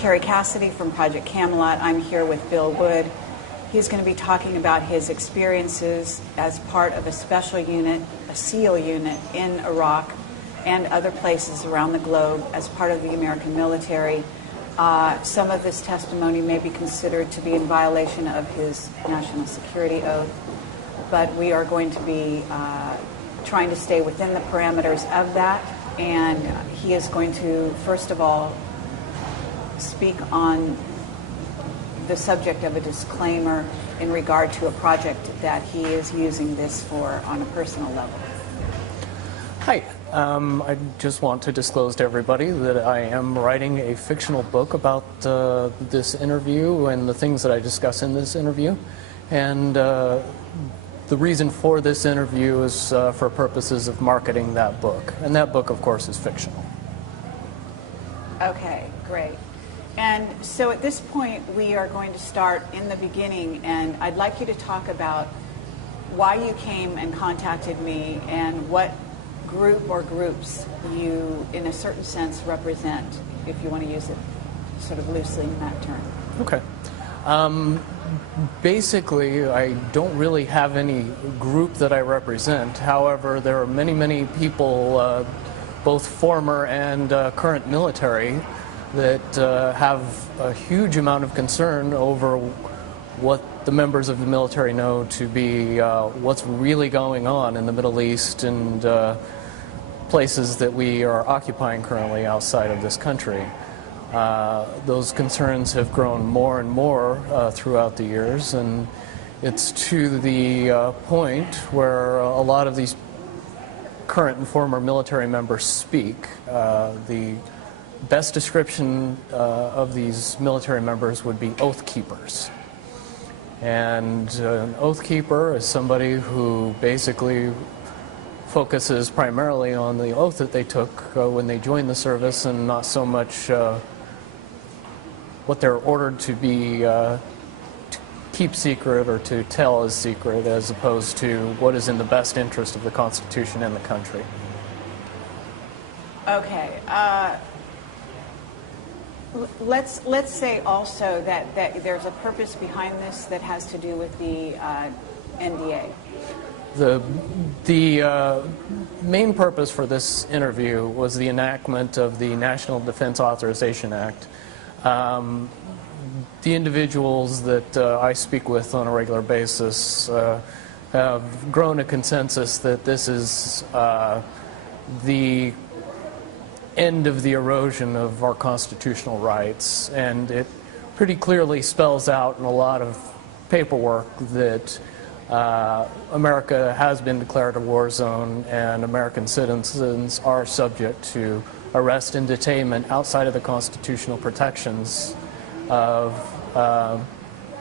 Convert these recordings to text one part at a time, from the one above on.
Kerri Cassidy from Project Camelot. I'm here with Bill Wood. He's going to be talking about his experiences as part of a special unit, a SEAL unit in Iraq and other places around the globe as part of the American military. Some of this testimony may be considered to be in violation of his national security oath, but we are going to be trying to stay within the parameters of that. And he is going to, first of all, speak on the subject of a disclaimer in regard to a project that he is using this for on a personal level. Hi. I just want to disclose to everybody that I am writing a fictional book about this interview and the things that I discuss in this interview. And the reason for this interview is for purposes of marketing that book. And that book, of course, is fictional. Okay, great. And so at this point, we are going to start in the beginning, and I'd like you to talk about why you came and contacted me and what group or groups you, in a certain sense, represent, if you want to use it sort of loosely in that term. Okay. Basically, I don't really have any group that I represent. However, there are many, many people, both former and current military, that have a huge amount of concern over what the members of the military know to be what's really going on in the Middle East and places that we are occupying currently outside of this country. Those concerns have grown more and more throughout the years, and it's to the point where a lot of these current and former military members speak. The best description of these military members would be oath keepers. And an oath keeper is somebody who basically focuses primarily on the oath that they took when they joined the service, and not so much what they're ordered to be to keep secret or to tell as secret, as opposed to what is in the best interest of the Constitution and the country. Okay. Let's say also that there's a purpose behind this that has to do with the NDA. The main purpose for this interview was the enactment of the National Defense Authorization Act. The individuals that I speak with on a regular basis have grown a consensus that this is the end of the erosion of our constitutional rights, and it pretty clearly spells out in a lot of paperwork that America has been declared a war zone, and American citizens are subject to arrest and detainment outside of the constitutional protections of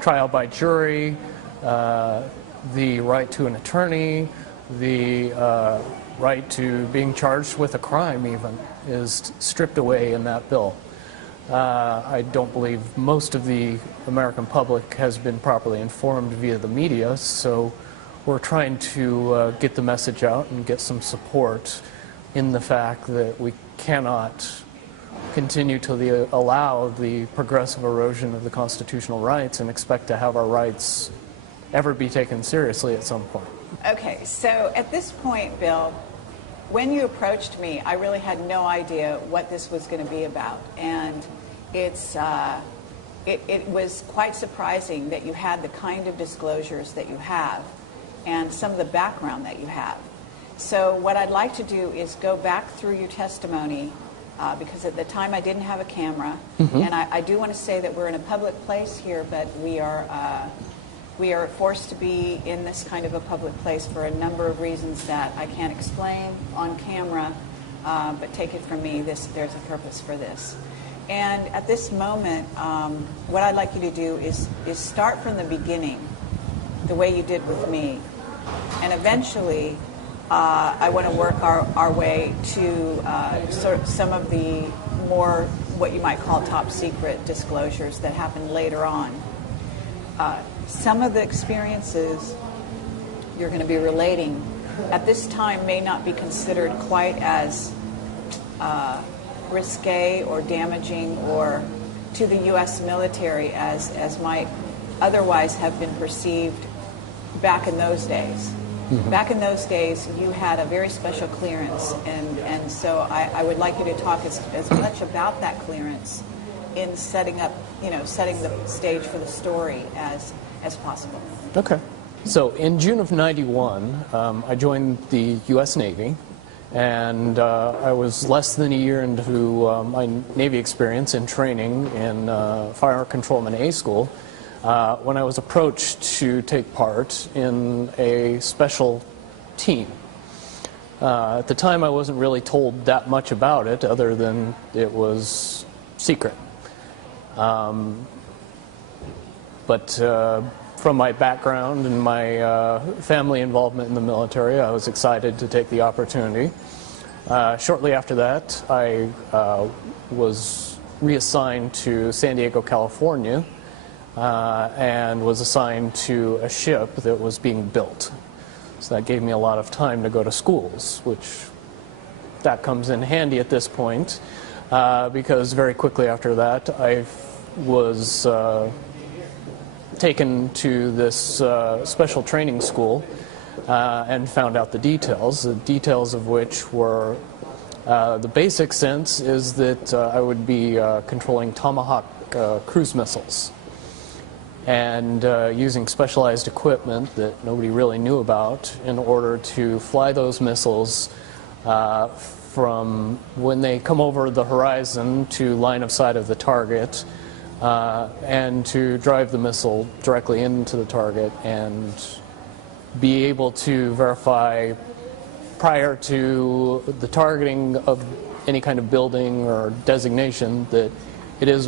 trial by jury, the right to an attorney, the right to being charged with a crime even is stripped away in that bill. I don't believe most of the American public has been properly informed via the media, so we're trying to get the message out and get some support in the fact that we cannot continue to allow the progressive erosion of the constitutional rights and expect to have our rights ever be taken seriously at some point. Okay, so at this point, Bill, when you approached me, I really had no idea what this was going to be about, and it was quite surprising that you had the kind of disclosures that you have and some of the background that you have. So what I'd like to do is go back through your testimony, because at the time I didn't have a camera, and I do want to say that we're in a public place here, but we are forced to be in this kind of a public place for a number of reasons that I can't explain on camera, but take it from me, there's a purpose for this. And at this moment, what I'd like you to do is start from the beginning, the way you did with me, and eventually I want to work our way to sort of some of the more what you might call top secret disclosures that happened later on. Some of the experiences you're going to be relating at this time may not be considered quite as risque or damaging or to the U.S. military as might otherwise have been perceived back in those days. Mm-hmm. Back in those days, you had a very special clearance, and so I would like you to talk as much about that clearance in setting the stage for the story as possible. Okay. So in June of '91, I joined the U.S. Navy, and I was less than a year into my Navy experience in training in Fire Controlman A School when I was approached to take part in a special team. At the time, I wasn't really told that much about it, other than it was secret. But from my background and my family involvement in the military, I was excited to take the opportunity. Shortly after that, I was reassigned to San Diego, California, and was assigned to a ship that was being built. So that gave me a lot of time to go to schools, which that comes in handy at this point, because very quickly after that, I was taken to this special training school and found out the details of which were, the basic sense is that I would be controlling Tomahawk cruise missiles and using specialized equipment that nobody really knew about in order to fly those missiles from when they come over the horizon to line of sight of the target, and to drive the missile directly into the target and be able to verify prior to the targeting of any kind of building or designation that it is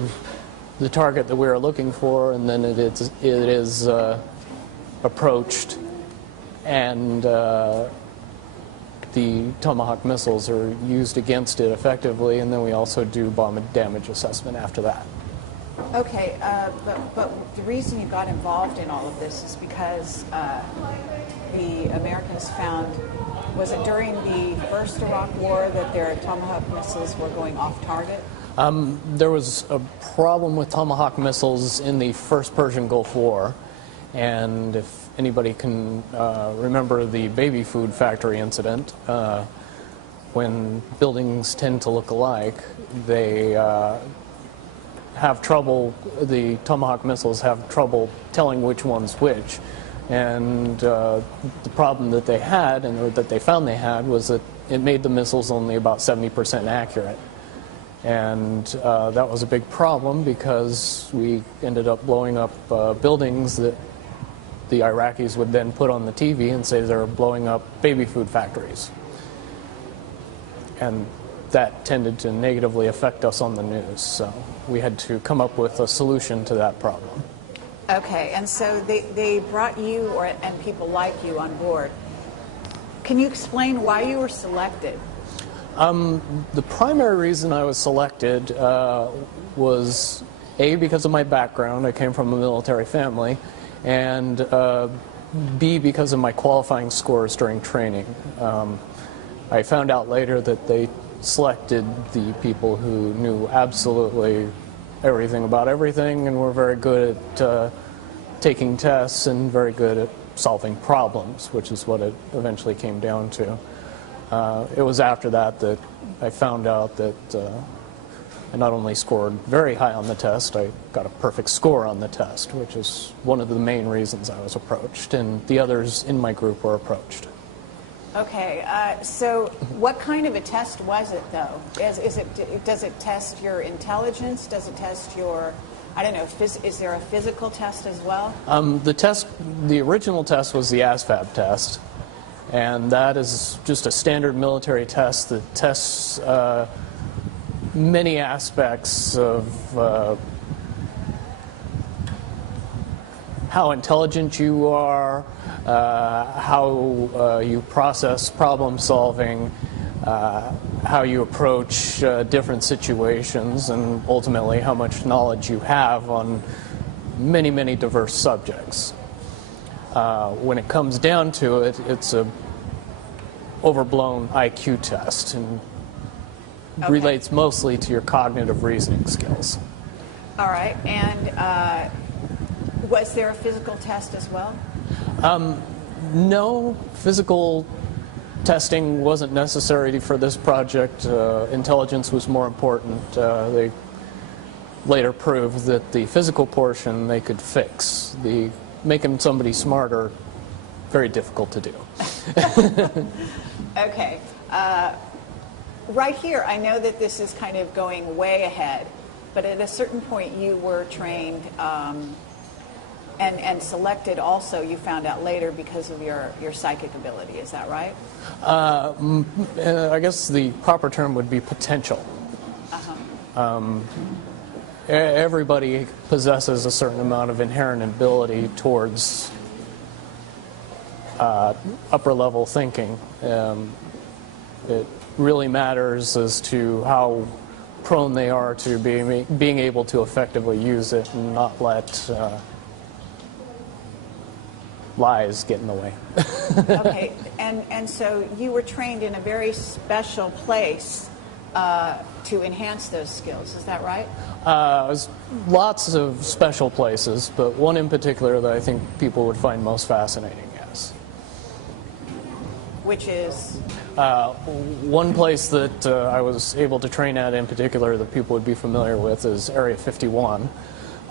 the target that we are looking for, and then it is approached, and the Tomahawk missiles are used against it effectively, and then we also do bomb damage assessment after that. Okay, but the reason you got involved in all of this is because the Americans found, was it during the first Iraq War that their Tomahawk missiles were going off target? There was a problem with Tomahawk missiles in the first Persian Gulf War, and if anybody can remember the baby food factory incident, when buildings tend to look alike, they have trouble, the Tomahawk missiles have trouble telling which one's which. And the problem that they had, and that they found they had, was that it made the missiles only about 70% accurate. And that was a big problem because we ended up blowing up buildings that the Iraqis would then put on the TV and say they're blowing up baby food factories. And that tended to negatively affect us on the news. So we had to come up with a solution to that problem. Okay, and so they brought you and people like you on board. Can you explain why you were selected? The primary reason I was selected was A, because of my background. I came from a military family, and B, because of my qualifying scores during training. I found out later that they selected the people who knew absolutely everything about everything and were very good at taking tests and very good at solving problems, which is what it eventually came down to. It was after that that I found out that I not only scored very high on the test, I got a perfect score on the test, which is one of the main reasons I was approached, and the others in my group were approached. Okay, so what kind of a test was it, though? Does it test your intelligence? Does it test your, I don't know, is there a physical test as well? The original test was the ASVAB test, and that is just a standard military test that tests many aspects of how intelligent you are, how you process problem solving, how you approach different situations, and ultimately how much knowledge you have on many, many diverse subjects. When it comes down to it, it's a overblown IQ test and relates mostly to your cognitive reasoning skills. All right. And was there a physical test as well? No, physical testing wasn't necessary for this project. Intelligence was more important. They later proved that the physical portion they could fix. The making somebody smarter, very difficult to do. Okay. Right here, I know that this is kind of going way ahead, but at a certain point you were trained and selected also, you found out later, because of your psychic ability. Is that right? I guess the proper term would be potential. Everybody possesses a certain amount of inherent ability towards upper level thinking. It really matters as to how prone they are to being able to effectively use it and not let lies get in the way. Okay, and so you were trained in a very special place to enhance those skills, is that right? Lots of special places, but one in particular that I think people would find most fascinating, yes. Which is? One place that I was able to train at in particular that people would be familiar with is Area 51.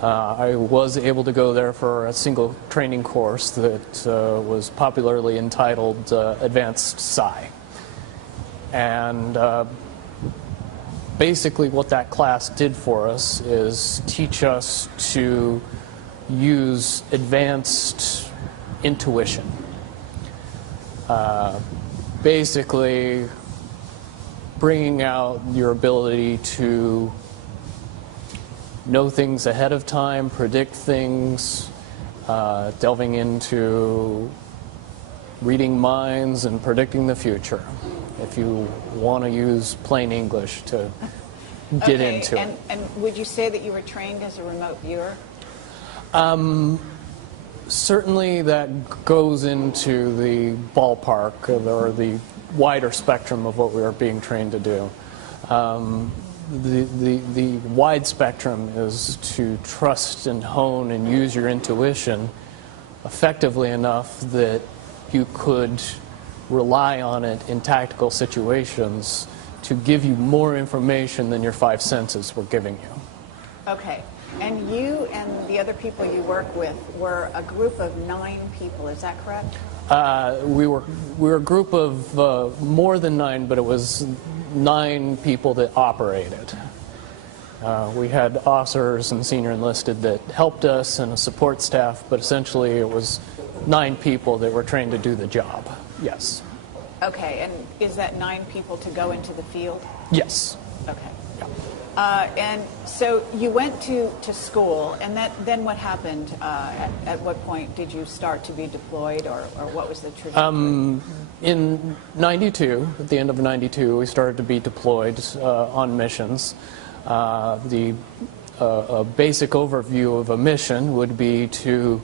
I was able to go there for a single training course that was popularly entitled Advanced Psi. And basically what that class did for us is teach us to use advanced intuition. Basically bringing out your ability to know things ahead of time, predict things, delving into reading minds and predicting the future, if you want to use plain English to get into it. And would you say that you were trained as a remote viewer? Certainly that goes into the ballpark or the wider spectrum of what we are being trained to do. The wide spectrum is to trust and hone and use your intuition effectively enough that you could rely on it in tactical situations to give you more information than your five senses were giving you. Okay. And you and the other people you work with were a group of 9 people, is that correct? We were a group of more than 9, but it was 9 people that operated. We had officers and senior enlisted that helped us and a support staff, but essentially it was 9 people that were trained to do the job. Yes. Okay, and is that 9 people to go into the field? Yes. Okay. Yeah. And so you went to school, and then what happened? At what point did you start to be deployed, or what was the trajectory? In 92, at the end of 92, we started to be deployed on missions. The basic overview of a mission would be to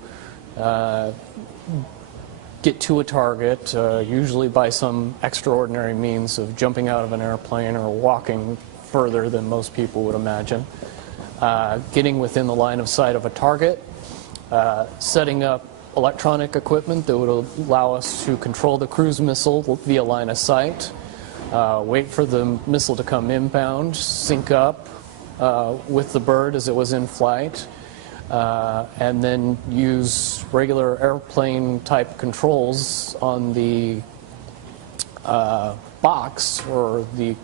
get to a target, usually by some extraordinary means of jumping out of an airplane or walking further than most people would imagine, getting within the line of sight of a target, setting up electronic equipment that would allow us to control the cruise missile via line of sight, wait for the missile to come inbound, sync up with the bird as it was in flight, and then use regular airplane type controls on the box or the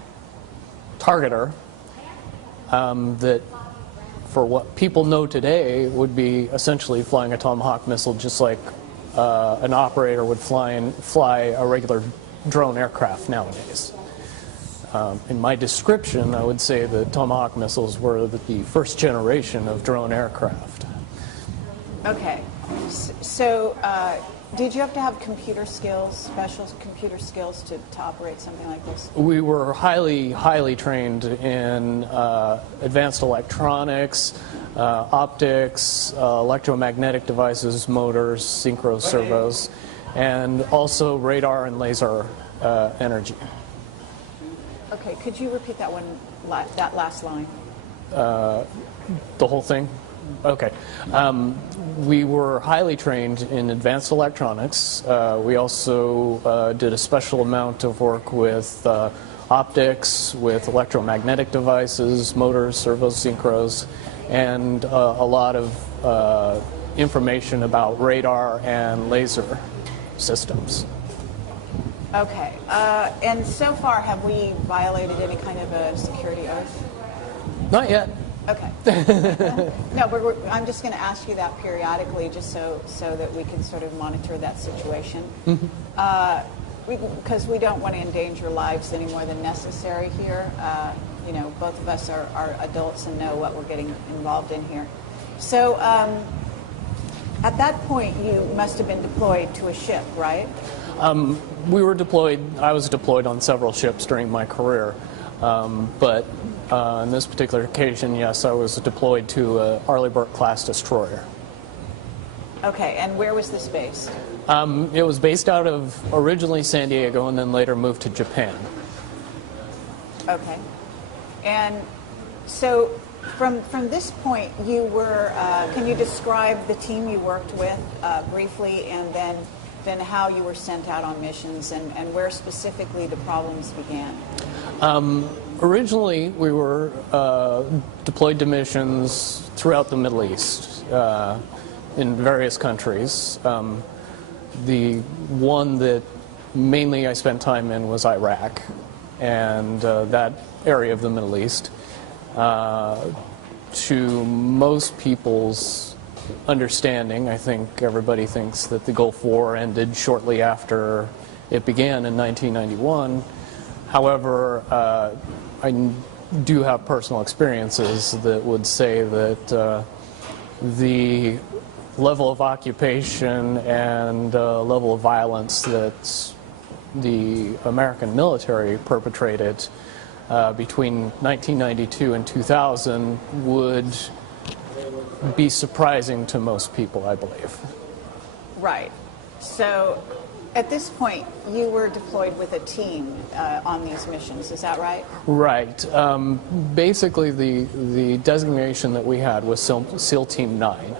targeter that, for what people know today, would be essentially flying a Tomahawk missile just like an operator would fly a regular drone aircraft nowadays. In my description, I would say the Tomahawk missiles were the first generation of drone aircraft. Okay. So did you have to have computer skills, special computer skills to operate something like this? We were highly trained in advanced electronics, optics, electromagnetic devices, motors, synchro servos, and also radar and laser energy. Okay, could you repeat that last line? The whole thing? Okay. We were highly trained in advanced electronics. We also did a special amount of work with optics, with electromagnetic devices, motors, servos, synchros, and a lot of information about radar and laser systems. Okay. And so far, have we violated any kind of a security oath? Not yet. Okay. No, but I'm just going to ask you that periodically, just so that we can sort of monitor that situation. Because we don't want to endanger lives any more than necessary here. You know, both of us are adults and know what we're getting involved in here. So at that point, you must have been deployed to a ship, right? We were deployed. I was deployed on several ships during my career, but on this particular occasion, yes, I was deployed to a Arleigh-Burke-class destroyer. Okay, and where was this based? It was based out of originally San Diego and then later moved to Japan. Okay. And so from this point, you were, can you describe the team you worked with briefly, and then how you were sent out on missions and where specifically the problems began? Originally, we were deployed to missions throughout the Middle East in various countries. The one that mainly I spent time in was Iraq, and that area of the Middle East. To most people's understanding, I think everybody thinks that the Gulf War ended shortly after it began in 1991. However, I do have personal experiences that would say that the level of occupation and level of violence that the American military perpetrated between 1992 and 2000 would be surprising to most people, I believe. Right. So at this point, you were deployed with a team on these missions, is that right? Right. Basically, the designation that we had was SEAL Team 9.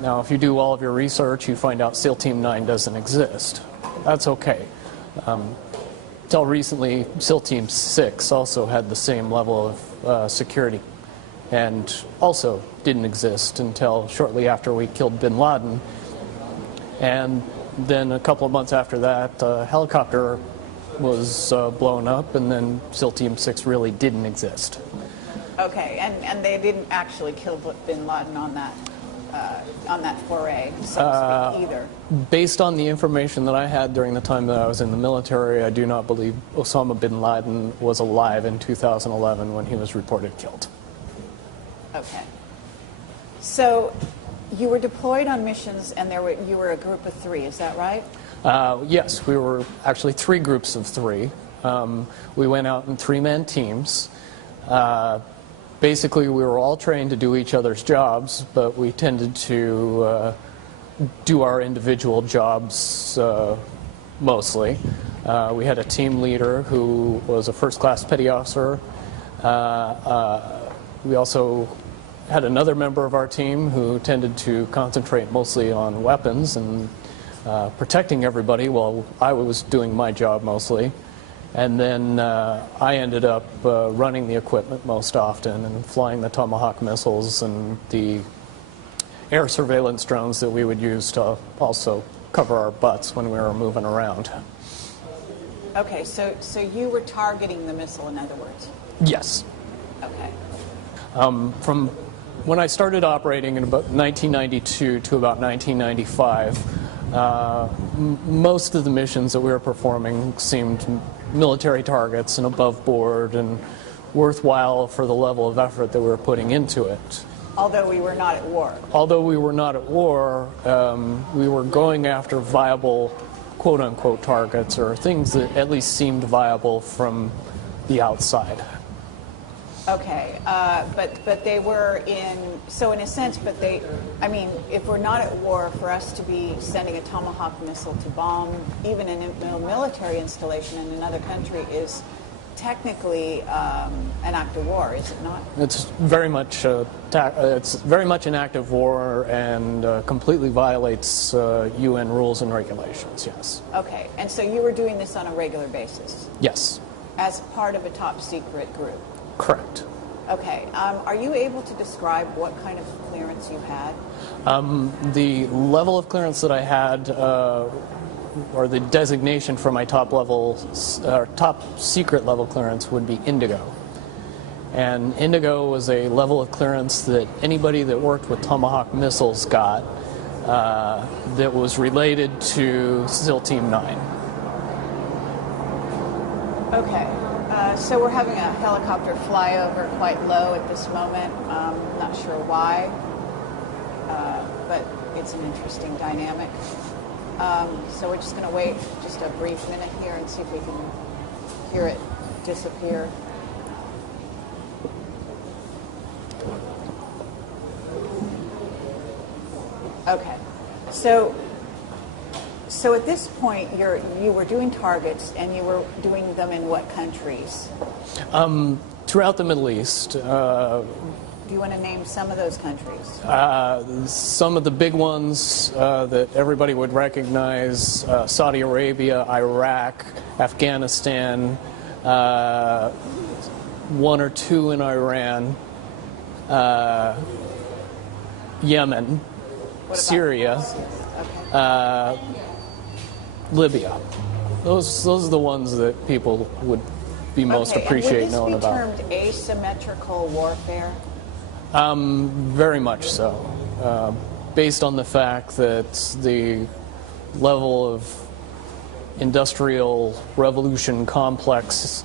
Now, if you do all of your research, you find out SEAL Team 9 doesn't exist. That's okay. Until recently, SEAL Team 6 also had the same level of security and also didn't exist until shortly after we killed bin Laden. And then a couple of months after that, a helicopter was blown up, and then SEAL Team 6 really didn't exist. Okay, and they didn't actually kill bin Laden on that foray, so to speak, either. Based on the information that I had during the time that I was in the military, I do not believe Osama bin Laden was alive in 2011 when he was reported killed. Okay. So you were deployed on missions, and you were a group of 3, is that right? Yes, we were actually 3 groups of 3. We went out in 3-man teams. Basically, we were all trained to do each other's jobs, but we tended to do our individual jobs mostly. We had a team leader who was a first-class petty officer. We also had another member of our team who tended to concentrate mostly on weapons and protecting everybody while I was doing my job mostly. And then I ended up running the equipment most often and flying the Tomahawk missiles and the air surveillance drones that we would use to also cover our butts when we were moving around. Okay, so you were targeting the missile, in other words? Yes. Okay. From when I started operating in about 1992 to about 1995, most of the missions that we were performing seemed military targets and above board and worthwhile for the level of effort that we were putting into it. Although we were not at war. Although we were not at war, we were going after viable quote-unquote targets, or things that at least seemed viable from the outside. Okay, but they were so in a sense, I mean, if we're not at war, for us to be sending a Tomahawk missile to bomb even a military installation in another country is technically an act of war, is it not? It's very much an act of war and completely violates UN rules and regulations. Yes. Okay, and so you were doing this on a regular basis Yes. as part of a top secret group. Correct. Okay, are you able to describe what kind of clearance you had? The level of clearance that I had, or the designation for my top secret level clearance would be Indigo. And Indigo was a level of clearance that anybody that worked with Tomahawk missiles got that was related to SEAL Team 9. Okay, so we're having a helicopter flyover quite low at this moment. Not sure why, but it's an interesting dynamic. So we're just going to wait just a brief minute here and see if we can hear it disappear. Okay, so at this point you were doing targets, and you were doing them in what countries? Throughout the Middle East. Do you want to name some of those countries? Some of the big ones that everybody would recognize: Saudi Arabia, Iraq, Afghanistan, one or two in Iran, Yemen, Syria, Okay. Libya. Those are the ones that people would be most appreciate knowing about. Would this be termed asymmetrical warfare? Very much so, based on the fact that the level of industrial revolution complex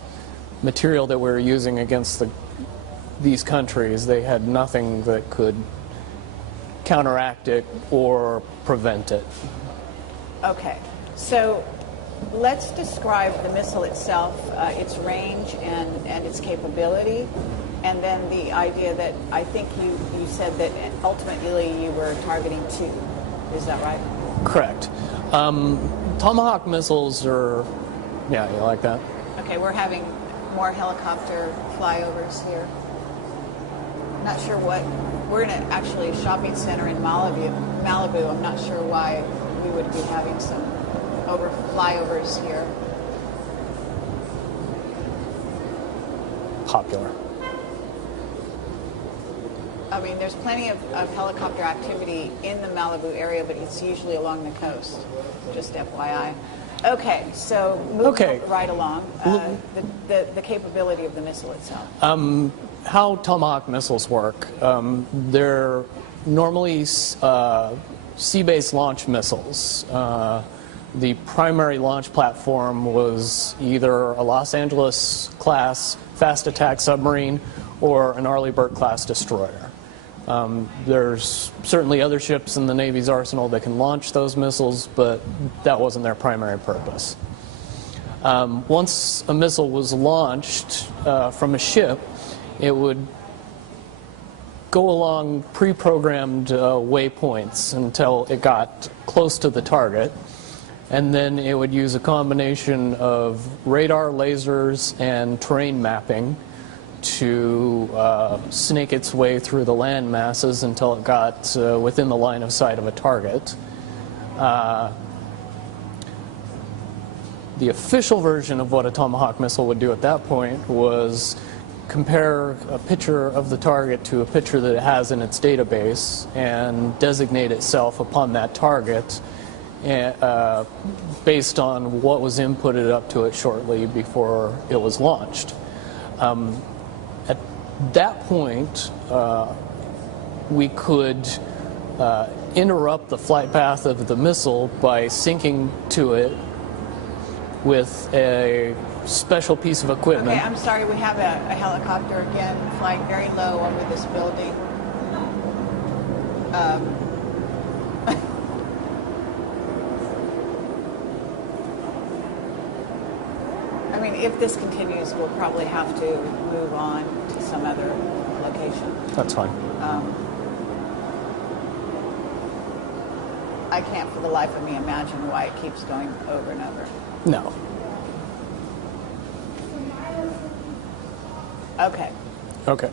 material that we were using against these countries, they had nothing that could counteract it or prevent it. Okay, so let's describe the missile itself, its range and its capability, and then the idea that I think you said that ultimately you were targeting 2. Is that right? Correct. Tomahawk missiles are, yeah, you like that? Okay, we're having more helicopter flyovers here. Not sure what, we're in actually a shopping center in Malibu. I'm not sure why we would be having some flyovers here. Popular. I mean, there's plenty of helicopter activity in the Malibu area, but it's usually along the coast, just FYI. Okay, so moving right along, the capability of the missile itself. How Tomahawk missiles work, they're normally sea-based launch missiles. The primary launch platform was either a Los Angeles class fast attack submarine or an Arleigh Burke-class destroyer. There's certainly other ships in the Navy's arsenal that can launch those missiles, but that wasn't their primary purpose. Once a missile was launched from a ship, it would go along pre-programmed waypoints until it got close to the target, and then it would use a combination of radar, lasers, and terrain mapping to snake its way through the land masses until it got within the line of sight of a target. The official version of what a Tomahawk missile would do at that point was compare a picture of the target to a picture that it has in its database and designate itself upon that target based on what was inputted up to it shortly before it was launched. At that point, we could interrupt the flight path of the missile by syncing to it with a special piece of equipment. Okay, I'm sorry, we have a helicopter again flying very low over this building. I mean, if this continues, we'll probably have to move on to some other location. That's fine. I can't for the life of me imagine why it keeps going over and over. No. Okay. Okay.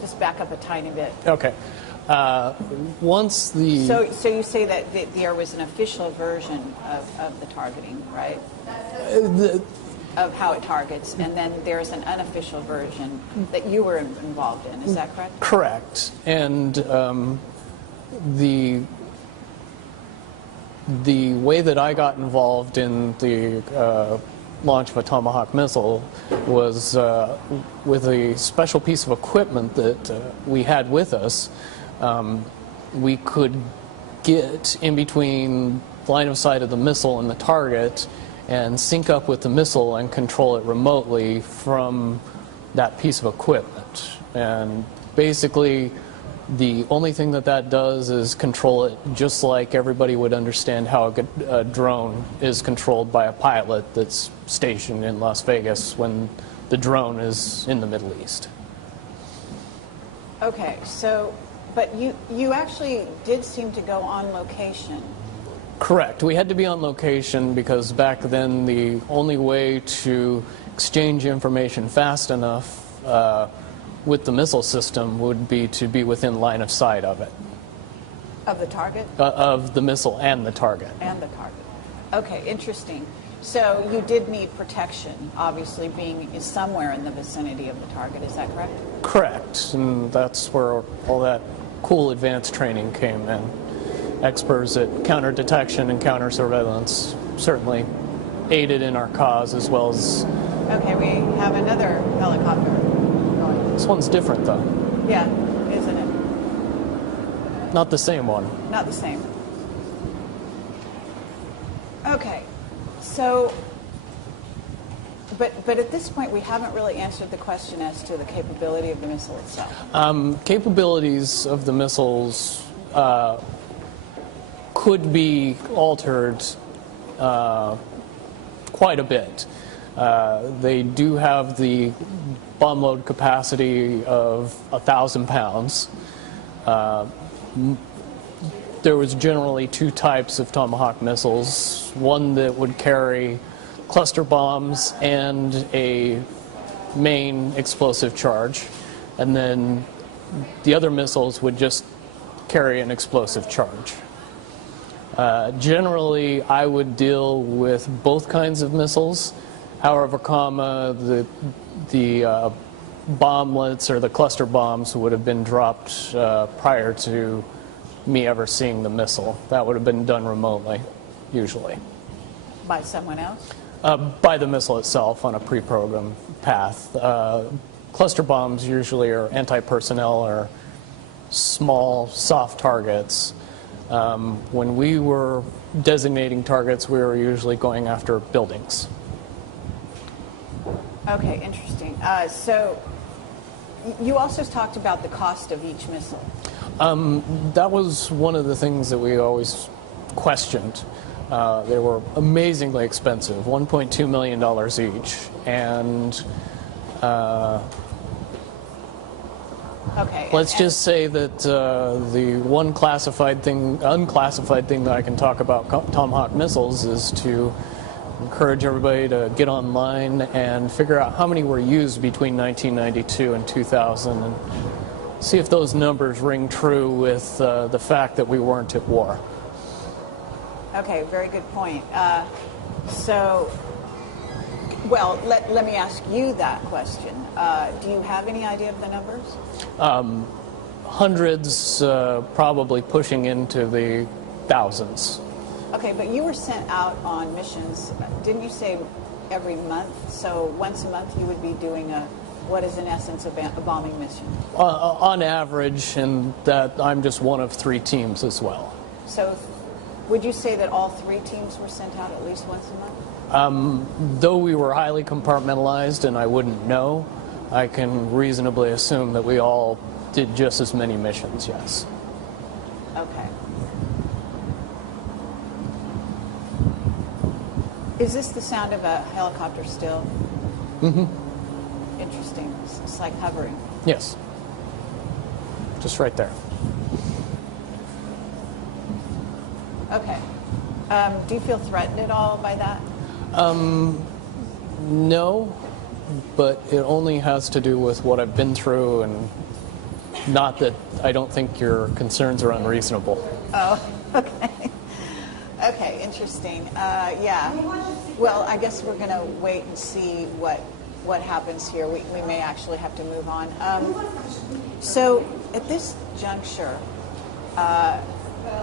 Just back up a tiny bit. Okay. Once the... So you say that there was an official version of the targeting, right? Of how it targets, and then there's an unofficial version that you were involved in. Is that correct? Correct. And the way that I got involved in the launch of a Tomahawk missile was with a special piece of equipment that we had with us. We could get in between line of sight of the missile and the target and sync up with the missile and control it remotely from that piece of equipment. And basically, the only thing that does is control it just like everybody would understand how a drone is controlled by a pilot that's stationed in Las Vegas when the drone is in the Middle East. Okay, so, but you actually did seem to go on location. Correct. We had to be on location because back then the only way to exchange information fast enough with the missile system would be to be within line of sight of it. Of the target? Of the missile and the target. And the target. Okay, interesting. So you did need protection, obviously being somewhere in the vicinity of the target. Is that correct? Correct. And that's where all that cool advanced training came in. Experts at counter detection and counter surveillance certainly aided in our cause, as well as... Okay, we have another helicopter going. This one's different, though. Yeah, isn't it? Not the same one. Not the same. Okay, so, but at this point we haven't really answered the question as to the capability of the missile itself. Capabilities of the missiles could be altered quite a bit. They do have the bomb load capacity of 1,000 pounds. There was generally two types of Tomahawk missiles, one that would carry cluster bombs and a main explosive charge, and then the other missiles would just carry an explosive charge. Generally, I would deal with both kinds of missiles. However, the bomblets or the cluster bombs would have been dropped prior to me ever seeing the missile. That would have been done remotely, usually. By someone else? By the missile itself on a pre-programmed path. Cluster bombs usually are anti-personnel or small, soft targets. When we were designating targets, we were usually going after buildings. Okay, interesting. So you also talked about the cost of each missile. That was one of the things that we always questioned. They were amazingly expensive, $1.2 million each, and okay, let's just say that the one unclassified thing that I can talk about Tomahawk missiles is to encourage everybody to get online and figure out how many were used between 1992 and 2000 and see if those numbers ring true with the fact that we weren't at war. Okay, very good point. Well, let me ask you that question. Do you have any idea of the numbers? Hundreds, probably pushing into the thousands. Okay, but you were sent out on missions, didn't you say every month? So once a month you would be doing what is in essence a bombing mission? On average, and that I'm just one of 3 teams as well. So would you say that all 3 teams were sent out at least once a month? Though we were highly compartmentalized and I wouldn't know, I can reasonably assume that we all did just as many missions, yes. Okay. Is this the sound of a helicopter still? Mm-hmm. Interesting. It's like hovering. Yes. Just right there. Okay. Do you feel threatened at all by that? No. but it only has to do with what I've been through, and not that I don't think your concerns are unreasonable. Oh, okay. Okay, interesting. Yeah. Well, I guess we're going to wait and see what happens here. We may actually have to move on. So at this juncture,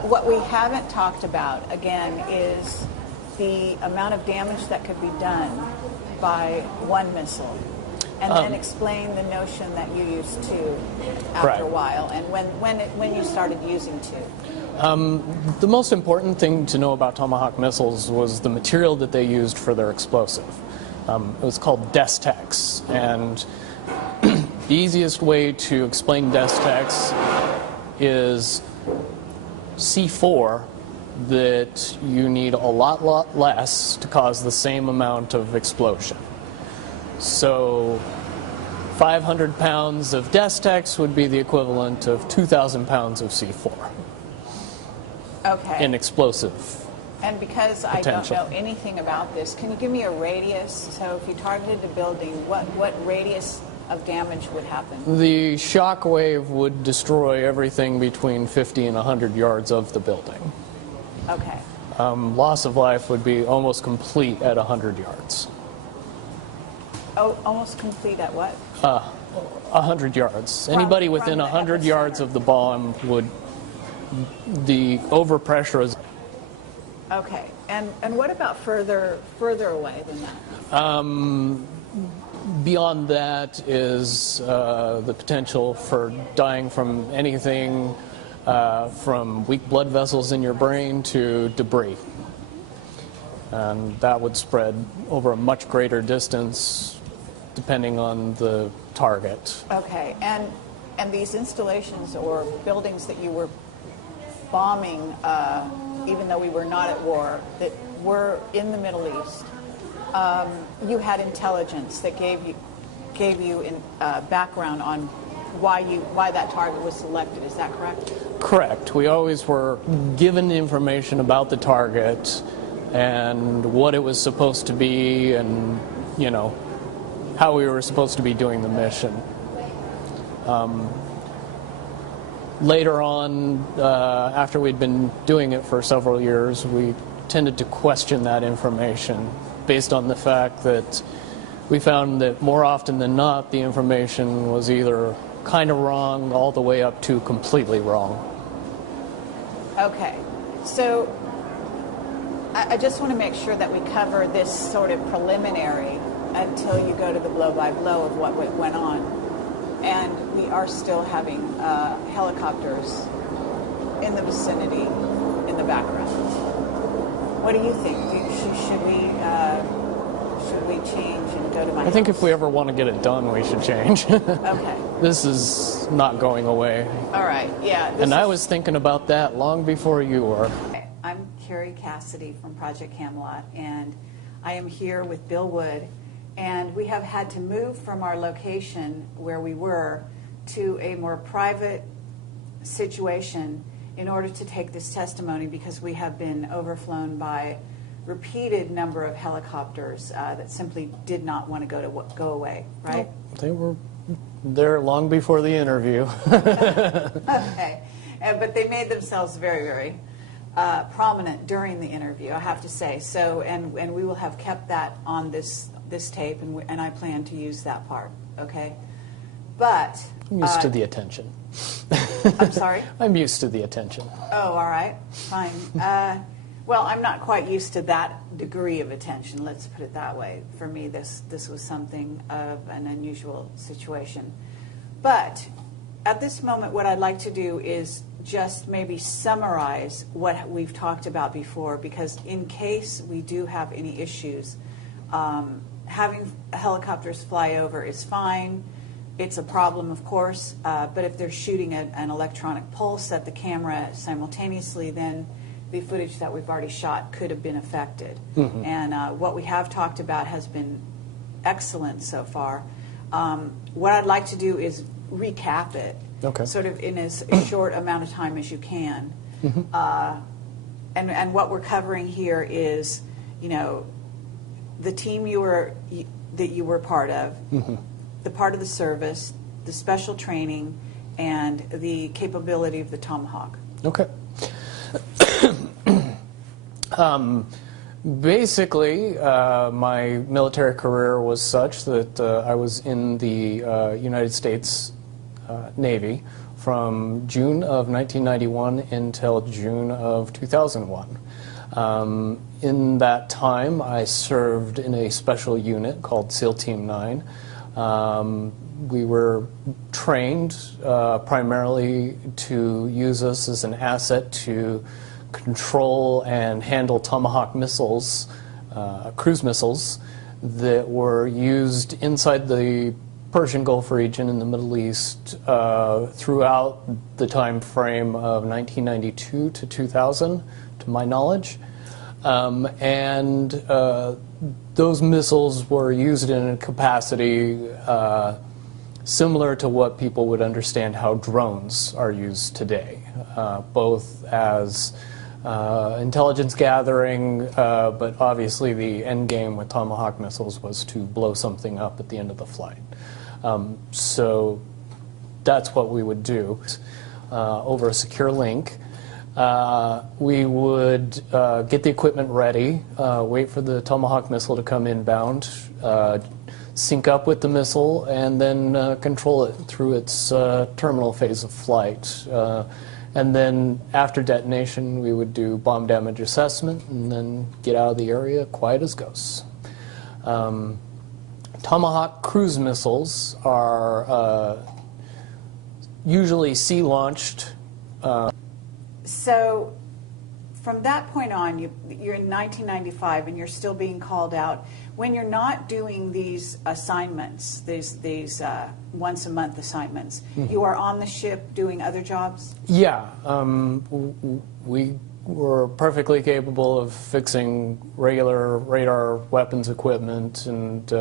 what we haven't talked about, again, is the amount of damage that could be done by one missile. And then explain the notion that you used two after a while, and when you started using two. The most important thing to know about Tomahawk missiles was the material that they used for their explosive. It was called Destex, and the easiest way to explain Destex is C4 that you need a lot less to cause the same amount of explosion. So 500 pounds of Destex would be the equivalent of 2,000 pounds of C4. Okay. In explosive. And because potential. I don't know anything about this, can you give me a radius? So if you targeted a building, what radius of damage would happen? The shock wave would destroy everything between 50 and 100 yards of the building. Okay. Loss of life would be almost complete at 100 yards. Oh, almost complete at what? 100 yards. Anybody within 100 yards of the bomb would, the overpressure is... Okay. And what about further away than that? Beyond that is the potential for dying from anything from weak blood vessels in your brain to debris. And that would spread over a much greater distance depending on the target. Okay. And these installations or buildings that you were bombing, even though we were not at war, that were in the Middle East, you had intelligence that gave you background on why that target was selected. Is that correct? Correct. We always were given information about the target and what it was supposed to be, and how we were supposed to be doing the mission. Later on, after we'd been doing it for several years, we tended to question that information based on the fact that we found that more often than not, the information was either kind of wrong all the way up to completely wrong. Okay. So I just want to make sure that we cover this sort of preliminary until you go to the blow-by-blow of what went on. And we are still having helicopters in the vicinity, in the background. What do you think? Should we change and go to my I think if we ever want to get it done, we should change. Okay. This is not going away. All right, yeah. And I was thinking about that long before you were. I'm Kerri Cassidy from Project Camelot, and I am here with Bill Wood. And we have had to move from our location where we were to a more private situation in order to take this testimony, because we have been overflown by repeated number of helicopters that simply did not want to go away, right? They were there long before the interview. Okay. But they made themselves very, very prominent during the interview, I have to say. So, and we will have kept that on this tape, and I plan to use that part, okay? But... I'm used to the attention. I'm sorry? I'm used to the attention. Oh, all right. Fine. Well, I'm not quite used to that degree of attention, let's put it that way. For me, this was something of an unusual situation. But at this moment, what I'd like to do is just maybe summarize what we've talked about before, because in case we do have any issues, having helicopters fly over is fine. It's a problem, of course, but if they're shooting an electronic pulse at the camera simultaneously, then the footage that we've already shot could have been affected. Mm-hmm. And what we have talked about has been excellent so far. What I'd like to do is recap it, okay, sort of in as short amount of time as you can. Mm-hmm. And what we're covering here is, the team you were that you were part of, the part of the service, the special training, and the capability of the Tomahawk. Okay. Basically, my military career was such that I was in the United States Navy from June of 1991 until June of 2001. In that time, I served in a special unit called SEAL Team 9. We were trained primarily to use us as an asset to control and handle Tomahawk missiles, cruise missiles, that were used inside the Persian Gulf region in the Middle East throughout the time frame of 1992 to 2000, to my knowledge. Those missiles were used in a capacity similar to what people would understand how drones are used today, both as intelligence gathering, but obviously the end game with Tomahawk missiles was to blow something up at the end of the flight. So that's what we would do over a secure link. We would get the equipment ready, wait for the Tomahawk missile to come inbound, sync up with the missile, and then control it through its terminal phase of flight. And then after detonation, we would do bomb damage assessment and then get out of the area quiet as ghosts. Tomahawk cruise missiles are usually sea-launched. So from that point on, you're in 1995 and you're still being called out. When you're not doing these assignments, these once-a-month assignments, you are on the ship doing other jobs? Yeah. We were perfectly capable of fixing regular radar weapons equipment and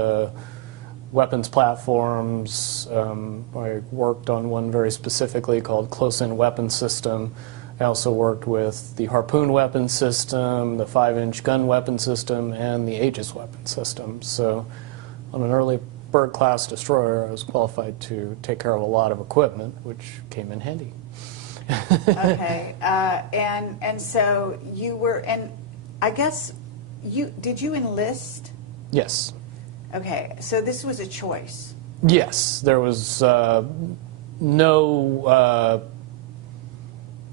weapons platforms. I worked on one very specifically called Close-In Weapon System. I also worked with the Harpoon weapon system, the 5-inch gun weapon system, and the Aegis weapon system. So on an early Berg-class destroyer, I was qualified to take care of a lot of equipment, which came in handy. Okay. And so you were, and I guess, did you enlist? Yes. Okay. So this was a choice. Yes. There was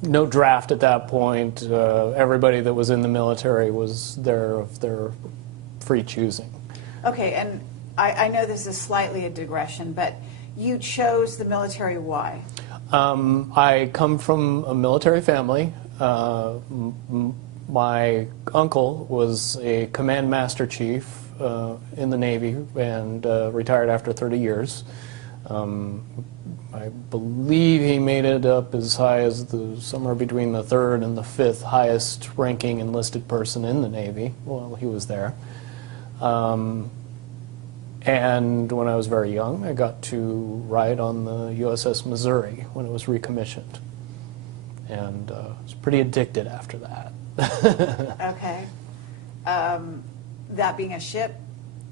no draft at that point. Everybody that was in the military was there of their free choosing. Okay, and I know this is slightly a digression, but you chose the military. Why? I come from a military family. My uncle was a command master chief in the Navy and retired after 30 years. I believe he made it up as high as somewhere between the 3rd and the 5th highest ranking enlisted person in the Navy while he was there. And when I was very young, I got to ride on the USS Missouri when it was recommissioned. And I was pretty addicted after that. Okay. That being a ship?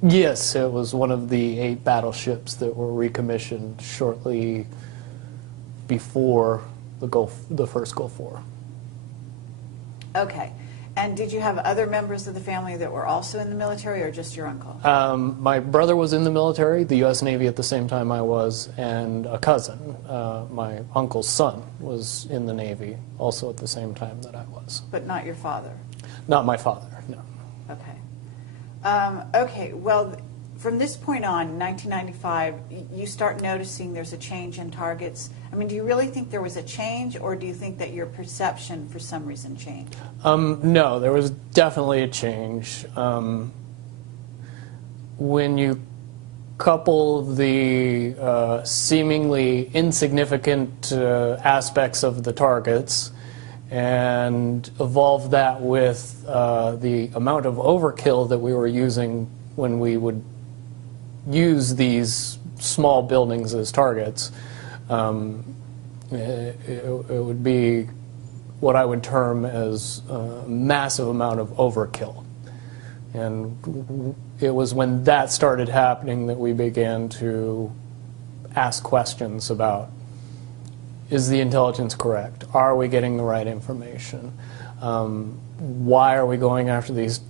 Yes, it was one of the 8 battleships that were recommissioned shortly before the first Gulf War. Okay. And did you have other members of the family that were also in the military, or just your uncle? My brother was in the military, the U.S. Navy at the same time I was, and a cousin, my uncle's son, was in the Navy also at the same time that I was. But not your father? Not my father, no. Okay. Okay, well, from this point on, 1995, you start noticing there's a change in targets. I mean, do you really think there was a change, or do you think that your perception for some reason changed? No, there was definitely a change. When you couple the seemingly insignificant aspects of the targets and evolve that with the amount of overkill that we were using when we would use these small buildings as targets, it would be what I would term as a massive amount of overkill. And it was when that started happening that we began to ask questions about, is the intelligence correct? Are we getting the right information? Why are we going after these,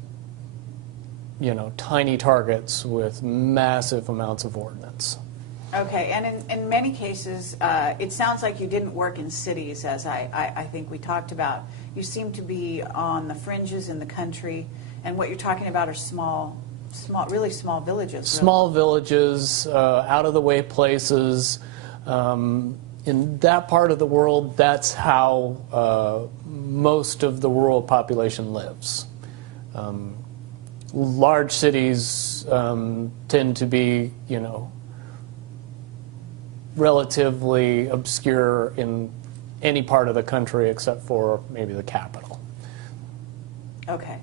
tiny targets with massive amounts of ordnance? Okay, and in many cases, it sounds like you didn't work in cities, as I think we talked about. You seem to be on the fringes in the country, and what you're talking about are really small villages. Really. Small villages, out-of-the-way places. In that part of the world, that's how most of the rural population lives. Large cities tend to be, relatively obscure in any part of the country except for maybe the capital. Okay.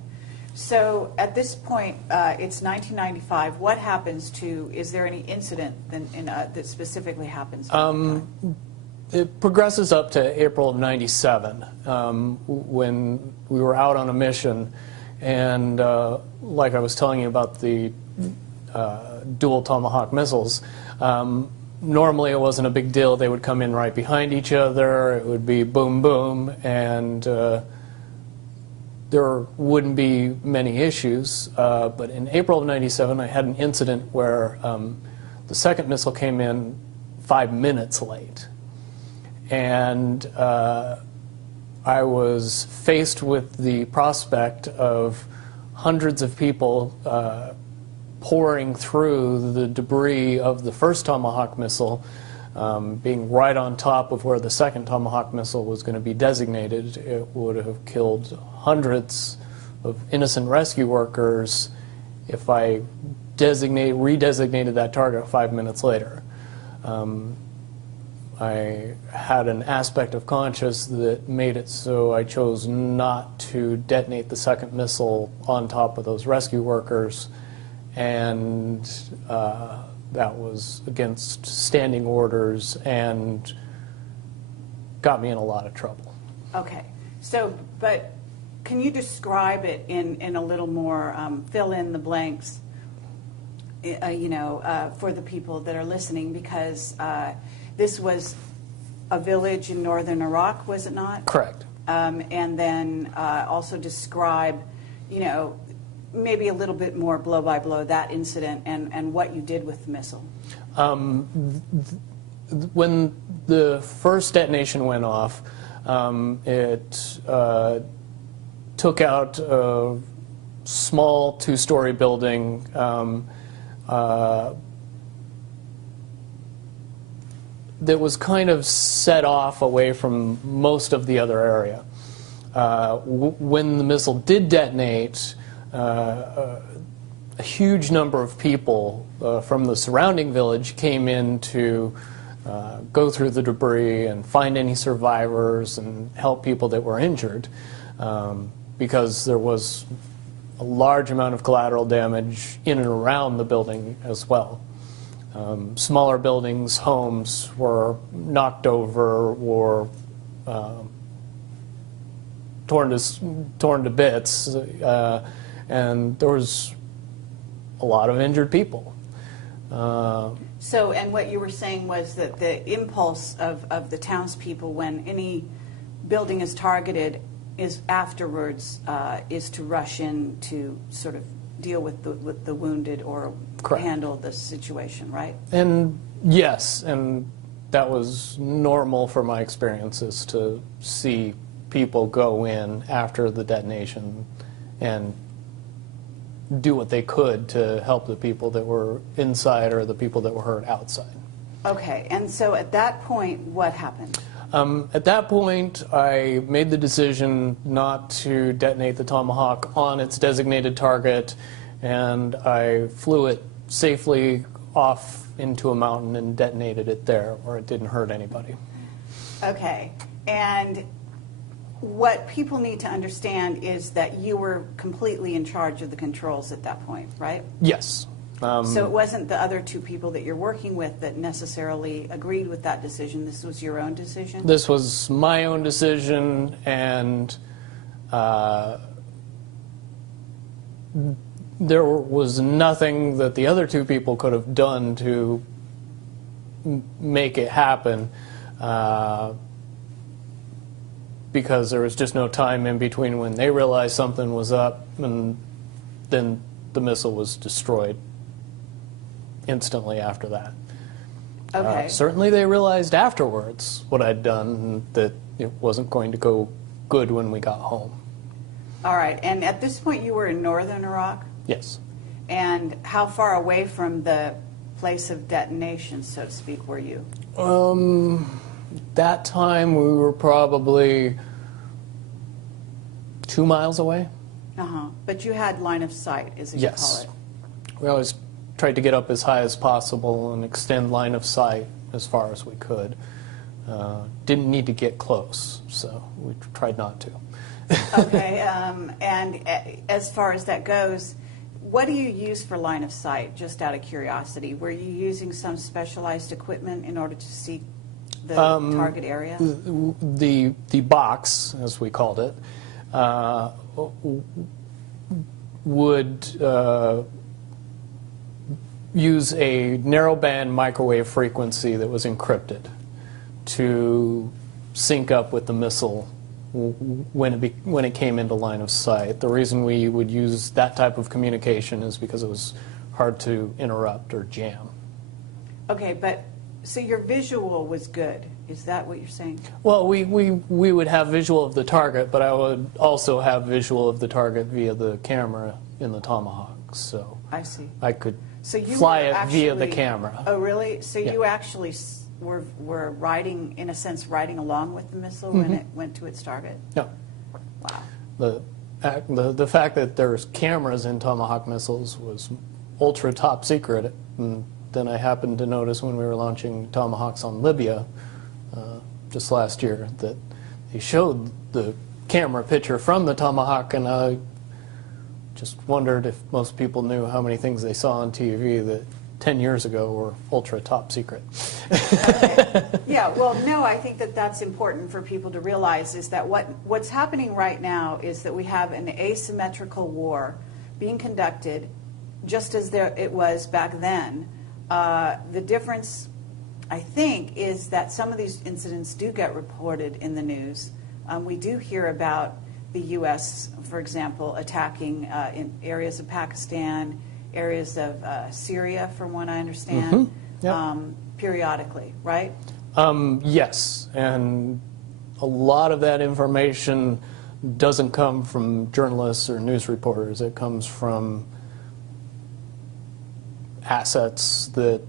So at this point, it's 1995. What happens is there any incident that specifically happens? It progresses up to April of '97 when we were out on a mission, and like I was telling you about the dual Tomahawk missiles, normally it wasn't a big deal. They would come in right behind each other. It would be boom, boom, and there wouldn't be many issues. But in April of '97, I had an incident where the second missile came in 5 minutes late. And I was faced with the prospect of hundreds of people pouring through the debris of the first Tomahawk missile, being right on top of where the second Tomahawk missile was going to be designated. It would have killed hundreds of innocent rescue workers if I redesignated that target 5 minutes later. I had an aspect of conscience that made it so I chose not to detonate the second missile on top of those rescue workers, and that was against standing orders and got me in a lot of trouble. Okay. So, but can you describe it in a little more, fill in the blanks, for the people that are listening, because this was a village in northern Iraq, was it not? Correct. And then also describe, maybe a little bit more blow by blow that incident and what you did with the missile. When the first detonation went off, it took out a small two-story building. That was kind of set off away from most of the other area. When the missile did detonate, a huge number of people from the surrounding village came in to go through the debris and find any survivors and help people that were injured, because there was a large amount of collateral damage in and around the building as well. Smaller buildings, homes were knocked over or torn to bits, and there was a lot of injured people. So, and what you were saying was that the impulse of the townspeople when any building is targeted is afterwards is to rush in to sort of deal with the wounded or Correct. Handle the situation, right? And yes, and that was normal for my experiences to see people go in after the detonation and do what they could to help the people that were inside or the people that were hurt outside. Okay, and so at that point, what happened? At that point, I made the decision not to detonate the Tomahawk on its designated target, and I flew it safely off into a mountain and detonated it there, where it didn't hurt anybody. Okay, and what people need to understand is that you were completely in charge of the controls at that point, right? Yes. So it wasn't the other two people that you're working with that necessarily agreed with that decision. This was your own decision? This was my own decision, and there was nothing that the other two people could have done to make it happen, because there was just no time in between when they realized something was up and then the missile was destroyed instantly after that. Okay. Certainly they realized afterwards what I'd done, and that it wasn't going to go good when we got home. All right. And at this point, you were in northern Iraq? Yes. And how far away from the place of detonation, so to speak, were you? That time we were probably 2 miles away. Uh-huh. But you had line of sight, as you call it. We always tried to get up as high as possible and extend line of sight as far as we could. Didn't need to get close, so we tried not to. Okay. And as far as that goes, what do you use for line of sight, just out of curiosity? Were you using some specialized equipment in order to see the target area? The box, as we called it, would use a narrowband microwave frequency that was encrypted to sync up with the missile when it came into line of sight. The reason we would use that type of communication is because it was hard to interrupt or jam. Okay, but so your visual was good. Is that what you're saying? Well, we would have visual of the target, but I would also have visual of the target via the camera in the Tomahawk. So I see. I could So you fly were it actually, via the camera. Oh, really? So Yeah. you actually were riding, in a sense, riding along with the missile when it went to its target? No. Wow. The fact that there's cameras in Tomahawk missiles was ultra top secret. And then I happened to notice when we were launching Tomahawks on Libya just last year that they showed the camera picture from the Tomahawk, and I just wondered if most people knew how many things they saw on TV that 10 years ago were ultra top secret. Okay. Yeah, well, no, I think that that's important for people to realize, is that what's happening right now is that we have an asymmetrical war being conducted just as it was back then. The difference, I think, is that some of these incidents do get reported in the news. We do hear about the U.S., for example, attacking in areas of Pakistan, areas of Syria, from what I understand, periodically, right? Yes, and a lot of that information doesn't come from journalists or news reporters. It comes from assets that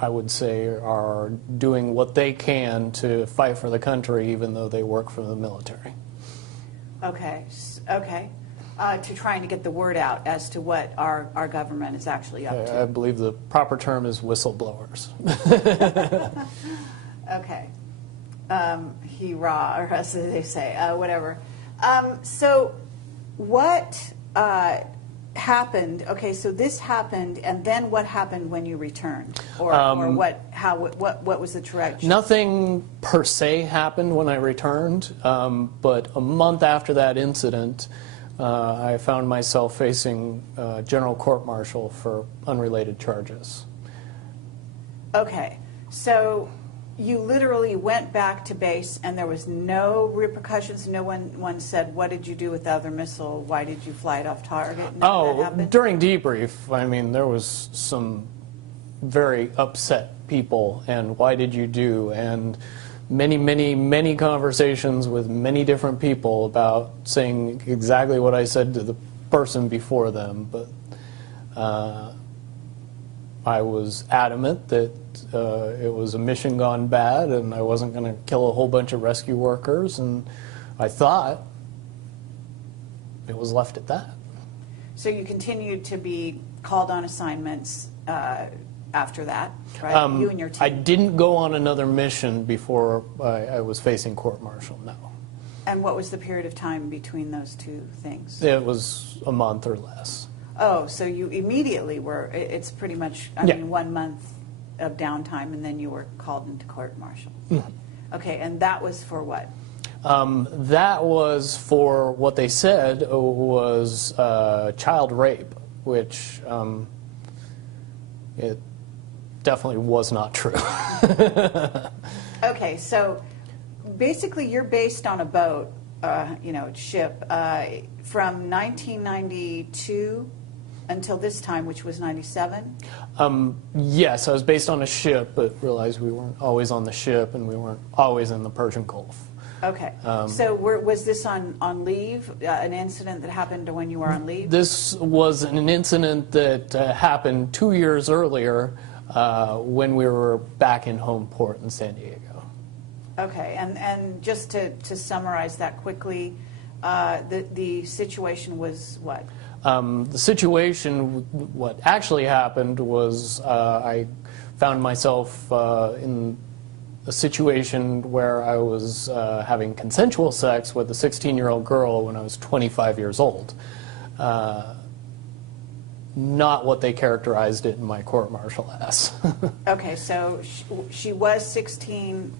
I would say are doing what they can to fight for the country, even though they work for the military. Okay, okay. To trying to get the word out as to what our government is actually up to. I believe the proper term is whistleblowers. Okay. Hee-rah, or as they say, whatever. So what happened? Okay, so this happened, and then what happened when you returned? Or what was the trajectory? Nothing per se happened when I returned, but a month after that incident, I found myself facing general court-martial for unrelated charges. Okay, so you literally went back to base and there was no repercussions? No one said, what did you do with the other missile? Why did you fly it off target? During debrief, I mean, there was some very upset people, and why did you do? And many conversations with many different people about saying exactly what I said to the person before them, but I was adamant that it was a mission gone bad and I wasn't going to kill a whole bunch of rescue workers, and I thought it was left at that. So you continued to be called on assignments after that, right? You and your team. I didn't go on another mission before I was facing court-martial, no. And what was the period of time between those two things? It was a month or less. Oh, so you immediately were, it's pretty much, I mean, 1 month of downtime, and then you were called into court-martial. Okay, and that was for what? That was for what they said was child rape, which it definitely was not true. Okay, so basically you're based on a boat, ship, from 1992 until this time, which was 97? Yes, I was based on a ship, but realized we weren't always on the ship and we weren't always in the Persian Gulf. Okay, so was this on leave, an incident that happened when you were on leave? This was an incident that happened 2 years earlier when we were back in home port in San Diego. Okay, and just to summarize that quickly, the situation was what? The situation, what actually happened was I found myself in a situation where I was having consensual sex with a 16-year-old girl when I was 25 years old. Not what they characterized it in my court-martial as. Okay, so she was 16,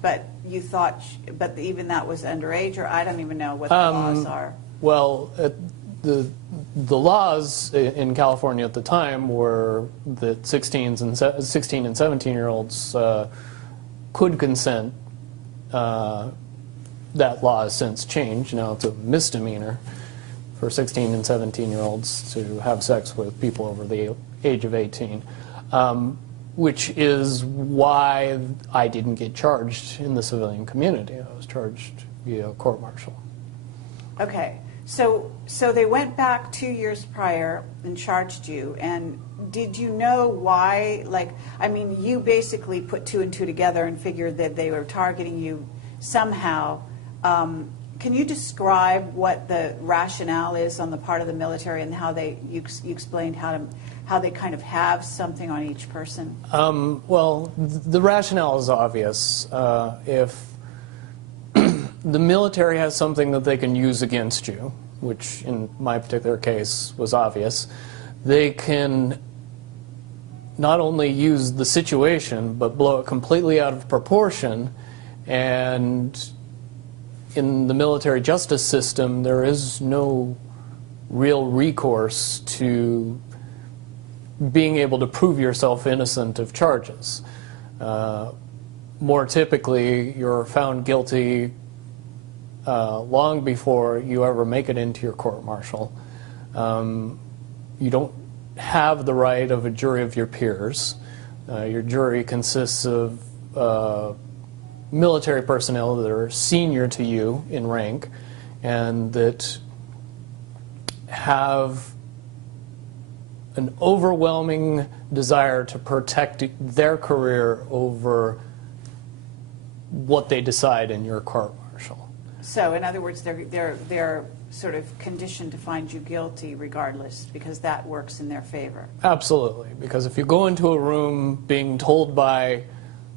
but you thought, but even that was underage, or I don't even know what the laws are. Well, the laws in California at the time were that 16 and 17-year-olds could consent. That law has since changed. Now it's a misdemeanor for 16 and 17-year-olds to have sex with people over the age of 18, which is why I didn't get charged in the civilian community. I was charged via court-martial. Okay, so they went back 2 years prior and charged you, and did you know why? Like, I mean, you basically put two and two together and figured that they were targeting you somehow. Can you describe what the rationale is on the part of the military and how you explained how they kind of have something on each person? Well, the rationale is obvious. If the military has something that they can use against you, which in my particular case was obvious, they can not only use the situation but blow it completely out of proportion. And in the military justice system, there is no real recourse to being able to prove yourself innocent of charges. More typically, you're found guilty long before you ever make it into your court-martial. You don't have the right of a jury of your peers. Your jury consists of military personnel that are senior to you in rank and that have an overwhelming desire to protect their career over what they decide in your court-martial. So, in other words, they're sort of conditioned to find you guilty regardless, because that works in their favor. Absolutely, because if you go into a room being told by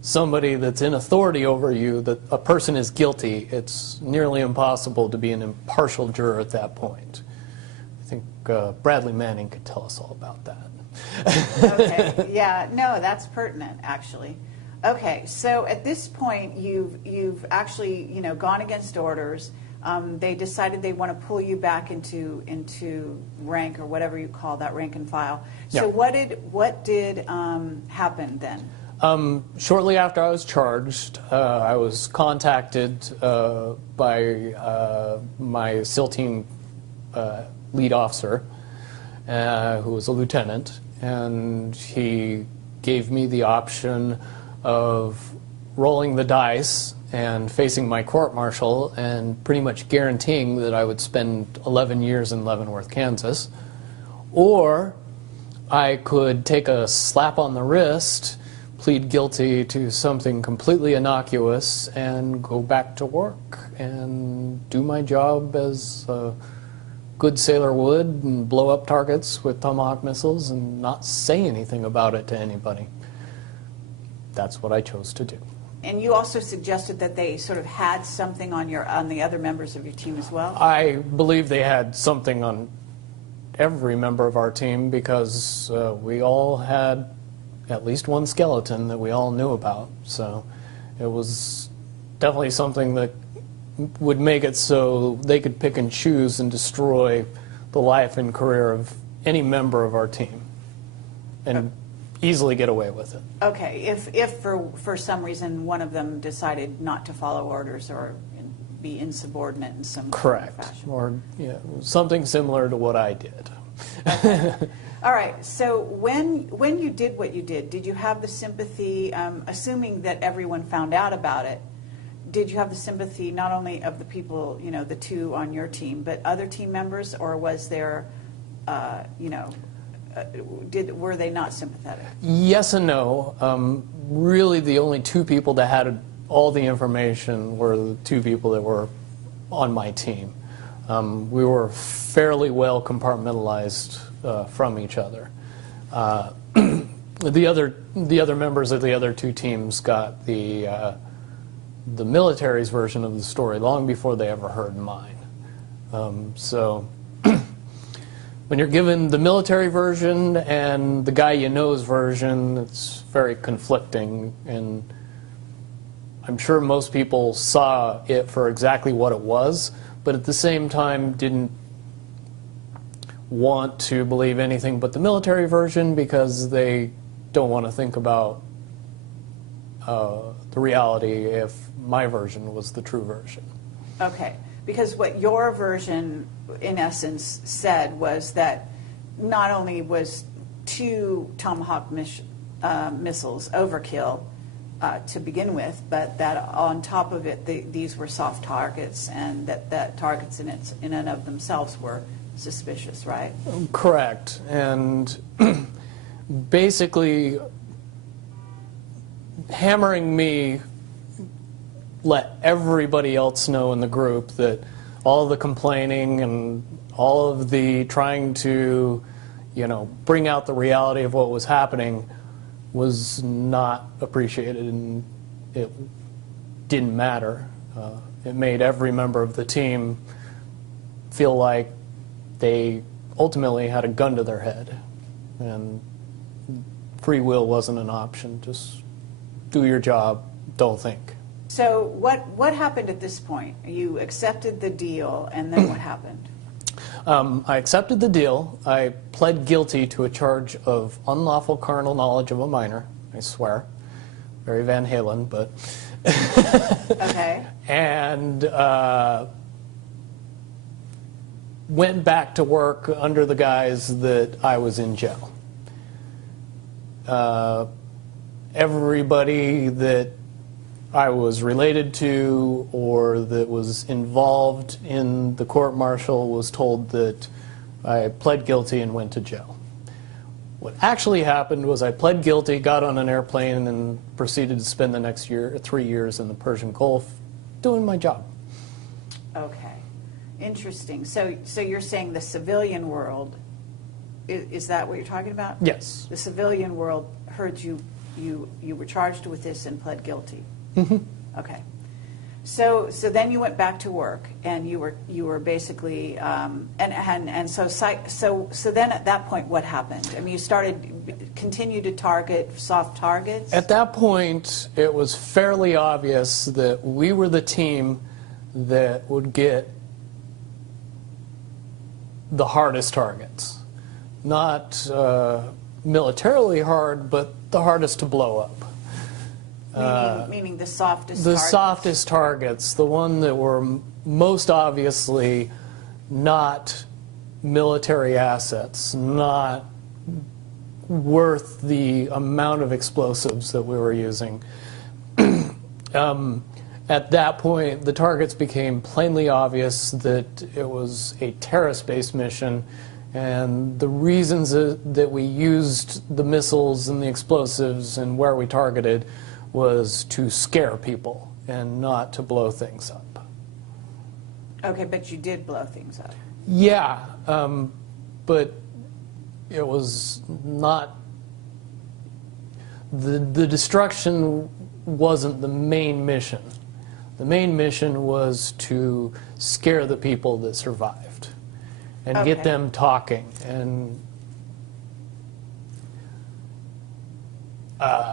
somebody that's in authority over you that a person is guilty, it's nearly impossible to be an impartial juror at that point. I think Bradley Manning could tell us all about that. Okay, yeah, no, that's pertinent, actually. Okay, so at this point, you've actually, gone against orders. They decided they want to pull you back into rank, or whatever you call that, rank and file. So yeah. what did happen then? Shortly after I was charged, I was contacted by my SEAL team lead officer, who was a lieutenant, and he gave me the option of rolling the dice and facing my court-martial and pretty much guaranteeing that I would spend 11 years in Leavenworth, Kansas, or I could take a slap on the wrist, plead guilty to something completely innocuous, and go back to work and do my job as a good sailor would and blow up targets with Tomahawk missiles and not say anything about it to anybody. That's what I chose to do. And you also suggested that they sort of had something on the other members of your team as well? I believe they had something on every member of our team, because we all had at least one skeleton that we all knew about. So it was definitely something that would make it so they could pick and choose and destroy the life and career of any member of our team and easily get away with it. Okay, if for some reason one of them decided not to follow orders or be insubordinate in some Correct. fashion. Or something similar to what I did. Okay. All right, so when you did what you did you have the sympathy, assuming that everyone found out about it, did you have the sympathy not only of the people, the two on your team, but other team members, or was there, were they not sympathetic? Yes and no. Really, the only two people that had all the information were the two people that were on my team. We were fairly well compartmentalized from each other. The other members of the other two teams got the military's version of the story long before they ever heard mine. So when you're given the military version and the guy you know's version, it's very conflicting, and I'm sure most people saw it for exactly what it was, but at the same time didn't want to believe anything but the military version because they don't want to think about the reality if my version was the true version. Okay, because what your version, in essence, said was that not only was 2 Tomahawk missiles overkill to begin with, but that on top of it, these were soft targets, and that targets in and of themselves were suspicious, right? Correct. And basically, hammering me let everybody else know in the group that all of the complaining and all of the trying to, bring out the reality of what was happening was not appreciated, and it didn't matter. It made every member of the team feel like they ultimately had a gun to their head, and free will wasn't an option. Just do your job, don't think. So what happened at this point? You accepted the deal, and then what happened? I accepted the deal. I pled guilty to a charge of unlawful carnal knowledge of a minor, I swear. Very Van Halen, but... Okay. And went back to work under the guise that I was in jail. Everybody that I was related to or that was involved in the court-martial was told that I pled guilty and went to jail. What actually happened was I pled guilty, got on an airplane, and proceeded to spend the next 3 years in the Persian Gulf doing my job. Okay. Interesting. So you're saying the civilian world, is that what you're talking about? Yes. The civilian world heard you were charged with this and pled guilty. Mm-hmm. Okay. So then you went back to work, and you were basically and so then at that point what happened? I mean, you continued to target soft targets? At that point, it was fairly obvious that we were the team that would get the hardest targets. Not militarily hard, but the hardest to blow up. Meaning the softest the targets? softest targets, the one that were most obviously not military assets, not worth the amount of explosives that we were using. At that point, the targets became plainly obvious that it was a terrorist-based mission, and the reasons that we used the missiles and the explosives and where we targeted was to scare people and not to blow things up. Okay, but you did blow things up. Yeah, but it was not... The destruction wasn't the main mission. The main mission was to scare the people that survived and get them talking. And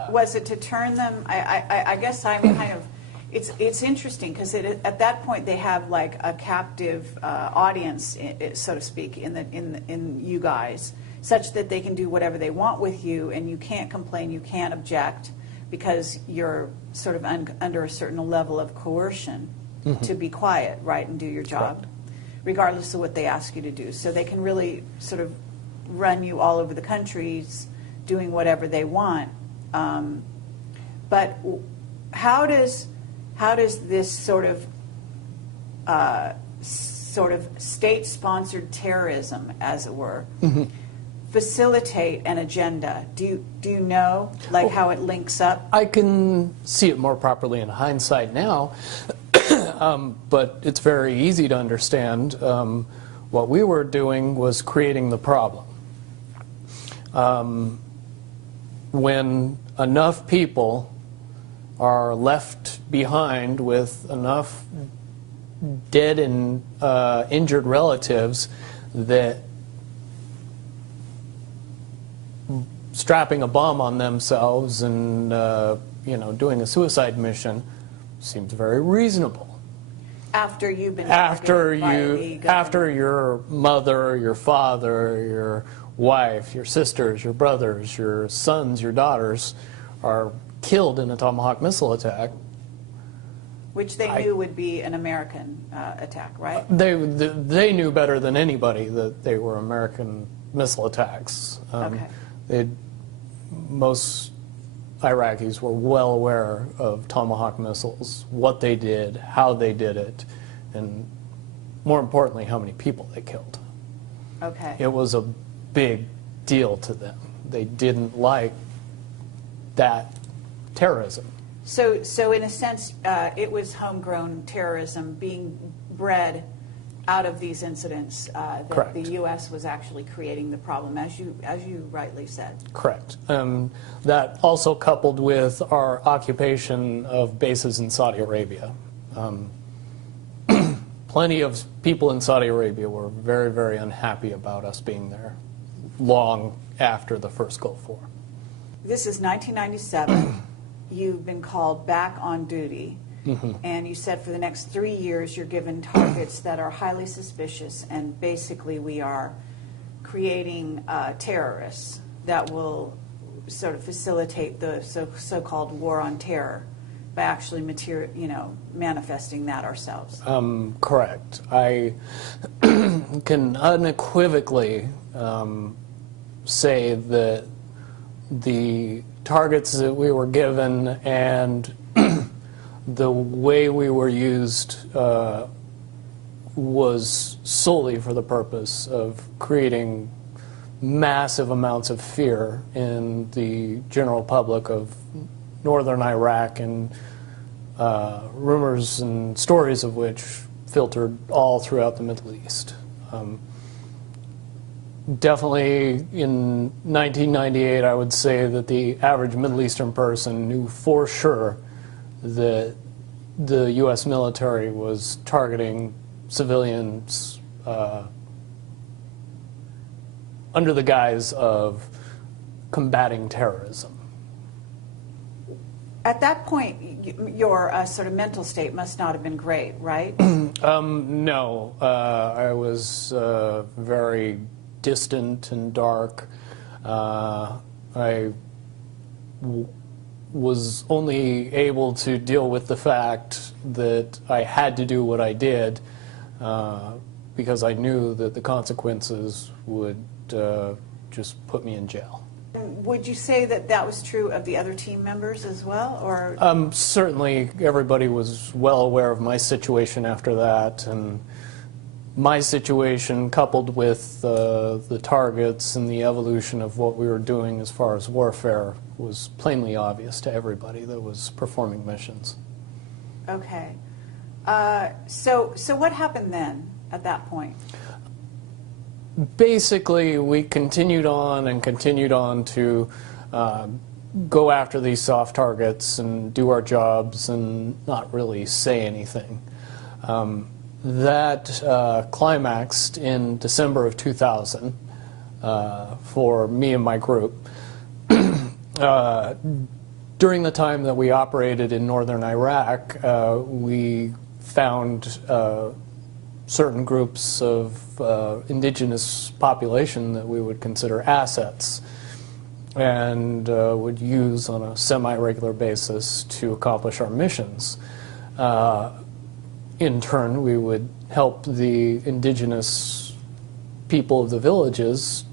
was it to turn them? I guess I'm kind of It's interesting because at that point they have like a captive audience, so to speak, in you guys, such that they can do whatever they want with you, and you can't complain, you can't object, because you're sort of under a certain level of coercion to be quiet, right, and do your job, Correct. regardless of what they ask you to do. So they can really sort of run you all over the countries, doing whatever they want. But how does this sort of state-sponsored terrorism, as it were, facilitate an agenda? Do you know, like, how it links up? I can see it more properly in hindsight now, but it's very easy to understand. What we were doing was creating the problem. When enough people are left behind with enough dead and injured relatives that strapping a bomb on themselves and doing a suicide mission seems very reasonable. After you've been after after your mother, your father, your wife, your sisters, your brothers, your sons, your daughters are killed in a Tomahawk missile attack. Which they knew would be an American attack, right? They knew better than anybody that they were American missile attacks. Okay. Most Iraqis were well aware of Tomahawk missiles, what they did, how they did it, and more importantly, how many people they killed. Okay. It was a big deal to them. They didn't like that terrorism. So in a sense, it was homegrown terrorism being bred out of these incidents. That Correct. The U.S. was actually creating the problem, as you rightly said. Correct. That also coupled with our occupation of bases in Saudi Arabia. Plenty of people in Saudi Arabia were very, very unhappy about us being there long after the first Gulf War. This is 1997. You've been called back on duty, and you said for the next 3 years you're given targets that are highly suspicious, and basically we are creating terrorists that will sort of facilitate the so-called war on terror by actually manifesting that ourselves. Correct. I can unequivocally say that the targets that we were given and the way we were used was solely for the purpose of creating massive amounts of fear in the general public of northern Iraq, and rumors and stories of which filtered all throughout the Middle East. Definitely in 1998, I would say that the average Middle Eastern person knew for sure that the U.S. military was targeting civilians under the guise of combating terrorism. At that point, your sort of mental state must not have been great, right? No. I was very distant and dark. I was only able to deal with the fact that I had to do what I did because I knew that the consequences would just put me in jail. Would you say that that was true of the other team members as well, or? Certainly, everybody was well aware of my situation after that, and my situation, coupled with the targets and the evolution of what we were doing as far as warfare, was plainly obvious to everybody that was performing missions. Okay. So what happened then at that point? Basically, we continued on and continued on to go after these soft targets and do our jobs and not really say anything. That climaxed in December of 2000 for me and my group. during the time that we operated in northern Iraq, we found certain groups of indigenous population that we would consider assets and would use on a semi-regular basis to accomplish our missions. In turn, we would help the indigenous people of the villages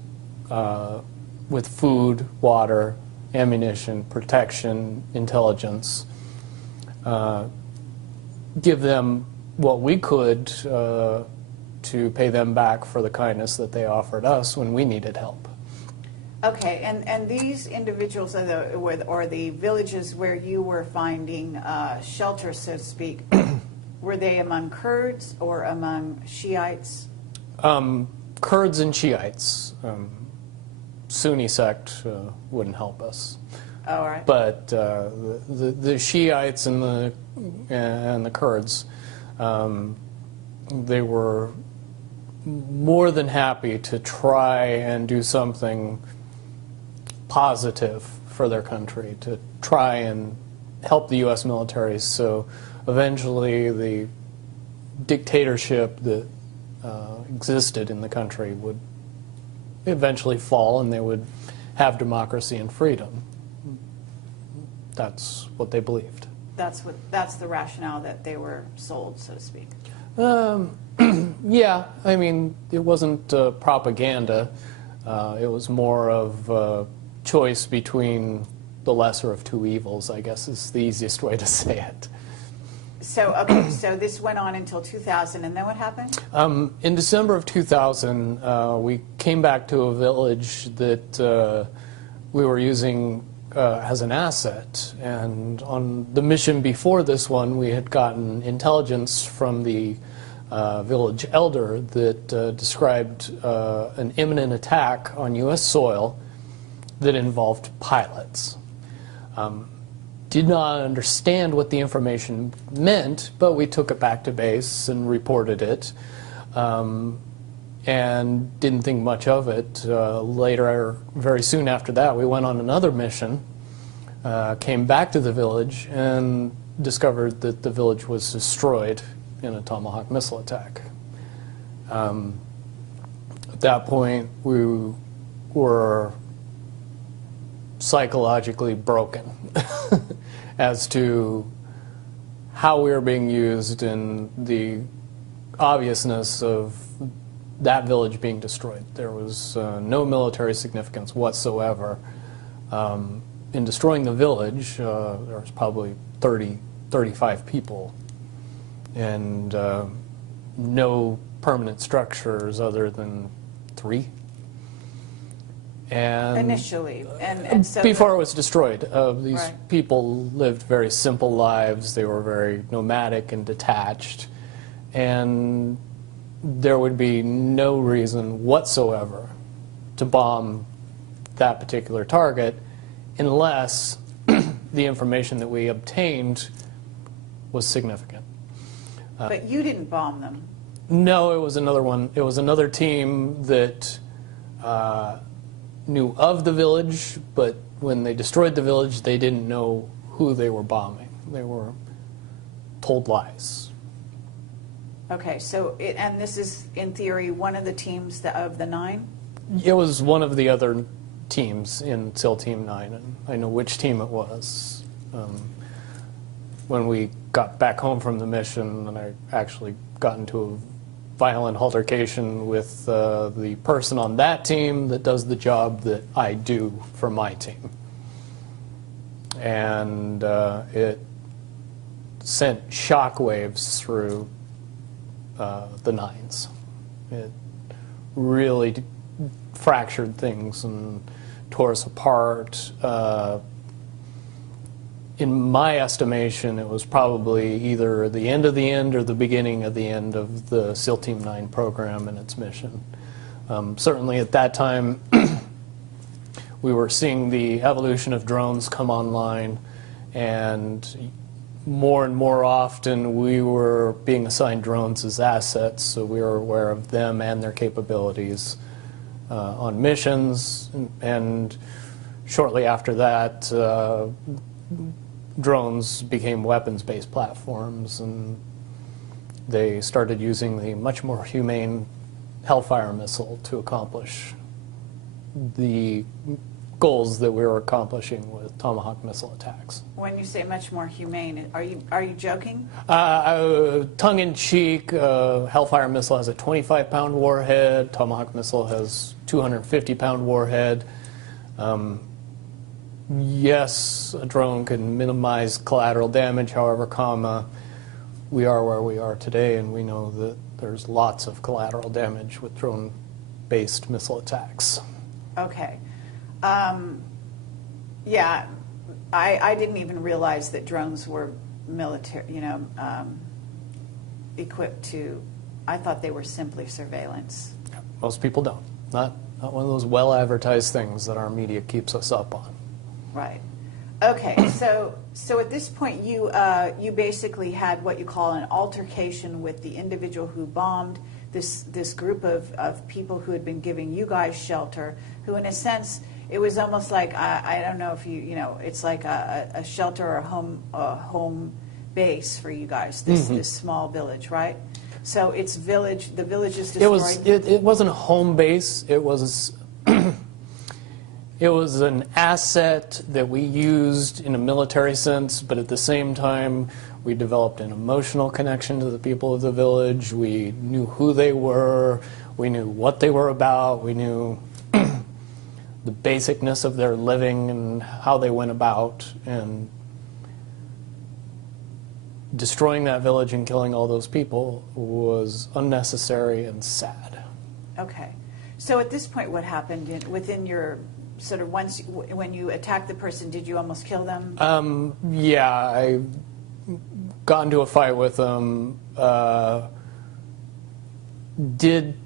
with food, water, ammunition, protection, intelligence, give them what we could to pay them back for the kindness that they offered us when we needed help. Okay, and these individuals or the villages where you were finding shelter, so to speak, were they among Kurds or among Shiites? Kurds and Shiites. Sunni sect wouldn't help us. Oh, all right. But the Shiites and the Kurds, they were more than happy to try and do something positive for their country, to try and help the U.S. military. So eventually the dictatorship that existed in the country would eventually fall and they would have democracy and freedom. That's what they believed. That's the rationale that they were sold, so to speak. Yeah, I mean, it wasn't propaganda. It was more of a choice between the lesser of two evils, I guess is the easiest way to say it. So, okay, so this went on until 2000, and then what happened? In December of 2000, we came back to a village that we were using as an asset. And on the mission before this one, we had gotten intelligence from the village elder that described an imminent attack on U.S. soil that involved pilots. Did not understand what the information meant, but we took it back to base and reported it, and didn't think much of it. Later, very soon after that, we went on another mission, came back to the village, and discovered that the village was destroyed in a Tomahawk missile attack. At that point, we were psychologically broken as to how we were being used and the obviousness of that village being destroyed. There was no military significance whatsoever. In destroying the village, there was probably 30, 35 people, and no permanent structures other than 3. And Initially, and so before it was destroyed, these right. people lived very simple lives. They were very nomadic and detached, and there would be no reason whatsoever to bomb that particular target unless the information that we obtained was significant. But you didn't bomb them. No, it was another one. It was another team that knew of the village, but when they destroyed the village, they didn't know who they were bombing. They were told lies. Okay, so and this is, in theory, one of the teams of the 9? It was one of the other teams in SEAL Team 9, and I know which team it was. When we got back home from the mission, and I actually got into a violent altercation with the person on that team that does the job that I do for my team. And it sent shockwaves through the 9s. It really fractured things and tore us apart. In my estimation, it was probably either the end of the end or the beginning of the end of the SEAL Team 9 program and its mission. Certainly at that time, we were seeing the evolution of drones come online, and more often we were being assigned drones as assets, so we were aware of them and their capabilities on missions. And shortly after that, drones became weapons-based platforms, and they started using the much more humane Hellfire missile to accomplish the goals that we were accomplishing with Tomahawk missile attacks. When you say much more humane, are you joking? Tongue-in-cheek, Hellfire missile has a 25-pound warhead. Tomahawk missile has 250-pound warhead. Yes, a drone can minimize collateral damage. However, we are where we are today, and we know that there's lots of collateral damage with drone-based missile attacks. Okay. Yeah, I didn't even realize that drones were military, equipped to. I thought they were simply surveillance. Most people don't. Not one of those well-advertised things that our media keeps us up on. Right. Okay. So at this point, you basically had what you call an altercation with the individual who bombed this group of people who had been giving you guys shelter, who in a sense, it was almost like, I don't know if it's like a shelter or a home base for you guys, this small village, right? So the village is destroyed. It wasn't a home base. It was it was an asset that we used in a military sense, but at the same time, we developed an emotional connection to the people of the village. We knew who they were. We knew what they were about. We knew the basicness of their living and how they went about. And destroying that village and killing all those people was unnecessary and sad. Okay. So at this point, what happened within your sort of when you attacked the person, did you almost kill them? Yeah, I got into a fight with them. Did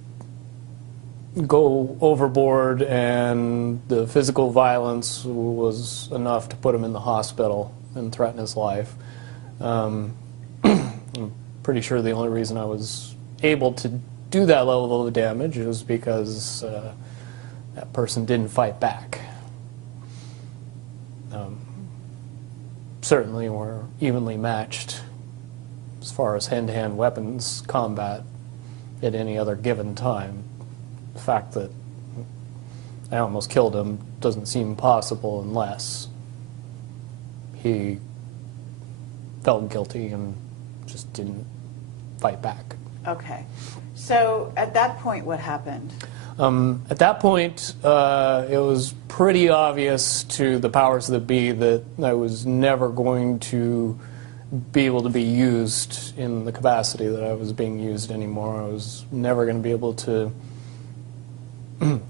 go overboard, and the physical violence was enough to put him in the hospital and threaten his life. I'm pretty sure the only reason I was able to do that level of damage was because that person didn't fight back. Certainly we're evenly matched as far as hand-to-hand weapons combat at any other given time. The fact that I almost killed him doesn't seem possible unless he felt guilty and just didn't fight back. Okay. So at that point, what happened? At that point, it was pretty obvious to the powers that be that I was never going to be able to be used in the capacity that I was being used anymore. I was never going to be able to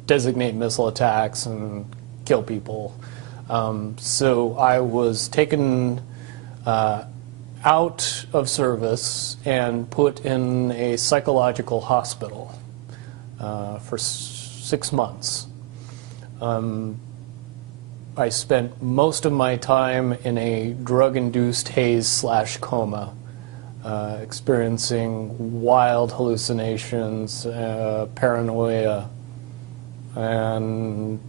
designate missile attacks and kill people. So I was taken out of service and put in a psychological hospital for 6 months. I spent most of my time in a drug-induced haze/coma, experiencing wild hallucinations, paranoia, and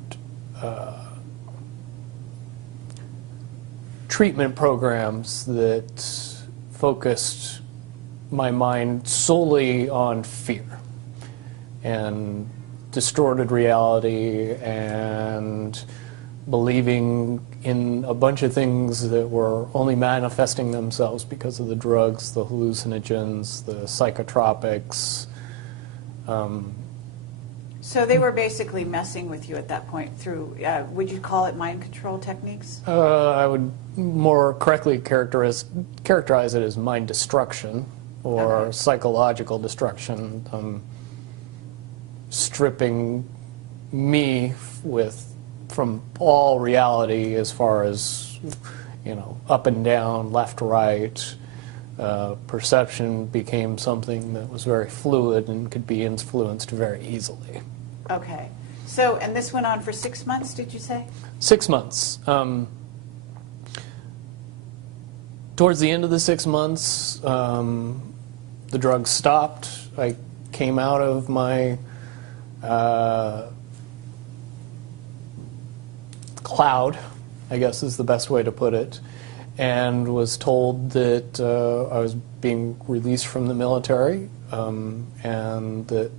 treatment programs that focused my mind solely on fear and distorted reality and believing in a bunch of things that were only manifesting themselves because of the drugs, the hallucinogens, the psychotropics. So they were basically messing with you at that point through, would you call it mind control techniques? I would more correctly characterize it as mind destruction or psychological destruction, stripping me from all reality as far as, up and down, left, right. Perception became something that was very fluid and could be influenced very easily. Okay. So, and this went on for 6 months, did you say? 6 months. Towards the end of the 6 months, the drugs stopped. I came out of my cloud I guess is the best way to put it, and was told that I was being released from the military, and that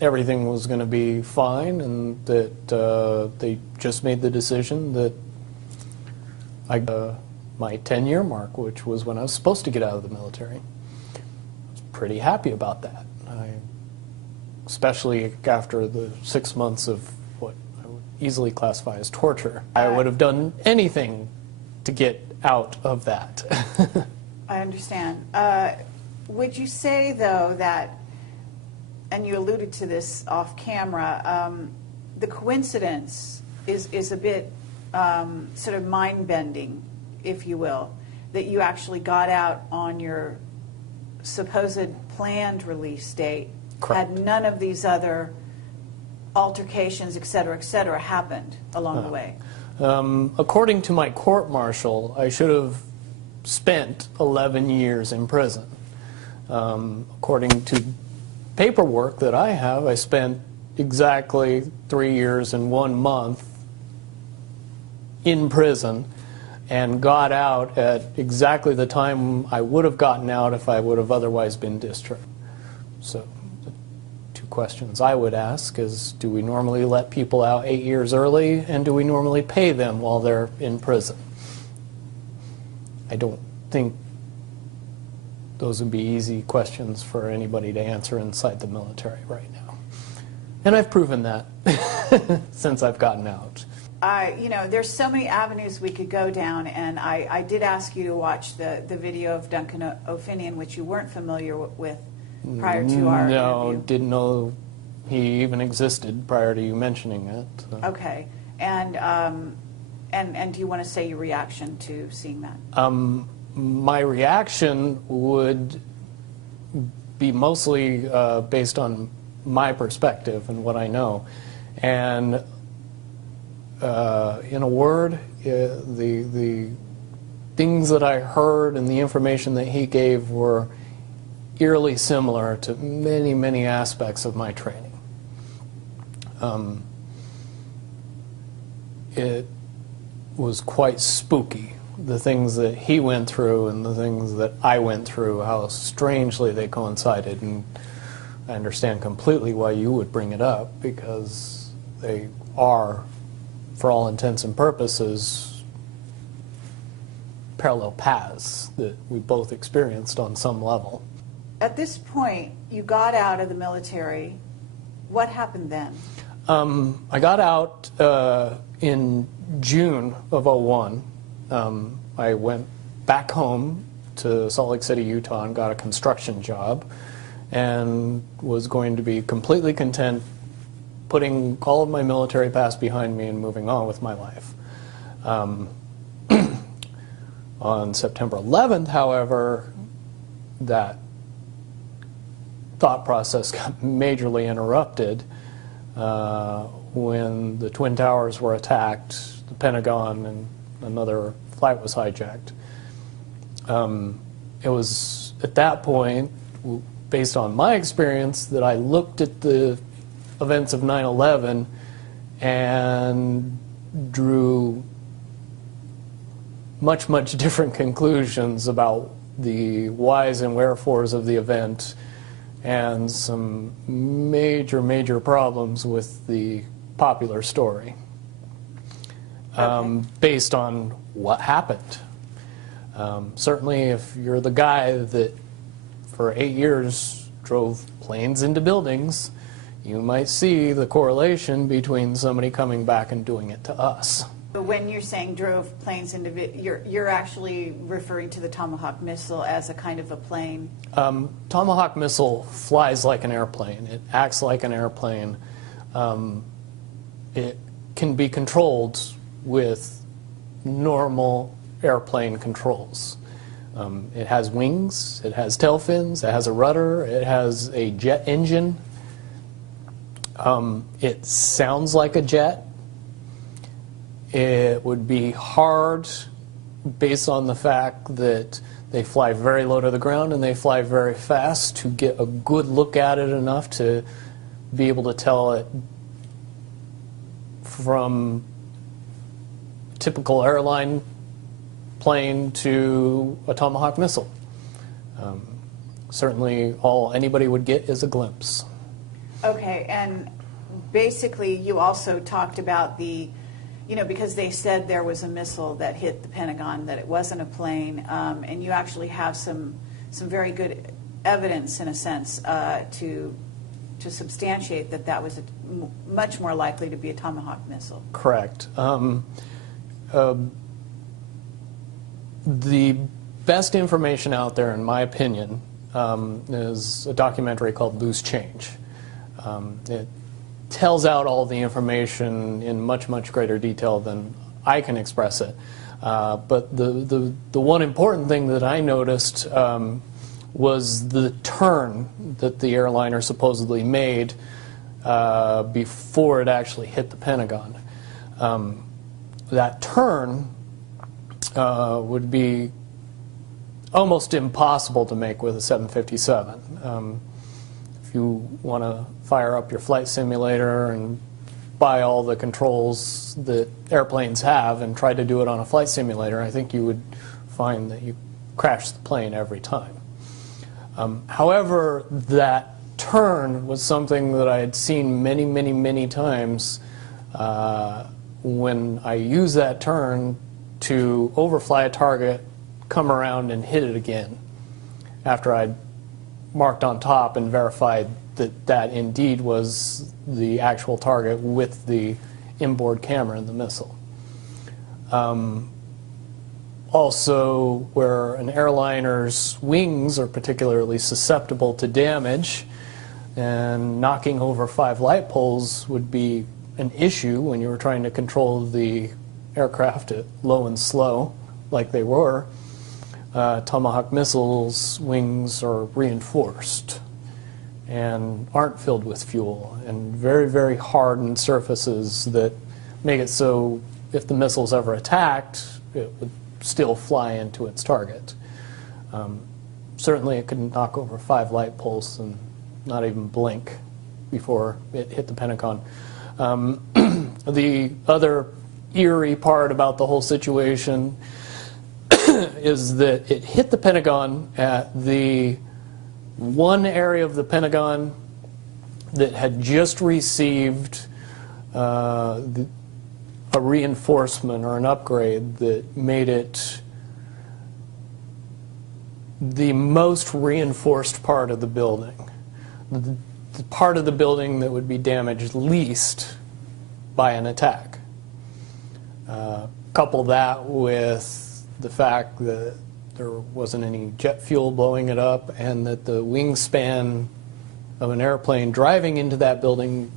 everything was going to be fine, and that they just made the decision that my 10-year mark, which was when I was supposed to get out of the military. I was pretty happy about that, especially after the 6 months of what I would easily classify as torture. I would have done anything to get out of that. I understand. Would you say, though, that, and you alluded to this off camera, the coincidence is a bit sort of mind-bending, if you will, that you actually got out on your supposed planned release date? Correct. Had none of these other altercations, et cetera, happened along the way? According to my court-martial, I should have spent 11 years in prison. According to paperwork that I have, I spent exactly 3 years and 1 month in prison and got out at exactly the time I would have gotten out if I would have otherwise been discharged. So the two questions I would ask is, do we normally let people out 8 years early, and do we normally pay them while they're in prison? I don't think those would be easy questions for anybody to answer inside the military right now. And I've proven that since I've gotten out. You know, there's so many avenues we could go down, and I did ask you to watch the video of Duncan O'Finian, which you weren't familiar with prior to our No, interview. didn't know he even existed prior to you mentioning it. So. Okay, and do you want to say your reaction to seeing that? My reaction would be mostly based on my perspective and what I know. And in a word, the things that I heard and the information that he gave were eerily similar to many, many aspects of my training. It was quite spooky, the things that he went through and the things that I went through, how strangely they coincided. And I understand completely why you would bring it up, because they are, for all intents and purposes, parallel paths that we both experienced on some level. At this point, you got out of the military. What happened then? I got out in June of '01. I went back home to Salt Lake City, Utah, and got a construction job, and was going to be completely content putting all of my military past behind me and moving on with my life. On September 11th, however, that thought process got majorly interrupted when the Twin Towers were attacked, the Pentagon, and another flight was hijacked. It was at that point, based on my experience, that I looked at the events of 9/11 and drew much, much different conclusions about the whys and wherefores of the event, and some major, major problems with the popular story based on what happened. Certainly if you're the guy that for 8 years drove planes into buildings, you might see the correlation between somebody coming back and doing it to us. But when you're saying drove planes into, you're actually referring to the Tomahawk missile as a kind of a plane? Tomahawk missile flies like an airplane. It acts like an airplane. It can be controlled with normal airplane controls. It has wings, it has tail fins, it has a rudder, it has a jet engine. It sounds like a jet. It would be hard, based on the fact that they fly very low to the ground and they fly very fast, to get a good look at it enough to be able to tell it from typical airline plane to a Tomahawk missile. Certainly all anybody would get is a glimpse. Okay, and basically you also talked about the, because they said there was a missile that hit the Pentagon, that it wasn't a plane, and you actually have some very good evidence, in a sense, to substantiate that was much more likely to be a Tomahawk missile. Correct. The best information out there, in my opinion, is a documentary called Loose Change. It tells out all the information in much, much greater detail than I can express it. But the one important thing that I noticed was the turn that the airliner supposedly made before it actually hit the Pentagon. That turn would be almost impossible to make with a 757. If you want to fire up your flight simulator and buy all the controls that airplanes have and try to do it on a flight simulator, I think you would find that you crash the plane every time. However, that turn was something that I had seen many, many, many times when I used that turn to overfly a target, come around and hit it again after I'd marked on top and verified that that indeed was the actual target with the inboard camera in the missile. Also, where an airliner's wings are particularly susceptible to damage, and knocking over 5 light poles would be an issue when you were trying to control the aircraft at low and slow, like they were. Tomahawk missiles' wings are reinforced and aren't filled with fuel, and very, very hardened surfaces that make it so if the missile's ever attacked, it would still fly into its target. Certainly it could knock over 5 light poles and not even blink before it hit the Pentagon. The other eerie part about the whole situation is that it hit the Pentagon at the one area of the Pentagon that had just received a reinforcement or an upgrade that made it the most reinforced part of the building. The part of the building that would be damaged least by an attack. Couple that with the fact that there wasn't any jet fuel blowing it up, and that the wingspan of an airplane driving into that building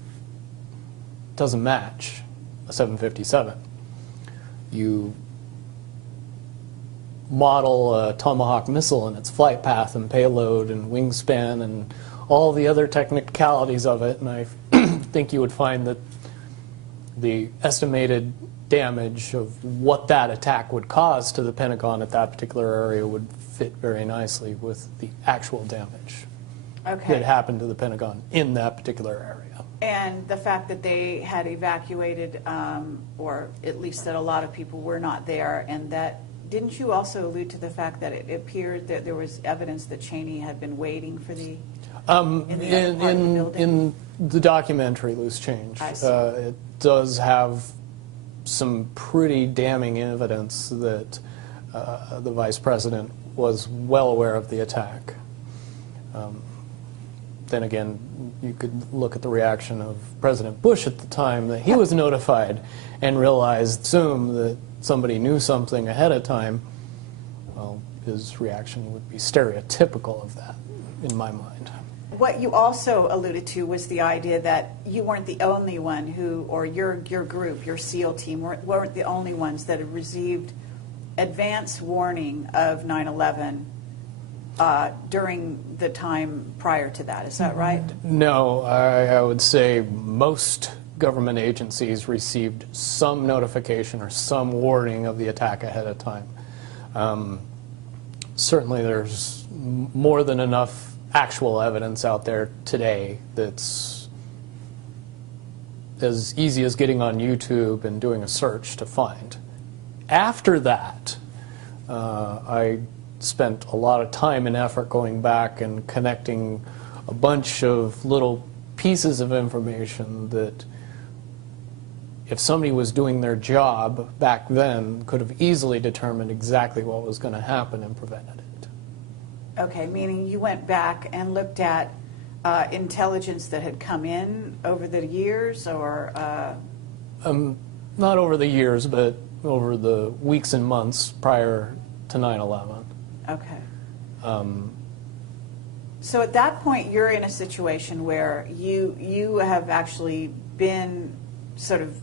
doesn't match a 757. You model a Tomahawk missile and its flight path and payload and wingspan and all the other technicalities of it, and I think you would find that the estimated damage of what that attack would cause to the Pentagon at that particular area would fit very nicely with the actual damage that happened to the Pentagon in that particular area. And the fact that they had evacuated, or at least that a lot of people were not there, and that, didn't you also allude to the fact that it appeared that there was evidence that Cheney had been waiting for the in the documentary Loose Change, it does have some pretty damning evidence that the vice president was well aware of the attack. Then again, you could look at the reaction of President Bush at the time that he was notified and assume that somebody knew something ahead of time. Well, his reaction would be stereotypical of that, in my mind. What you also alluded to was the idea that you weren't the only one who, or your group, your SEAL team, weren't the only ones that had received advance warning of 9/11 during the time prior to that. Is that right? No, I would say most government agencies received some notification or some warning of the attack ahead of time. Certainly there's more than enough actual evidence out there today that's as easy as getting on YouTube and doing a search to find. after that, I spent a lot of time and effort going back and connecting a bunch of little pieces of information that, if somebody was doing their job back then, could have easily determined exactly what was going to happen and prevented it. Okay, meaning you went back and looked at intelligence that had come in over the years, or? Not over the years, but over the weeks and months prior to 9/11. Okay. So at that point, you're in a situation where you have actually been sort of,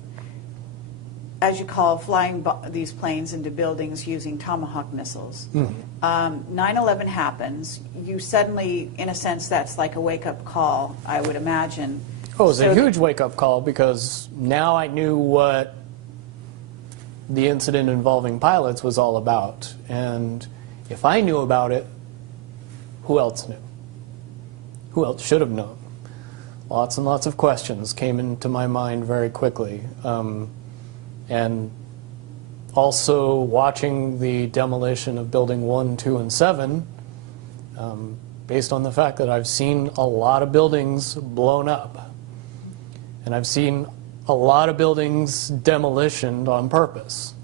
as you call, flying these planes into buildings using Tomahawk missiles. 9/11 happens. You suddenly, in a sense, that's like a wake-up call, I would imagine. Oh, it was a huge wake-up call, because now I knew what the incident involving pilots was all about. And if I knew about it, who else knew? Who else should have known? Lots and lots of questions came into my mind very quickly. And also watching the demolition of Building 1, 2, and 7, based on the fact that I've seen a lot of buildings blown up. And I've seen a lot of buildings demolitioned on purpose.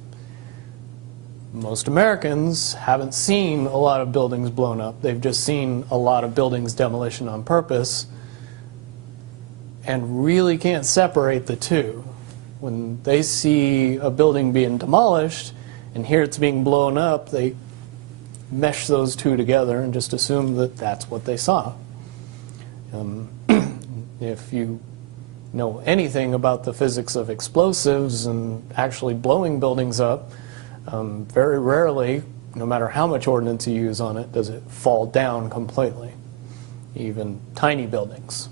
Most Americans haven't seen a lot of buildings blown up. They've just seen a lot of buildings demolitioned on purpose, and really can't separate the two. When they see a building being demolished and hear it's being blown up, they mesh those two together and just assume that that's what they saw. If you know anything about the physics of explosives and actually blowing buildings up, very rarely, no matter how much ordnance you use on it, does it fall down completely, even tiny buildings.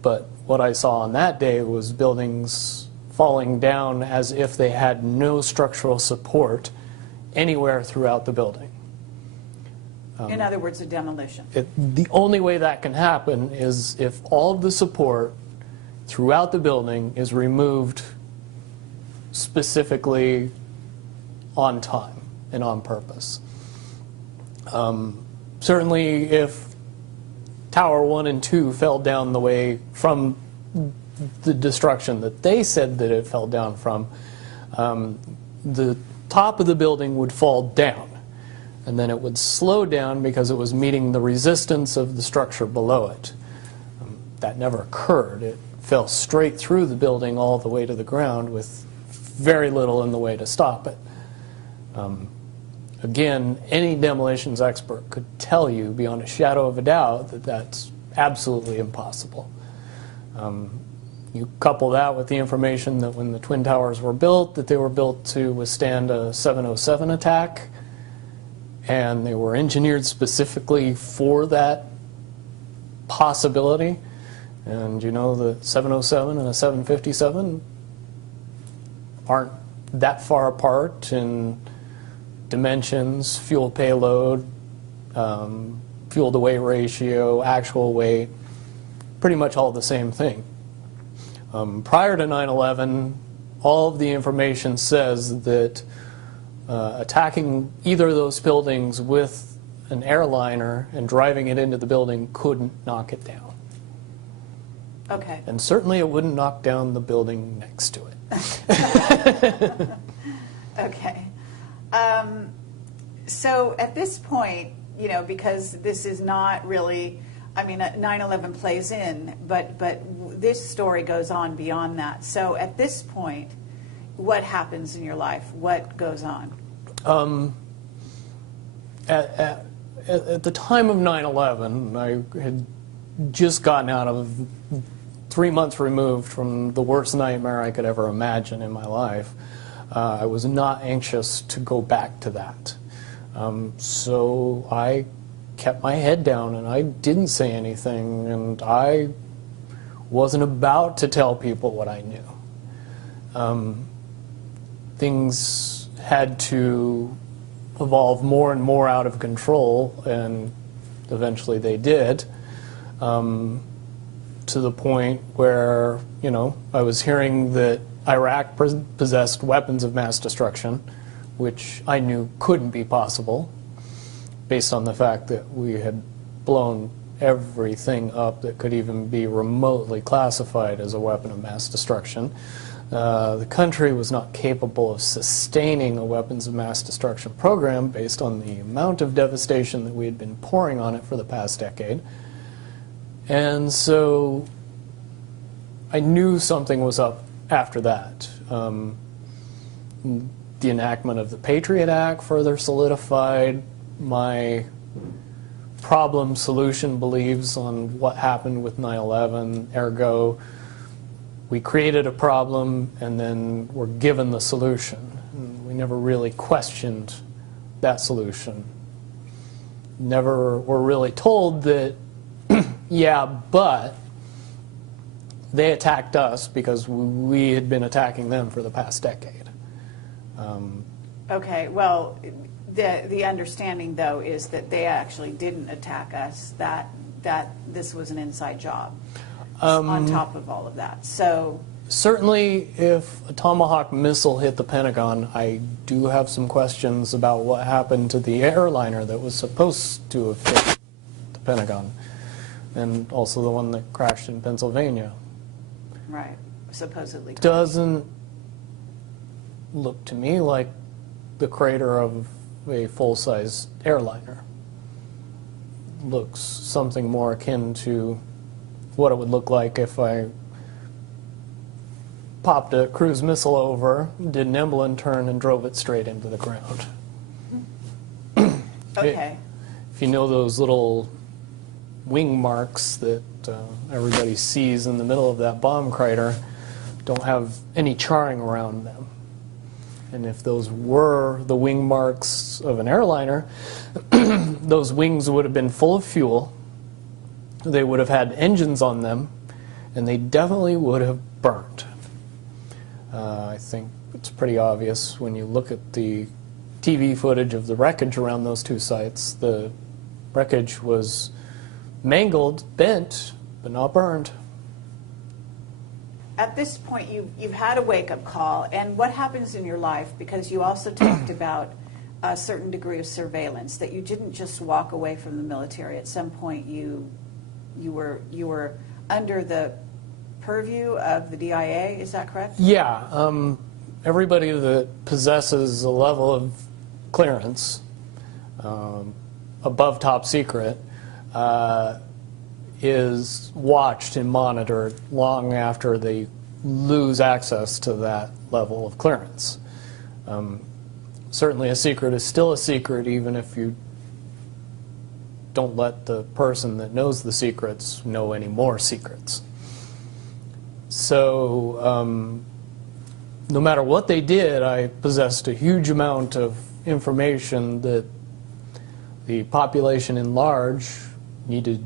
But what I saw on that day was buildings falling down as if they had no structural support anywhere throughout the building. In other words, a demolition. The only way that can happen is if all of the support throughout the building is removed specifically on time and on purpose. Certainly if Tower 1 and 2 fell down the way from the destruction that they said that it fell down from, the top of the building would fall down, and then it would slow down because it was meeting the resistance of the structure below it. That never occurred. It fell straight through the building all the way to the ground with very little in the way to stop it. Again, any demolitions expert could tell you beyond a shadow of a doubt that that's absolutely impossible. You couple that with the information that when the Twin Towers were built, that they were built to withstand a 707 attack, and they were engineered specifically for that possibility. And you know, the 707 and a 757 aren't that far apart in dimensions, fuel payload, fuel to weight ratio, actual weight, pretty much all the same thing. Prior to 9/11, all of the information says that attacking either of those buildings with an airliner and driving it into the building couldn't knock it down. Okay. And certainly it wouldn't knock down the building next to it. Okay. So at this point, you know, because this is not really, I mean, 9/11 plays in, but this story goes on beyond that. So at this point, what happens in your life? What goes on? At the time of 9/11, I had just gotten out of 3 months removed from the worst nightmare I could ever imagine in my life. I was not anxious to go back to that. So I kept my head down and I didn't say anything, and I wasn't about to tell people what I knew. Things had to evolve more and more out of control, and eventually they did, to the point where, you know, I was hearing that Iraq possessed weapons of mass destruction, which I knew couldn't be possible based on the fact that we had blown everything up that could even be remotely classified as a weapon of mass destruction. The country was not capable of sustaining a weapons of mass destruction program based on the amount of devastation that we had been pouring on it for the past decade. And so I knew something was up after that. The enactment of the Patriot Act further solidified my problem-solution beliefs on what happened with 9/11. Ergo, we created a problem and then were given the solution. And we never really questioned that solution. Never were really told that, yeah, but they attacked us because we had been attacking them for the past decade. Okay, well, the understanding, though, is that they actually didn't attack us, that this was an inside job on top of all of that. So certainly, if a Tomahawk missile hit the Pentagon, I do have some questions about what happened to the airliner that was supposed to have hit the Pentagon, and also the one that crashed in Pennsylvania. right, supposedly. Doesn't look to me like the crater of a full-size airliner. Looks something more akin to what it would look like if I popped a cruise missile over, did an Emblem turn, and drove it straight into the ground. Okay. If you know those little wing marks that everybody sees in the middle of that bomb crater, don't have any charring around them. And if those were the wing marks of an airliner, those wings would have been full of fuel, they would have had engines on them, and they definitely would have burnt. I think it's pretty obvious when you look at the TV footage of the wreckage around those two sites. The wreckage was mangled, bent, but not burned. At this point, you've had a wake-up call, and what happens in your life, because you also talked about a certain degree of surveillance, that you didn't just walk away from the military. At some point, you were under the purview of the DIA, is that correct? Yeah. Everybody that possesses a level of clearance above top secret is watched and monitored long after they lose access to that level of clearance. Certainly a secret is still a secret even if you don't let the person that knows the secrets know any more secrets. So no matter what they did, I possessed a huge amount of information that the population in large needed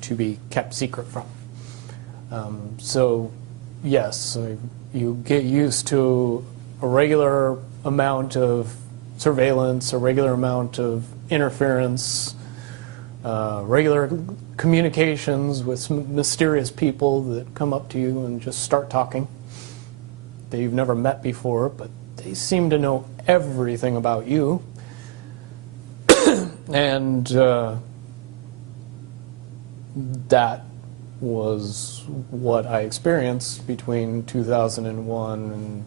to be kept secret from. So yes, you get used to a regular amount of surveillance, a regular amount of interference, regular communications with some mysterious people that come up to you and just start talking that you've never met before, but they seem to know everything about you. And that was what I experienced between 2001 and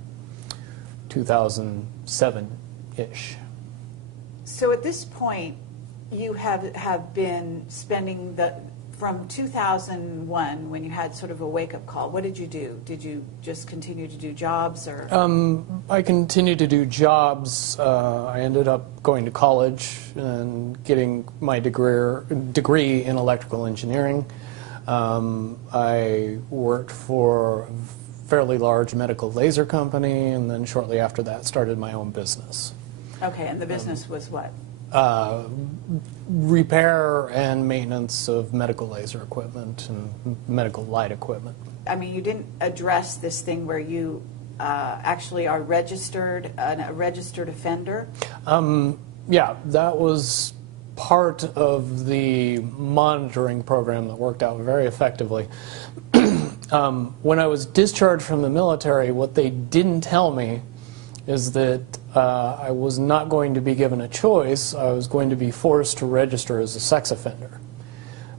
2007-ish. So at this point, you have been spending from 2001, when you had sort of a wake-up call, what did you do? Did you just continue to do jobs, or? I continued to do jobs. I ended up going to college and getting my degree in electrical engineering. I worked for a fairly large medical laser company, and then shortly after that started my own business. Okay, and the business was what? Repair and maintenance of medical laser equipment and medical light equipment. I mean, you didn't address this thing where you actually are a registered offender? Yeah, that was part of the monitoring program that worked out very effectively. When I was discharged from the military, what they didn't tell me is that I was not going to be given a choice. I was going to be forced to register as a sex offender.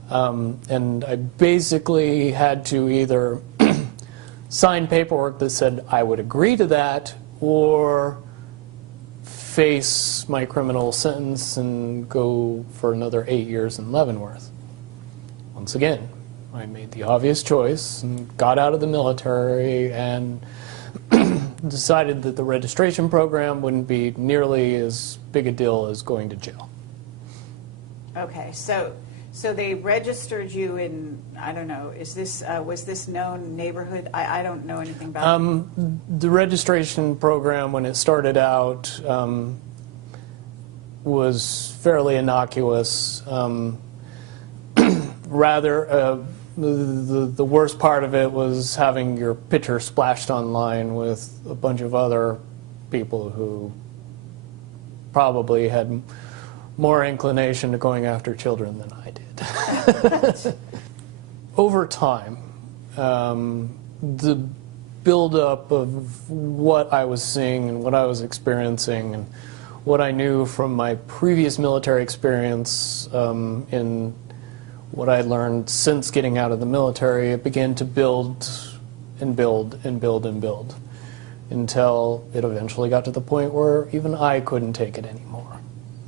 And I basically had to either sign paperwork that said I would agree to that, or face my criminal sentence and go for another 8 years in Leavenworth. Once again, I made the obvious choice and got out of the military and decided that the registration program wouldn't be nearly as big a deal as going to jail. Okay, so they registered you in, I don't know, is this was this known neighborhood? I don't know anything about it. The registration program, when it started out, was fairly innocuous. Rather, the worst part of it was having your picture splashed online with a bunch of other people who probably had more inclination to going after children than I did. Over time, the buildup of what I was seeing and what I was experiencing and what I knew from my previous military experience in what I learned since getting out of the military, it began to build and build and build and build until it eventually got to the point where even I couldn't take it anymore.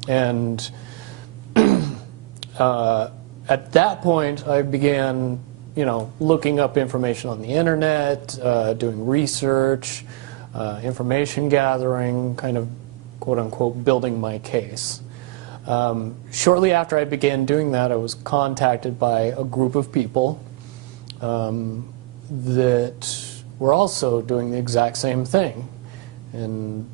And at that point, I began, looking up information on the internet, doing research, information gathering, kind of quote-unquote building my case. Shortly after I began doing that, I was contacted by a group of people that were also doing the exact same thing and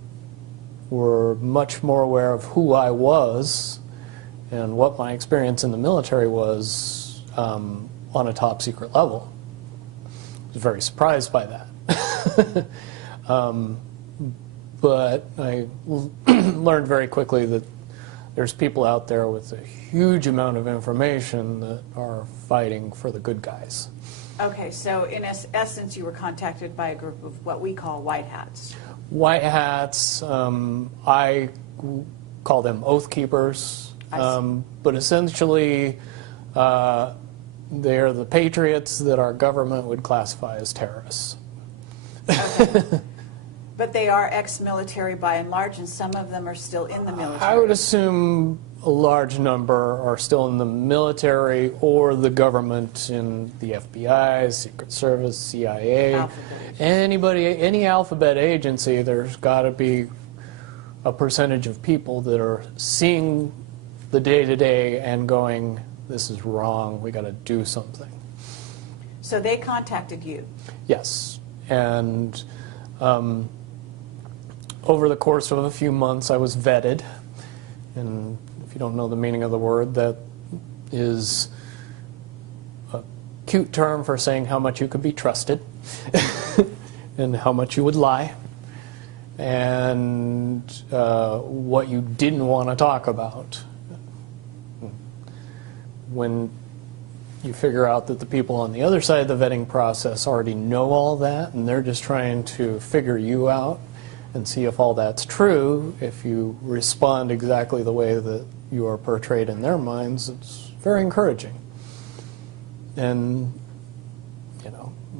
were much more aware of who I was and what my experience in the military was on a top secret level. I was very surprised by that. But I learned very quickly that there's people out there with a huge amount of information that are fighting for the good guys. Okay, so in essence, you were contacted by a group of what we call white hats. White hats, I call them oath keepers, but essentially they're the patriots that our government would classify as terrorists. Okay. But they are ex-military by and large, and some of them are still in the military. I would assume a large number are still in the military or the government in the FBI, Secret Service, CIA, any alphabet agency. There's got to be a percentage of people that are seeing the day-to-day and going, this is wrong, we got to do something. So they contacted you? Yes, and over the course of a few months, I was vetted, and if you don't know the meaning of the word, that is a cute term for saying how much you could be trusted and how much you would lie and what you didn't want to talk about. When you figure out that the people on the other side of the vetting process already know all that and they're just trying to figure you out and see if all that's true, if you respond exactly the way that you are portrayed in their minds, it's very encouraging. And,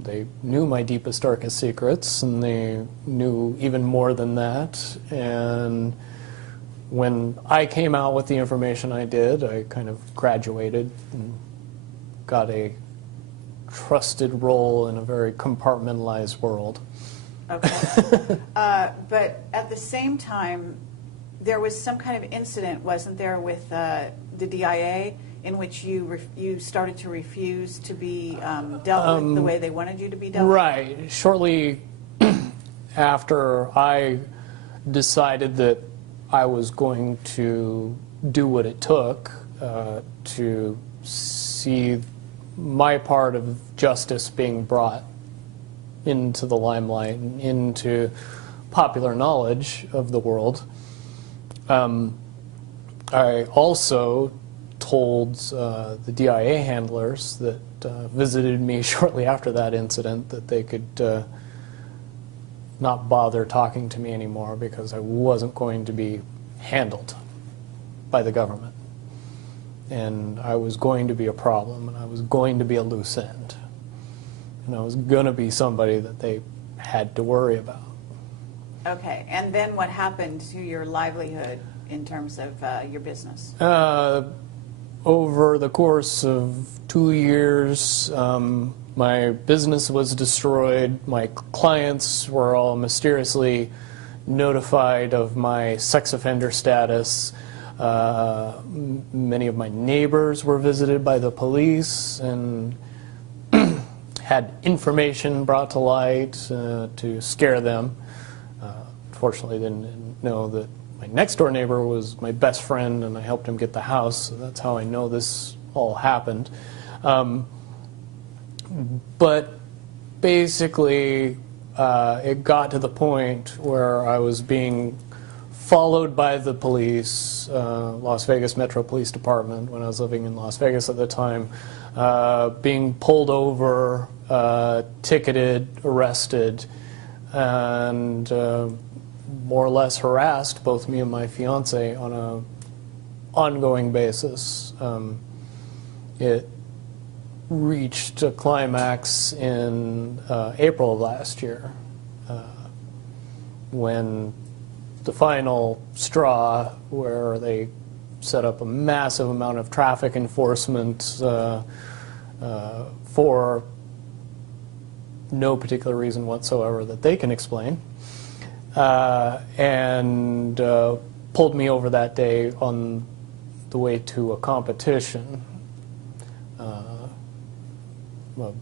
they knew my deepest, darkest secrets, and they knew even more than that. And when I came out with the information I did, I kind of graduated and got a trusted role in a very compartmentalized world. Okay. But at the same time, there was some kind of incident, wasn't there, with the DIA in which you started to refuse to be dealt with the way they wanted you to be dealt with? Right. Shortly after I decided that I was going to do what it took to see my part of justice being brought into the limelight and into popular knowledge of the world, I also told the DIA handlers that visited me shortly after that incident that they could not bother talking to me anymore because I wasn't going to be handled by the government. And I was going to be a problem, and I was going to be a loose end. And I was going to be somebody that they had to worry about. Okay, and then what happened to your livelihood in terms of your business? Over the course of 2 years, my business was destroyed. My clients were all mysteriously notified of my sex offender status. Many of my neighbors were visited by the police and had information brought to light to scare them. Fortunately, they didn't know that my next-door neighbor was my best friend, and I helped him get the house, so that's how I know this all happened. But basically, it got to the point where I was being followed by the police, Las Vegas Metro Police Department, when I was living in Las Vegas at the time, being pulled over, ticketed, arrested, and more or less harassed, both me and my fiance, on an ongoing basis. It reached a climax in April of last year, when the final straw, where they set up a massive amount of traffic enforcement for no particular reason whatsoever that they can explain, and pulled me over that day on the way to a competition, a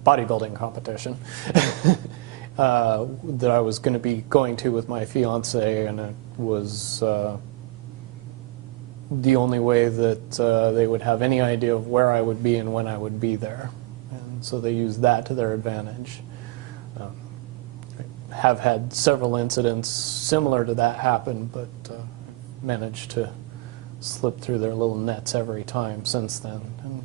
bodybuilding competition, that I was going to be going to with my fiance, and it was the only way that they would have any idea of where I would be and when I would be there. And so they used that to their advantage. I have had several incidents similar to that happen, but managed to slip through their little nets every time since then. And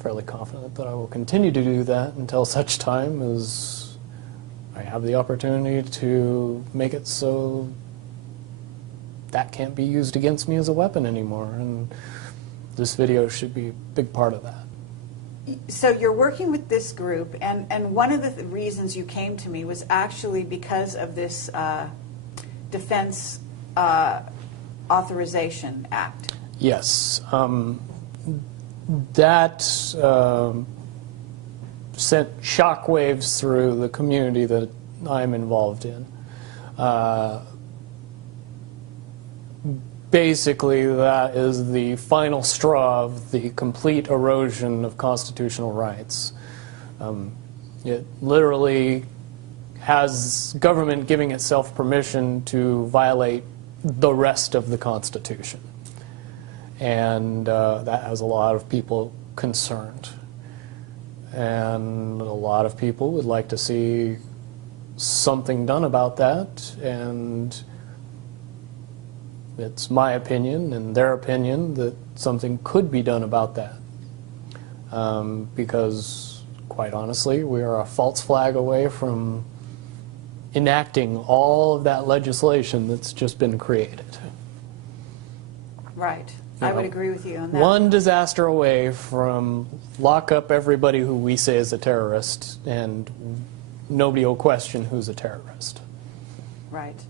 fairly confident that I will continue to do that until such time as I have the opportunity to make it so that can't be used against me as a weapon anymore. And this video should be a big part of that. So you're working with this group, and one of the reasons you came to me was actually because of this Defense Authorization Act. Yes. That sent shockwaves through the community that I'm involved in. Basically, that is the final straw of the complete erosion of constitutional rights. It literally has government giving itself permission to violate the rest of the Constitution. And that has a lot of people concerned. And a lot of people would like to see something done about that, and it's my opinion and their opinion that something could be done about that. Because, quite honestly, we are a false flag away from enacting all of that legislation that's just been created. Right. I would agree with you on that. One disaster away from lock up everybody who we say is a terrorist, and nobody will question who's a terrorist. Right.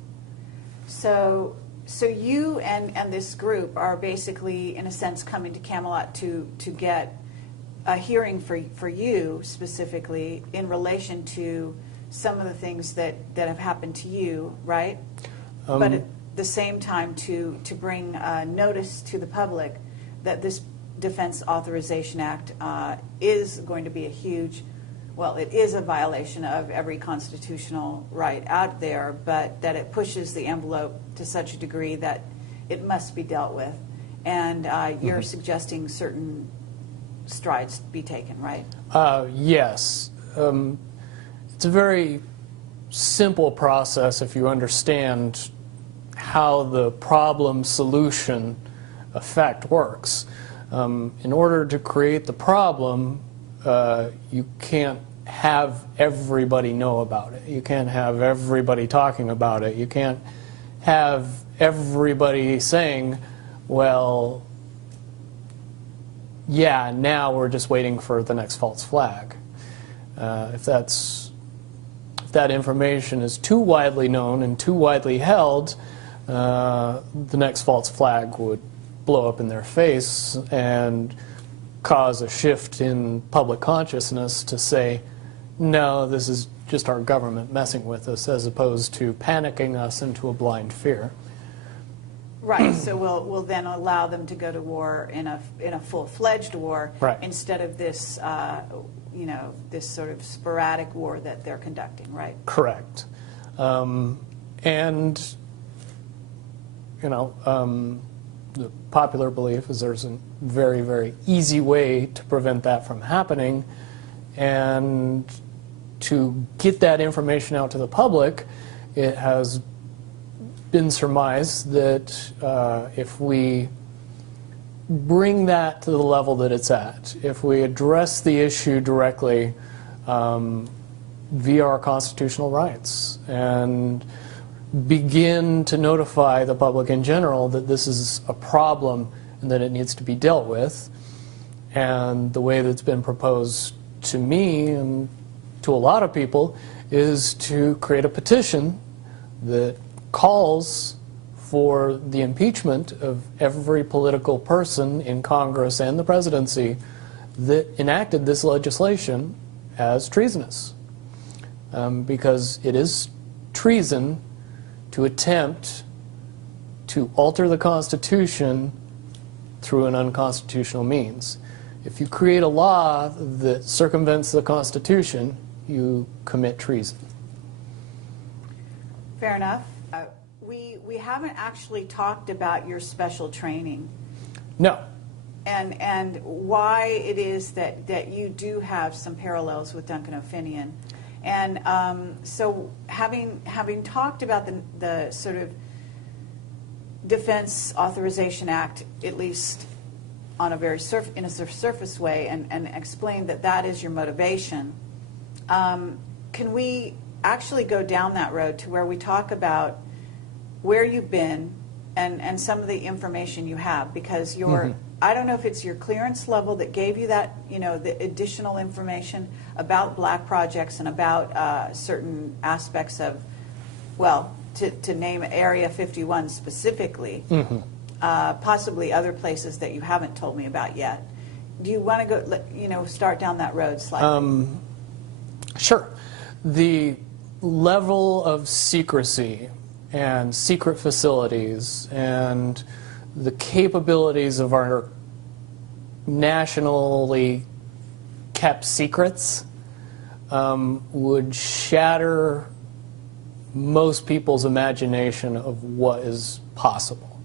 So you and this group are basically, in a sense, coming to Camelot to get a hearing for you specifically in relation to some of the things that have happened to you, right? But at the same time to bring notice to the public that this Defense Authorization Act is going to be a huge, well, it is a violation of every constitutional right out there, but that it pushes the envelope to such a degree that it must be dealt with. And you're suggesting certain strides be taken, right? Yes. It's a very simple process if you understand how the problem solution effect works. In order to create the problem, you can't have everybody know about it. You can't have everybody talking about it. You can't have everybody saying, well, yeah, now we're just waiting for the next false flag. If that information is too widely known and too widely held, the next false flag would blow up in their face and cause a shift in public consciousness to say, no, this is just our government messing with us, as opposed to panicking us into a blind fear. Right. So we'll then allow them to go to war in a full-fledged war, right, instead of this this sort of sporadic war that they're conducting. Right. Correct. And the popular belief is there's a very, very easy way to prevent that from happening, and to get that information out to the public, it has been surmised that if we bring that to the level that it's at, if we address the issue directly via our constitutional rights and begin to notify the public in general that this is a problem and that it needs to be dealt with, and the way that's been proposed to me and to a lot of people is to create a petition that calls for the impeachment of every political person in Congress and the presidency that enacted this legislation as treasonous. Because it is treason to attempt to alter the Constitution through an unconstitutional means. If you create a law that circumvents the Constitution, you commit treason. Fair enough. We haven't actually talked about your special training. No. And why it is that you do have some parallels with Duncan O'Finian. And so having talked about the sort of Defense Authorization Act, at least on a very surface way, and explained that is your motivation, can we actually go down that road to where we talk about where you've been and some of the information you have? Because I don't know if it's your clearance level that gave you that, the additional information about black projects and about certain aspects of, well, to name Area 51 specifically, possibly other places that you haven't told me about yet. Do you want to go, start down that road slightly? Sure. The level of secrecy and secret facilities and the capabilities of our nationally kept secrets would shatter most people's imagination of what is possible.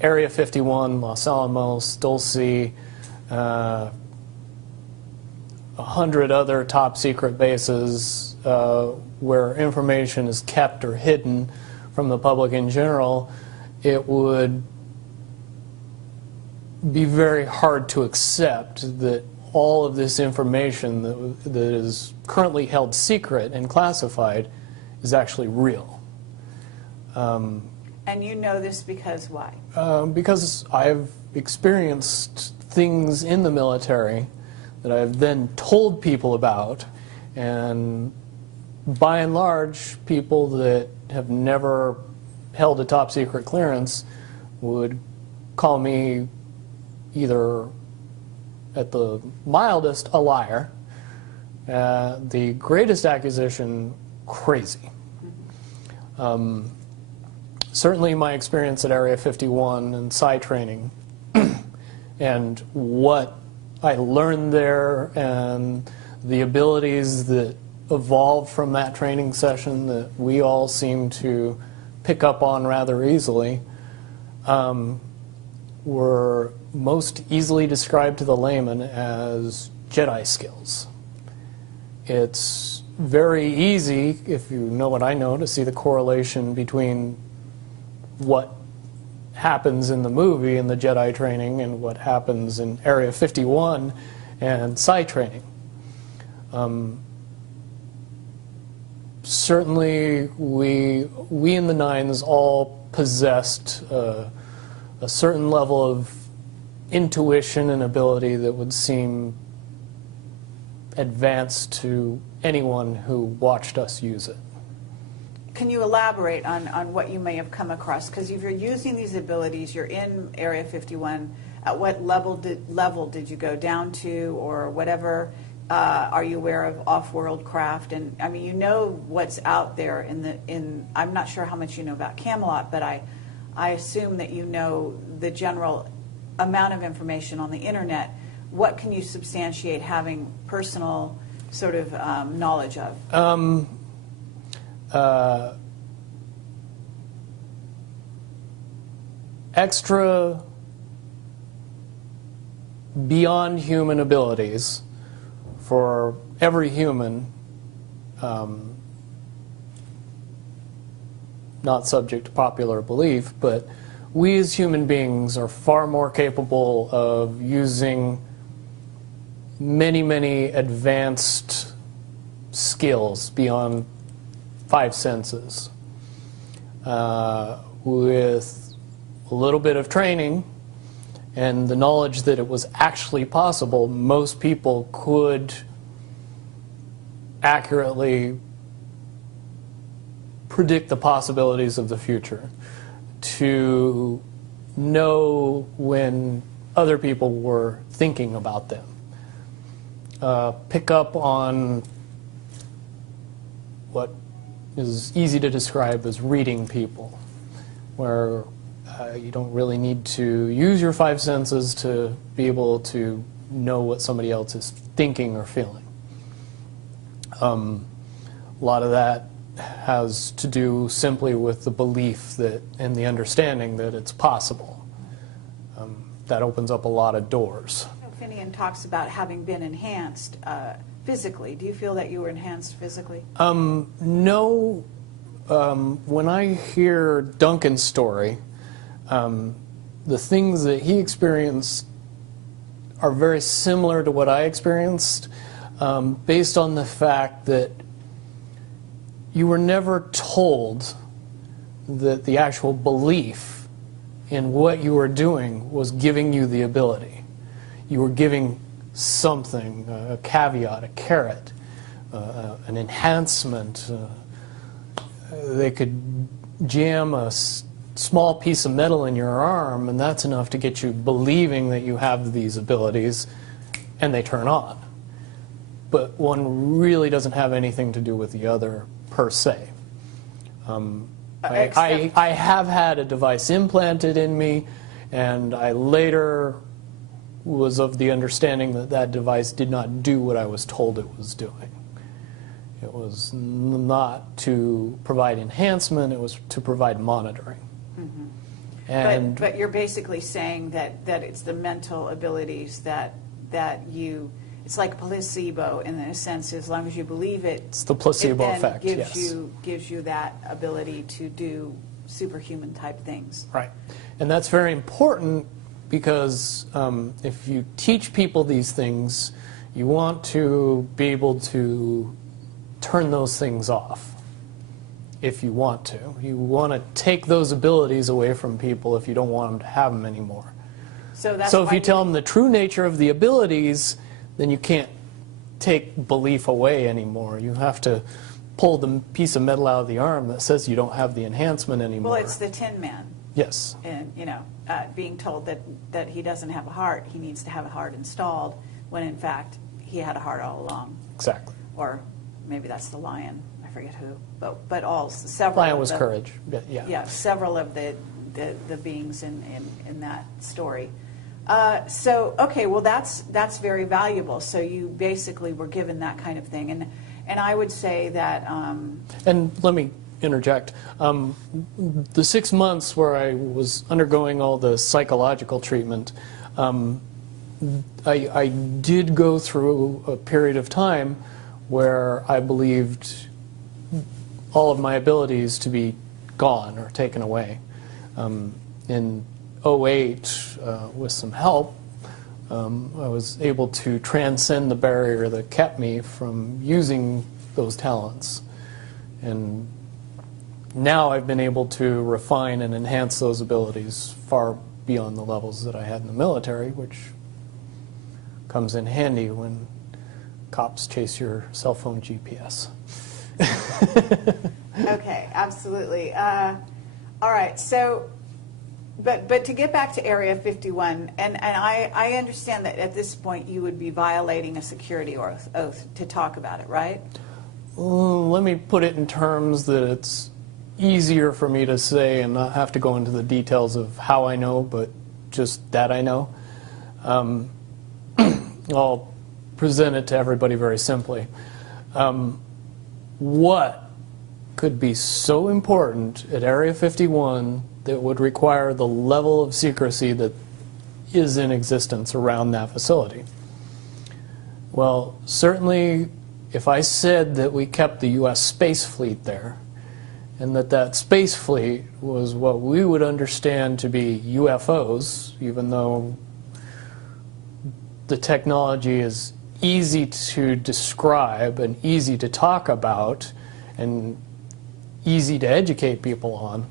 Area 51, Los Alamos, Dulce, 100 other top secret bases where information is kept or hidden from the public in general, it would be very hard to accept that all of this information that is currently held secret and classified is actually real. And you know this because why? Because I've experienced things in the military that I've then told people about, and by and large, people that have never held a top secret clearance would call me either, at the mildest, a liar, the greatest accusation, crazy. Certainly my experience at Area 51 and PSY training and what I learned there and the abilities that evolved from that training session that we all seem to pick up on rather easily were most easily described to the layman as Jedi skills. It's very easy, if you know what I know, to see the correlation between what happens in the movie in the Jedi training and what happens in Area 51 and Psi training. Certainly, we in the Nines all possessed a certain level of intuition and ability that would seem advanced to anyone who watched us use it. Can you elaborate on what you may have come across? Because if you're using these abilities, you're in Area 51, at what level did you go down to, or whatever? Are you aware of off-world craft? And I mean, you know what's out there I'm not sure how much you know about Camelot, but I assume that you know the general amount of information on the internet. What can you substantiate having personal sort of knowledge of? Extra beyond human abilities for every human, not subject to popular belief, but we as human beings are far more capable of using many, many advanced skills beyond 5 senses. With a little bit of training and the knowledge that it was actually possible, most people could accurately predict the possibilities of the future, to know when other people were thinking about them, pick up on what is easy to describe as reading people, where you don't really need to use your 5 senses to be able to know what somebody else is thinking or feeling. A lot of that has to do simply with the belief that and the understanding that it's possible. That opens up a lot of doors. Finian talks about having been enhanced physically. Do you feel that you were enhanced physically? No. When I hear Duncan's story, the things that he experienced are very similar to what I experienced, based on the fact that you were never told that the actual belief in what you were doing was giving you the ability. You were giving something, a caveat, a carrot, an enhancement. They could jam a small piece of metal in your arm, and that's enough to get you believing that you have these abilities, and they turn on. But one really doesn't have anything to do with the other, per se. I have had a device implanted in me, and I later was of the understanding that that device did not do what I was told it was doing. It was not to provide enhancement, it was to provide monitoring. Mm-hmm. And but you're basically saying that it's the mental abilities that you, it's like placebo in a sense. As long as you believe it, it's the placebo effect, gives yes. gives you that ability to do superhuman type things. Right. And that's very important because if you teach people these things, you want to be able to turn those things off if you want to. You want to take those abilities away from people if you don't want them to have them anymore. So if you tell them the true nature of the abilities, then you can't take belief away anymore. You have to pull the piece of metal out of the arm that says you don't have the enhancement anymore. Well, it's the Tin Man. Yes. And, being told that he doesn't have a heart, he needs to have a heart installed, when in fact he had a heart all along. Exactly. Or maybe that's the lion. I forget who. But several. Lion was courage. Yeah. Yeah, several of the beings in that story. So okay, well that's very valuable. So you basically were given that kind of thing, and I would say that. And let me interject. The 6 months where I was undergoing all the psychological treatment, I did go through a period of time where I believed all of my abilities to be gone or taken away. In '08, with some help, I was able to transcend the barrier that kept me from using those talents. And now I've been able to refine and enhance those abilities far beyond the levels that I had in the military, which comes in handy when cops chase your cell phone GPS. Okay, absolutely. All right, so, but to get back to Area 51, and I understand that at this point you would be violating a security oath to talk about it, right? Let me put it in terms that it's easier for me to say and not have to go into the details of how I know, but just that I know. I'll present it to everybody very simply. What could be so important at Area 51 that would require the level of secrecy that is in existence around that facility? Well, certainly if I said that we kept the U.S. space fleet there, and that space fleet was what we would understand to be UFOs, even though the technology is easy to describe and easy to talk about and easy to educate people on,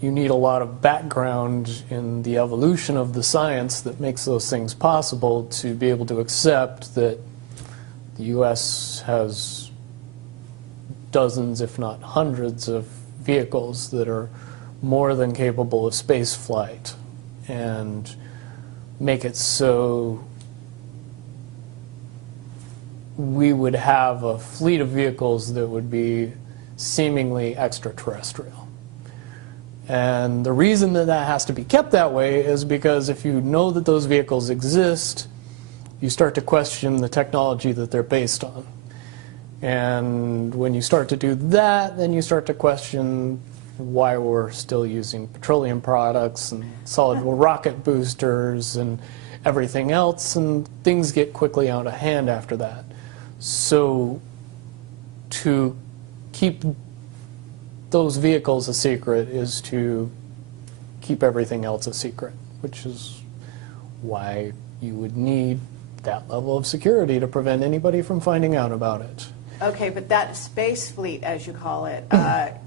you need a lot of background in the evolution of the science that makes those things possible to be able to accept that the U.S. has dozens, if not hundreds, of vehicles that are more than capable of space flight, and make it so we would have a fleet of vehicles that would be seemingly extraterrestrial. And the reason that that has to be kept that way is because if you know that those vehicles exist, you start to question the technology that they're based on. And when you start to do that, then you start to question why we're still using petroleum products and solid rocket boosters and everything else, and things get quickly out of hand after that. So to keep those vehicles a secret is to keep everything else a secret, which is why you would need that level of security to prevent anybody from finding out about it. Okay, but that space fleet, as you call it,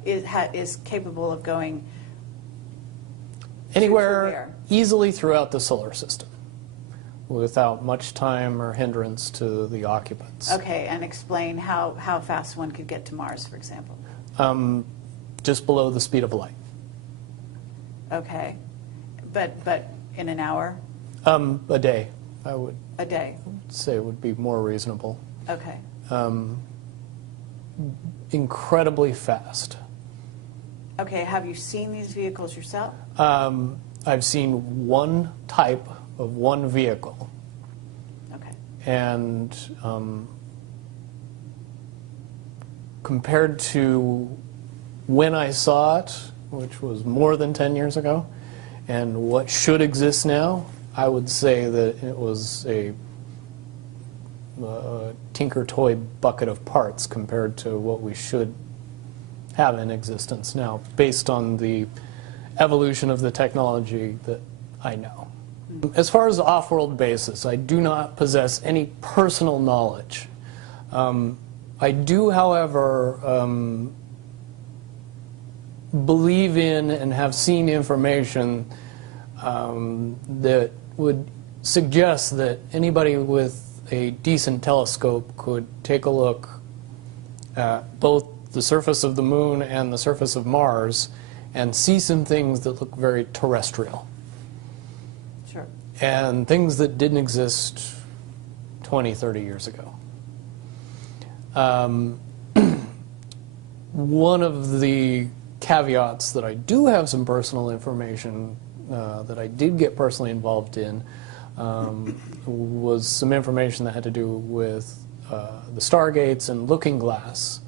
is capable of going anywhere easily throughout the solar system without much time or hindrance to the occupants. Okay, and explain how fast one could get to Mars, for example. Just below the speed of light. Okay, but in an hour? A day, I would A day. say would be more reasonable. Okay. Incredibly fast. Okay, have you seen these vehicles yourself? I've seen one type of one vehicle. Okay. And compared to when I saw it, which was more than 10 years ago, and what should exist now, I would say that it was a tinker toy bucket of parts compared to what we should have in existence now, based on the evolution of the technology that I know. As far as the off-world basis, I do not possess any personal knowledge. I do, however, believe in and have seen information that would suggest that anybody with a decent telescope could take a look at both the surface of the moon and the surface of Mars and see some things that look very terrestrial. Sure. And things that didn't exist 20, 30 years ago. One of the caveats that I do have some personal information that I did get personally involved in was some information that had to do with the Stargates and Looking Glass,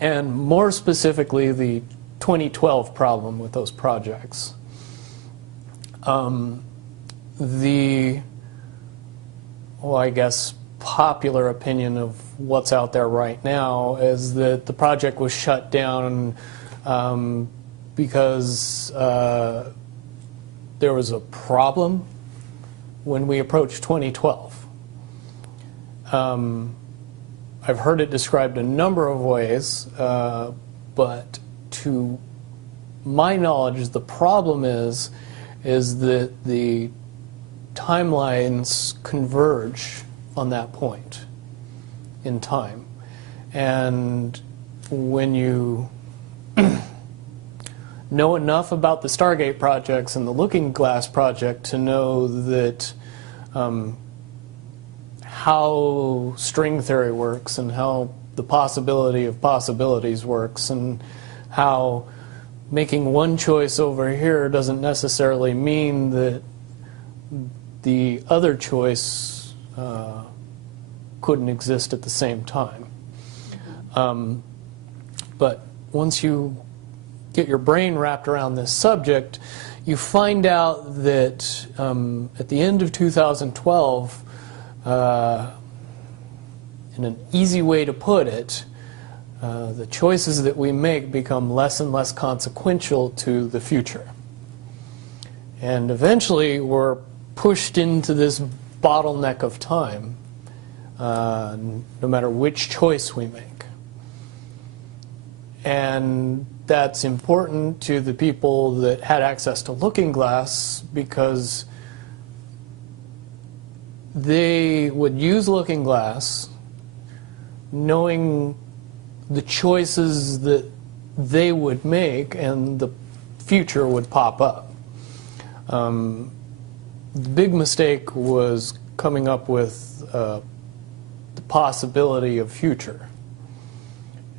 and more specifically the 2012 problem with those projects. I guess, popular opinion of what's out there right now is that the project was shut down because there was a problem when we approached 2012. I've heard it described a number of ways, but to my knowledge, the problem is that the timelines converge on that point in time. And when you know enough about the Stargate projects and the Looking Glass project to know that how string theory works and how the possibility of possibilities works and how making one choice over here doesn't necessarily mean that the other choice couldn't exist at the same time. But once you get your brain wrapped around this subject, you find out that at the end of 2012, in an easy way to put it, the choices that we make become less and less consequential to the future. And eventually we're pushed into this bottleneck of time, no matter which choice we make. And that's important to the people that had access to Looking Glass because they would use Looking Glass knowing the choices that they would make and the future would pop up. The big mistake was coming up with the possibility of future.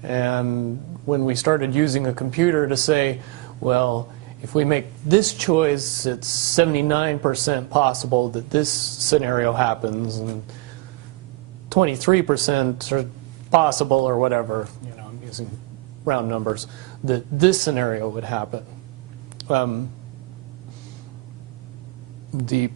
And when we started using a computer to say, well, if we make this choice, it's 79% possible that this scenario happens, and 23% are possible, or whatever, you know, I'm using round numbers, that this scenario would happen. The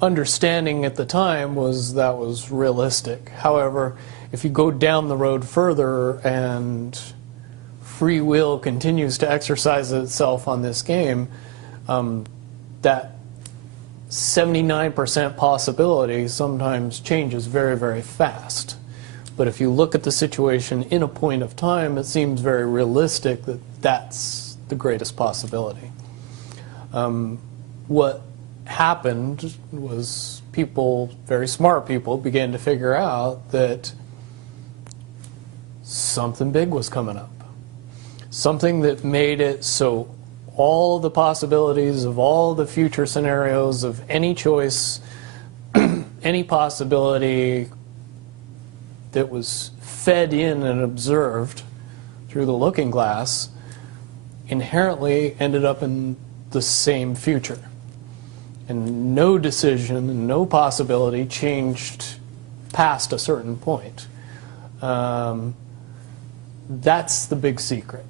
understanding at the time was that was realistic. However, if you go down the road further and free will continues to exercise itself on this game, that 79% possibility sometimes changes very, very fast. But if you look at the situation in a point of time, it seems very realistic that that's the greatest possibility. What happened was people, very smart people, began to figure out that something big was coming up. Something that made it so all the possibilities of all the future scenarios of any choice, any possibility that was fed in and observed through the Looking Glass inherently ended up in the same future. And no decision and no possibility changed past a certain point. That's the big secret.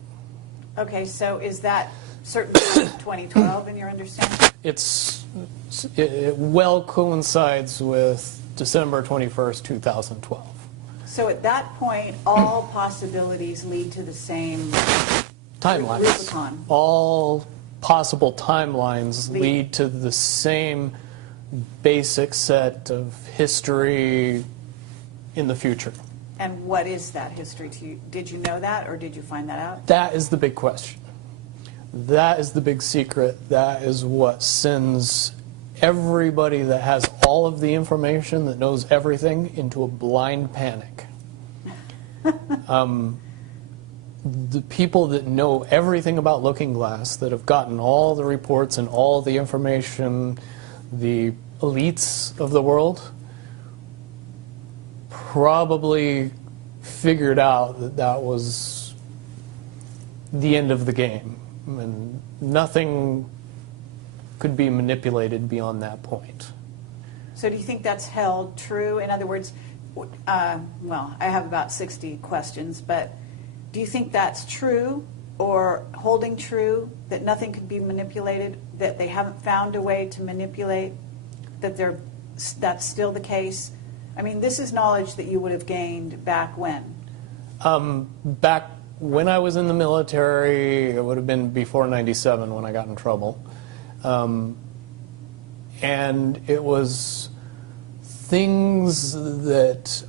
Okay, so is that certainly 2012 in your understanding? It well coincides with December 21st, 2012. So at that point, all possibilities lead to the same timelines. Rubicon. All possible timelines lead to the same basic set of history in the future. And what is that history to you? Did you know that, or did you find that out? That is the big question. That is the big secret. That is what sends everybody that has all of the information, that knows everything, into a blind panic. The people that know everything about Looking Glass, that have gotten all the reports and all the information, the elites of the world, probably figured out that that was the end of the game, and nothing could be manipulated beyond that point. So do you think that's held true? In other words, well, I have about 60 questions, but do you think that's true or holding true, that nothing can be manipulated, that they haven't found a way to manipulate, that that's still the case? I mean, this is knowledge that you would have gained back when? Back when I was in the military, it would have been before '97 when I got in trouble. And it was things that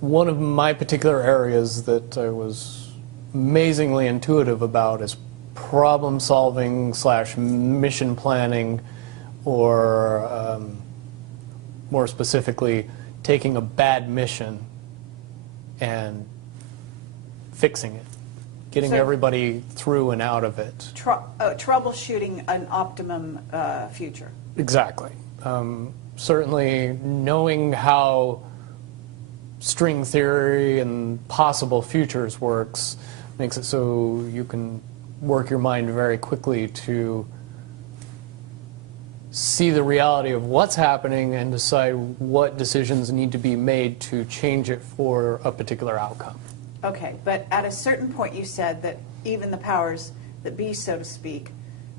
one of my particular areas that I was amazingly intuitive about is problem solving / mission planning, or more specifically, taking a bad mission and fixing it, getting everybody through and out of it. Troubleshooting an optimum future. Exactly. Certainly knowing how string theory and possible futures works makes it so you can work your mind very quickly to see the reality of what's happening and decide what decisions need to be made to change it for a particular outcome. Okay, but at a certain point you said that even the powers that be, so to speak,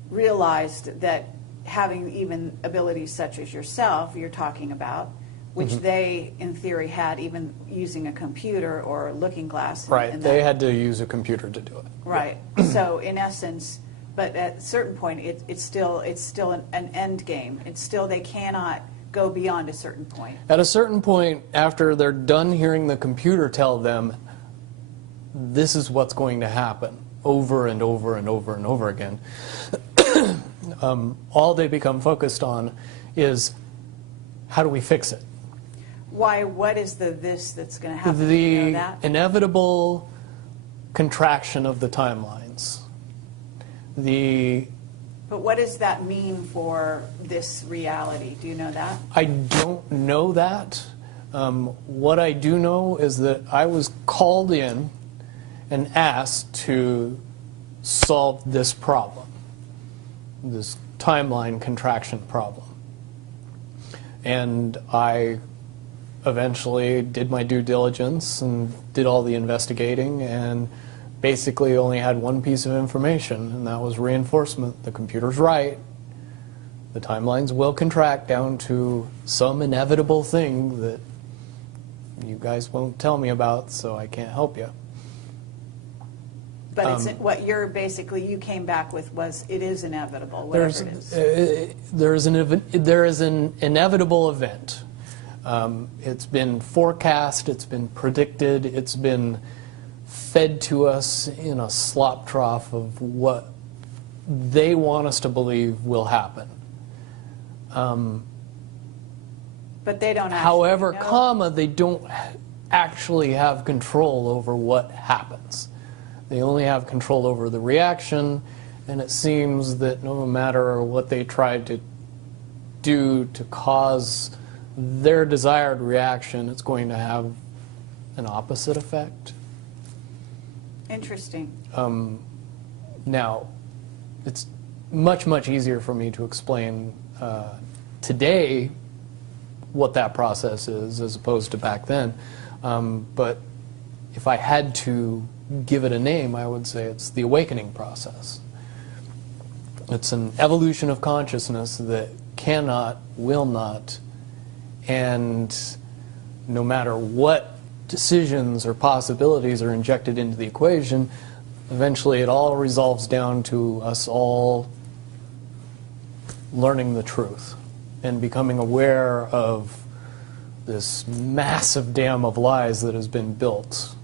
realized that having even abilities such as yourself, you're talking about, which they, in theory, had even using a computer or a looking glass. Right, they had to use a computer to do it. Right, so in essence, but at a certain point, it's still an end game. It's still, they cannot go beyond a certain point. At a certain point, after they're done hearing the computer tell them, this is what's going to happen, over and over and over and over again, all they become focused on is, how do we fix it? Why? What is this that's going to happen? The you know that? inevitable contraction of the timelines. But what does that mean for this reality? Do you know that? I don't know that. What I do know is that I was called in and asked to solve this problem, this timeline contraction problem. And I eventually did my due diligence and did all the investigating, and basically only had one piece of information, and that was reinforcement. The computer's right. The timelines will contract down to some inevitable thing that you guys won't tell me about, so I can't help you. But it's, what you're basically, you came back with was, it is inevitable, whatever it is. There is an inevitable event. It's been forecast, it's been predicted, it's been fed to us in a slop trough of what they want us to believe will happen. But they don't actually However, know. They don't actually have control over what happens. They only have control over the reaction, and it seems that no matter what they try to do to cause their desired reaction, it's going to have an opposite effect. Interesting. Now, it's much, much easier for me to explain today what that process is as opposed to back then. But if I had to give it a name, I would say it's the awakening process. It's an evolution of consciousness that cannot, will not, and no matter what decisions or possibilities are injected into the equation, eventually it all resolves down to us all learning the truth and becoming aware of this massive dam of lies that has been built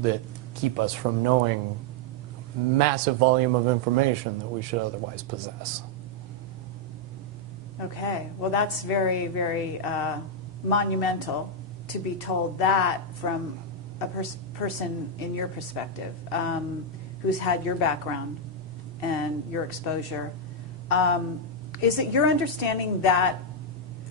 that keep us from knowing massive volume of information that we should otherwise possess. Okay, well that's very, very monumental to be told that from a person in your perspective, who's had your background and your exposure. Is it your understanding that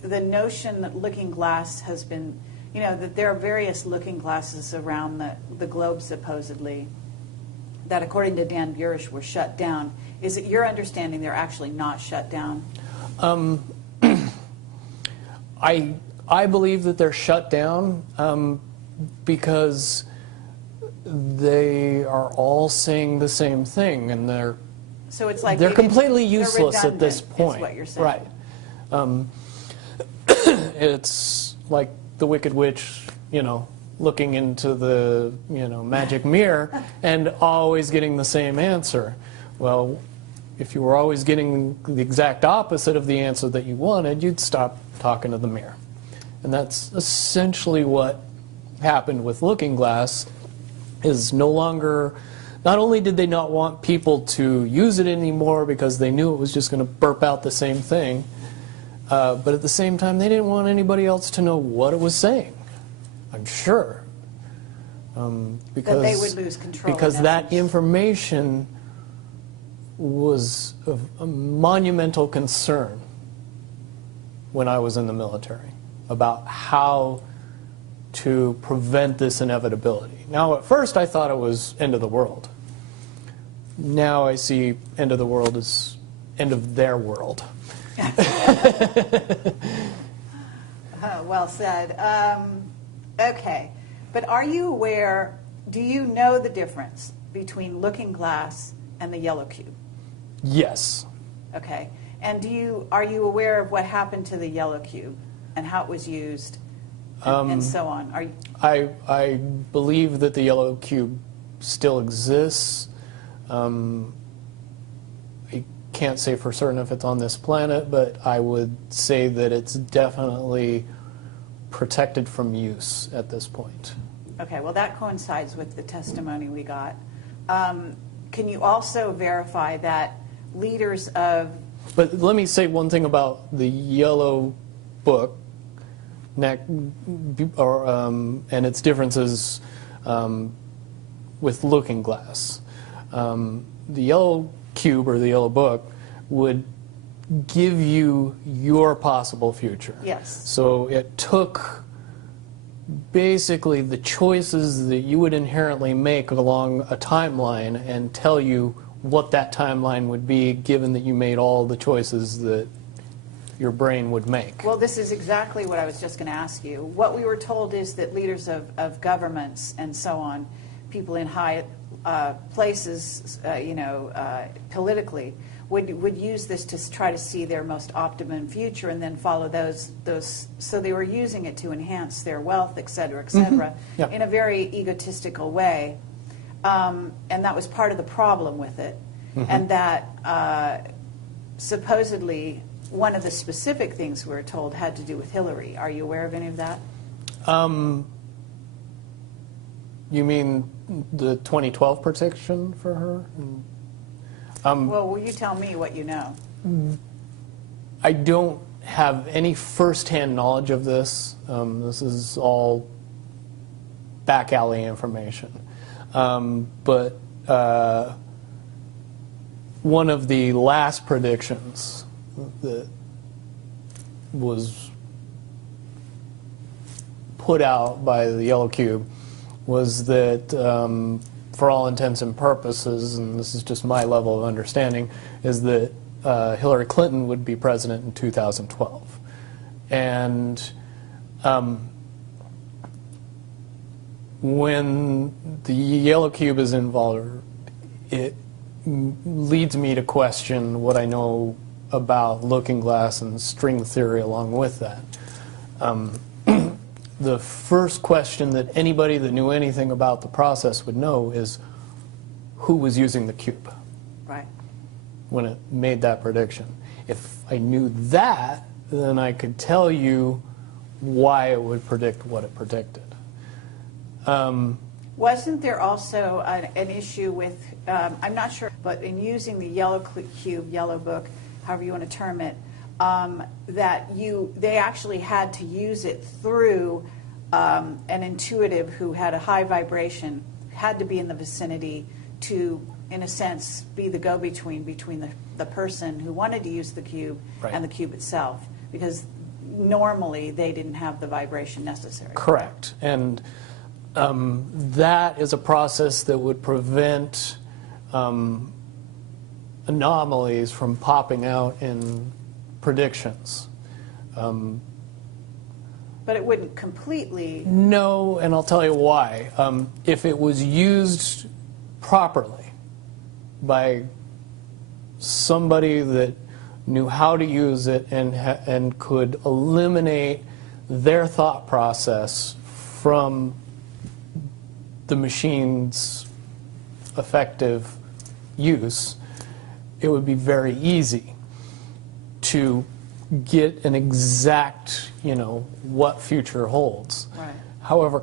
the notion that looking glass has been, you know, that there are various looking glasses around the globe supposedly, that according to Dan Burish were shut down. Is it your understanding they're actually not shut down? I believe that they're shut down because they are all saying the same thing, and so it's like they're completely useless at this point. Is what you're saying. Right. It's like the Wicked Witch, looking into the, magic mirror and always getting the same answer. Well, if you were always getting the exact opposite of the answer that you wanted, you'd stop talking to the mirror. And that's essentially what happened with Looking Glass, is no longer, not only did they not want people to use it anymore because they knew it was just going to burp out the same thing, but at the same time they didn't want anybody else to know what it was saying, I'm sure. Because that they would lose control. Because that information was of a monumental concern when I was in the military about how to prevent this inevitability. Now, at first I thought it was end of the world. Now I see end of the world as end of their world. Well said. Okay, but are you aware, do you know the difference between Looking Glass and the yellow cube? Yes. Okay, and are you aware of what happened to the yellow cube and how it was used and so on? I believe that the yellow cube still exists. I can't say for certain if it's on this planet, but I would say that it's definitely protected from use at this point. Okay, well that coincides with the testimony we got. Can you also verify that leaders of... But let me say one thing about the yellow book and its differences with Looking Glass. The yellow cube or the yellow book would give you your possible future. Yes. So it took basically the choices that you would inherently make along a timeline and tell you what that timeline would be, given that you made all the choices that your brain would make. Well, this is exactly what I was just going to ask you. What we were told is that leaders of governments and so on, people in high places, politically, would use this to try to see their most optimum future and then follow those. So they were using it to enhance their wealth, et cetera, Yep. in a very egotistical way. And that was part of the problem with it. And that supposedly one of the specific things we were told had to do with Hillary. Are you aware of any of that? You mean the 2012 protection for her? Well, will you tell me what you know? I don't have any first-hand knowledge of this. This is all back alley information. But one of the last predictions that was put out by the Yellow Cube was that, for all intents and purposes, and this is just my level of understanding, is that Hillary Clinton would be president in 2012. And when the Yellow Cube is involved, it leads me to question what I know about Looking Glass and string theory along with that. The first question that anybody that knew anything about the process would know is who was using the cube Right. when it made that prediction. If I knew that, then I could tell you why it would predict what it predicted. Wasn't there also an issue with, I'm not sure, but in using the Yellow Cube, Yellow Book, however you want to term it, that they actually had to use it through an intuitive who had a high vibration, had to be in the vicinity to, in a sense, be the go-between between the person who wanted to use the cube Right. and the cube itself, because normally they didn't have the vibration necessary. Correct. And that is a process that would prevent anomalies from popping out in predictions. But it wouldn't completely... No, and I'll tell you why. If it was used properly by somebody that knew how to use it and could eliminate their thought process from the machine's effective use, it would be very easy to get an exact, what future holds. Right. However,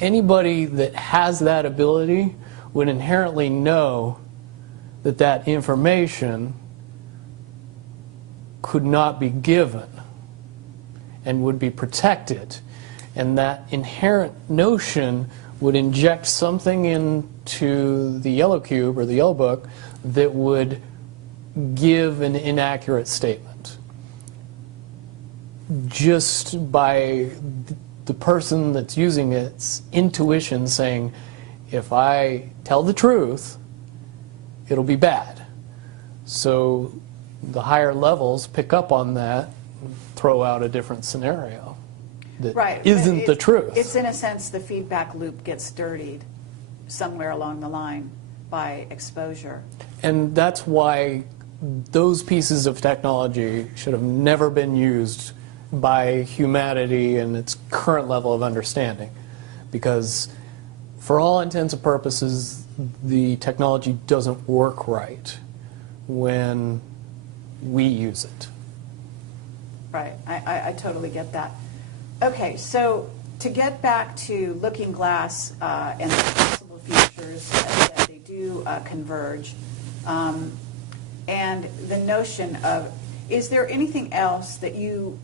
anybody that has that ability would inherently know that that information could not be given and would be protected. And that inherent notion would inject something into the yellow cube or the yellow book that would give an inaccurate statement. Just by the person that's using its intuition saying, if I tell the truth, it'll be bad. So the higher levels pick up on that, throw out a different scenario that isn't the truth. It's in a sense the feedback loop gets dirtied somewhere along the line by exposure. And that's why those pieces of technology should have never been used by humanity in its current level of understanding. Because for all intents and purposes, the technology doesn't work right when we use it. Right, I totally get that. Okay, so to get back to Looking Glass and the possible futures that they do converge, and the notion of, is there anything else that you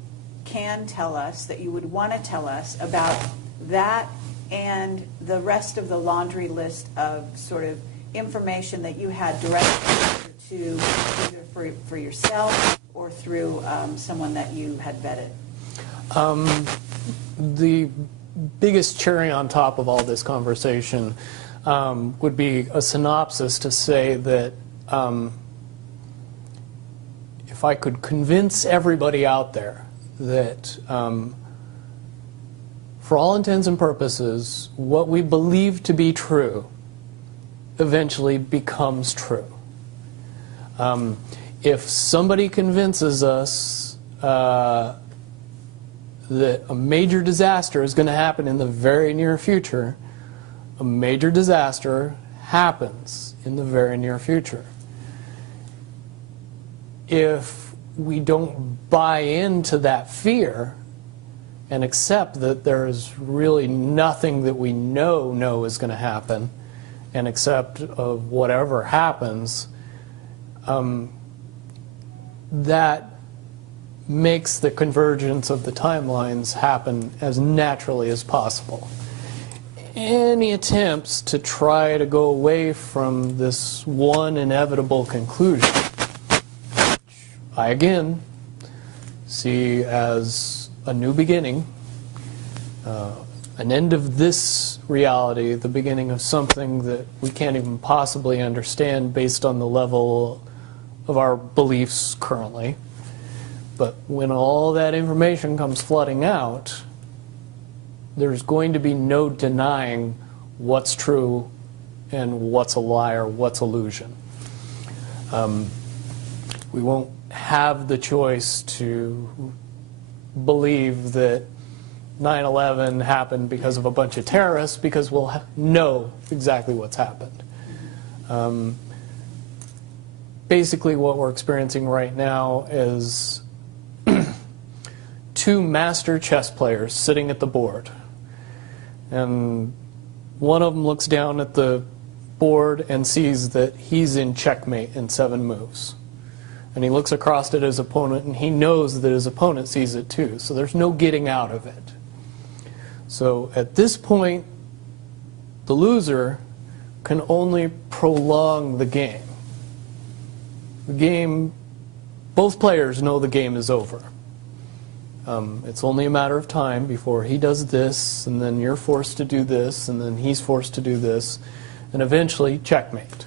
can tell us, that you would want to tell us about that and the rest of the laundry list of sort of information that you had direct exposure to, either for yourself or through someone that you had vetted? The biggest cherry on top of all this conversation would be a synopsis to say that if I could convince everybody out there that for all intents and purposes, what we believe to be true eventually becomes true. If somebody convinces us that a major disaster is going to happen in the very near future, a major disaster happens in the very near future. If we don't buy into that fear and accept that there's really nothing that we know is going to happen, and accept of whatever happens, that makes the convergence of the timelines happen as naturally as possible. Any attempts to try to go away from this one inevitable conclusion, I again see as a new beginning, an end of this reality, the beginning of something that we can't even possibly understand based on the level of our beliefs currently. But when all that information comes flooding out, there's going to be no denying what's true and what's a lie or what's illusion. We won't have the choice to believe that 9/11 happened because of a bunch of terrorists, because we'll know exactly what's happened. Basically what we're experiencing right now is two master chess players sitting at the board. And one of them looks down at the board and sees that he's in checkmate in 7 moves. And he looks across at his opponent and he knows that his opponent sees it too. So there's no getting out of it. So at this point, the loser can only prolong the game. The game, both players know the game is over. It's only a matter of time before he does this, and then you're forced to do this, and then he's forced to do this, and eventually checkmate.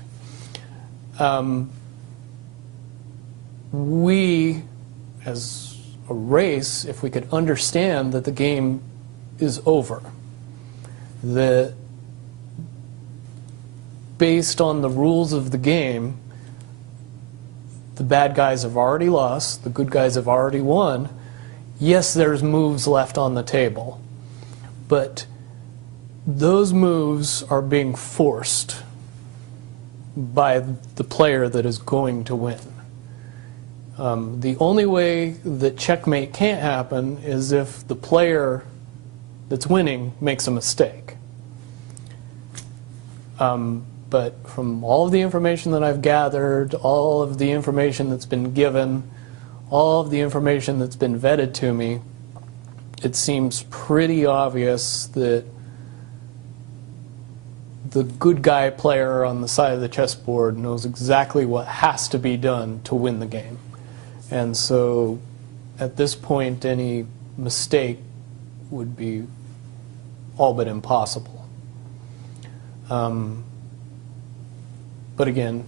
We, as a race, if we could understand that the game is over, that based on the rules of the game, the bad guys have already lost, the good guys have already won, yes, there's moves left on the table, but those moves are being forced by the player that is going to win. The only way that checkmate can't happen is if the player that's winning makes a mistake. But from all of the information that I've gathered, all of the information that's been given, all of the information that's been vetted to me, it seems pretty obvious that the good guy player on the side of the chessboard knows exactly what has to be done to win the game. And so at this point, any mistake would be all but impossible. But again,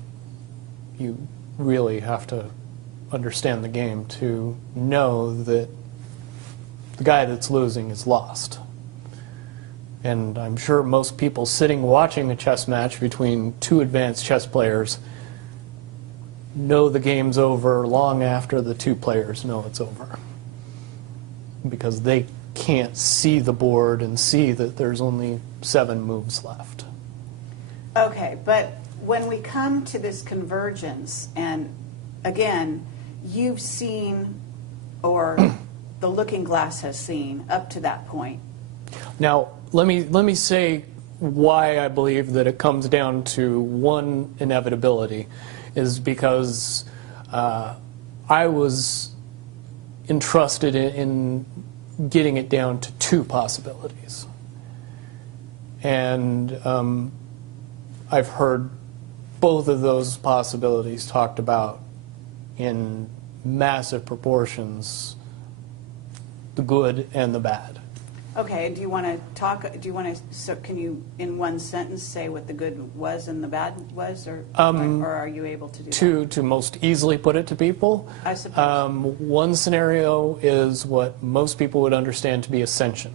you really have to understand the game to know that the guy that's losing is lost. And I'm sure most people sitting watching a chess match between two advanced chess players know the game's over long after the two players know it's over, because they can't see the board and see that there's only 7 moves left. Okay, but when we come to this convergence, and again, you've seen, or the looking glass has seen, up to that point. Now, let me say why I believe that it comes down to one inevitability, is because I was entrusted in getting it down to 2 possibilities. And I've heard both of those possibilities talked about in massive proportions, the good and the bad. Okay, do you want to talk, so can you in one sentence say what the good was and the bad was, or are you able to do that? To most easily put it to people, I suppose. One scenario is what most people would understand to be ascension,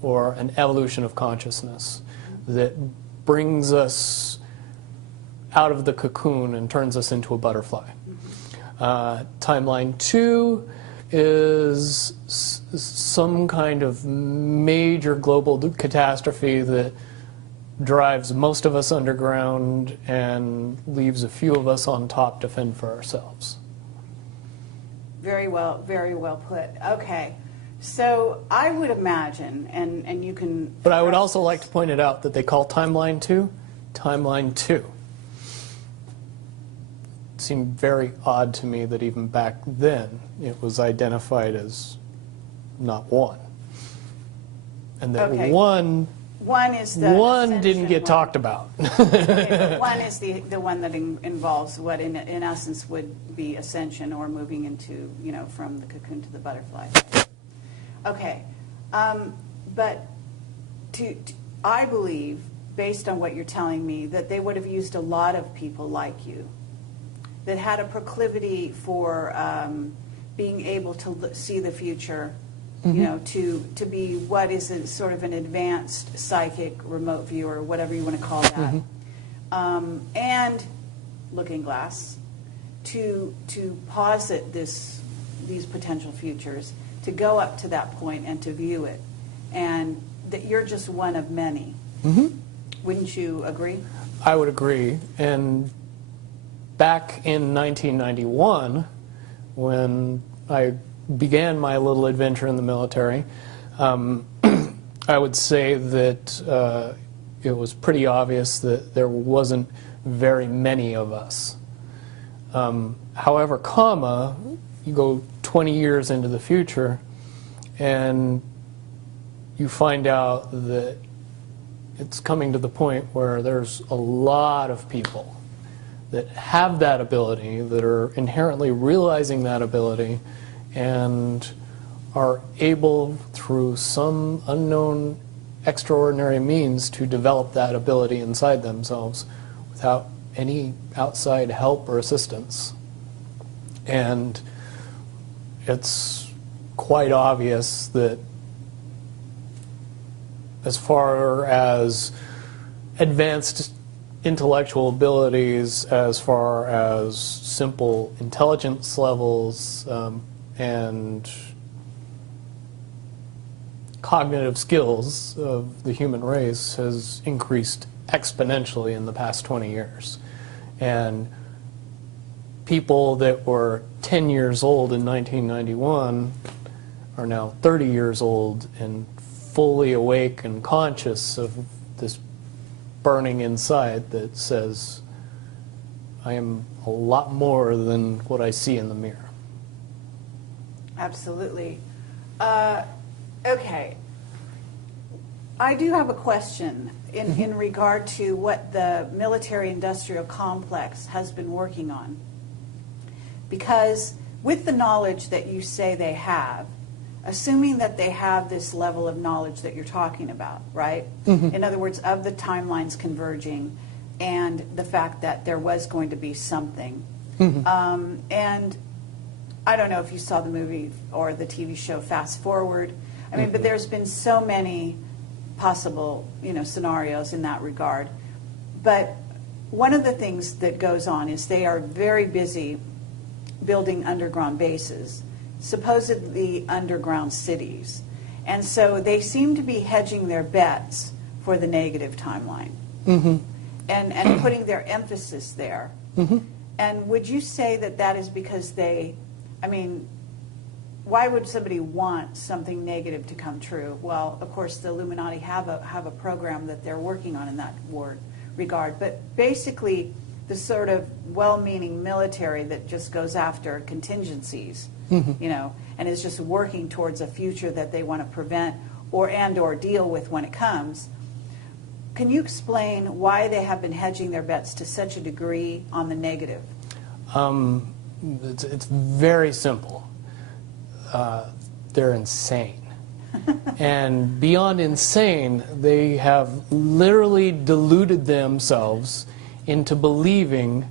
or an evolution of consciousness that brings us out of the cocoon and turns us into a butterfly. Timeline 2 is some kind of major global catastrophe that drives most of us underground and leaves a few of us on top to fend for ourselves. Very well put. Okay, so I would imagine, and you can... But I would also like to point it out that they call Timeline 2 Timeline 2. It seemed very odd to me that even back then it was identified as not 1. And that okay. one is the didn't get talked about. Okay, but 1 is the one that involves what in essence would be ascension, or moving into, from the cocoon to the butterfly. Okay, but I believe, based on what you're telling me, that they would have used a lot of people like you that had a proclivity for being able to see the future, to be what is a sort of an advanced psychic remote viewer, whatever you want to call that, and looking glass, to posit these potential futures, to go up to that point and to view it, and that you're just one of many. Wouldn't you agree? I would agree. And back in 1991, when I began my little adventure in the military, I would say that it was pretty obvious that there wasn't very many of us. However, you go 20 years into the future, and you find out that it's coming to the point where there's a lot of people that have that ability, that are inherently realizing that ability, and are able, through some unknown extraordinary means, to develop that ability inside themselves without any outside help or assistance. And it's quite obvious that as far as advanced intellectual abilities, as far as simple intelligence levels, and cognitive skills of the human race has increased exponentially in the past 20 years. And people that were 10 years old in 1991 are now 30 years old and fully awake and conscious of this burning inside that says, I am a lot more than what I see in the mirror. Absolutely. Okay. I do have a question in regard to what the military-industrial complex has been working on. Because with the knowledge that you say they have, assuming that they have this level of knowledge that you're talking about, right? In other words, of the timelines converging and the fact that there was going to be something. And I don't know if you saw the movie or the TV show Fast Forward. I mean, but there's been so many possible, scenarios in that regard. But one of the things that goes on is they are very busy building underground bases, supposedly underground cities. And so they seem to be hedging their bets for the negative timeline and putting their emphasis there. And would you say that that is because why would somebody want something negative to come true? Well, of course, the Illuminati have a program that they're working on in that regard. But basically, the sort of well-meaning military that just goes after contingencies, and is just working towards a future that they want to prevent or deal with when it comes. Can you explain why they have been hedging their bets to such a degree on the negative? It's very simple. They're insane. And beyond insane, they have literally deluded themselves into believing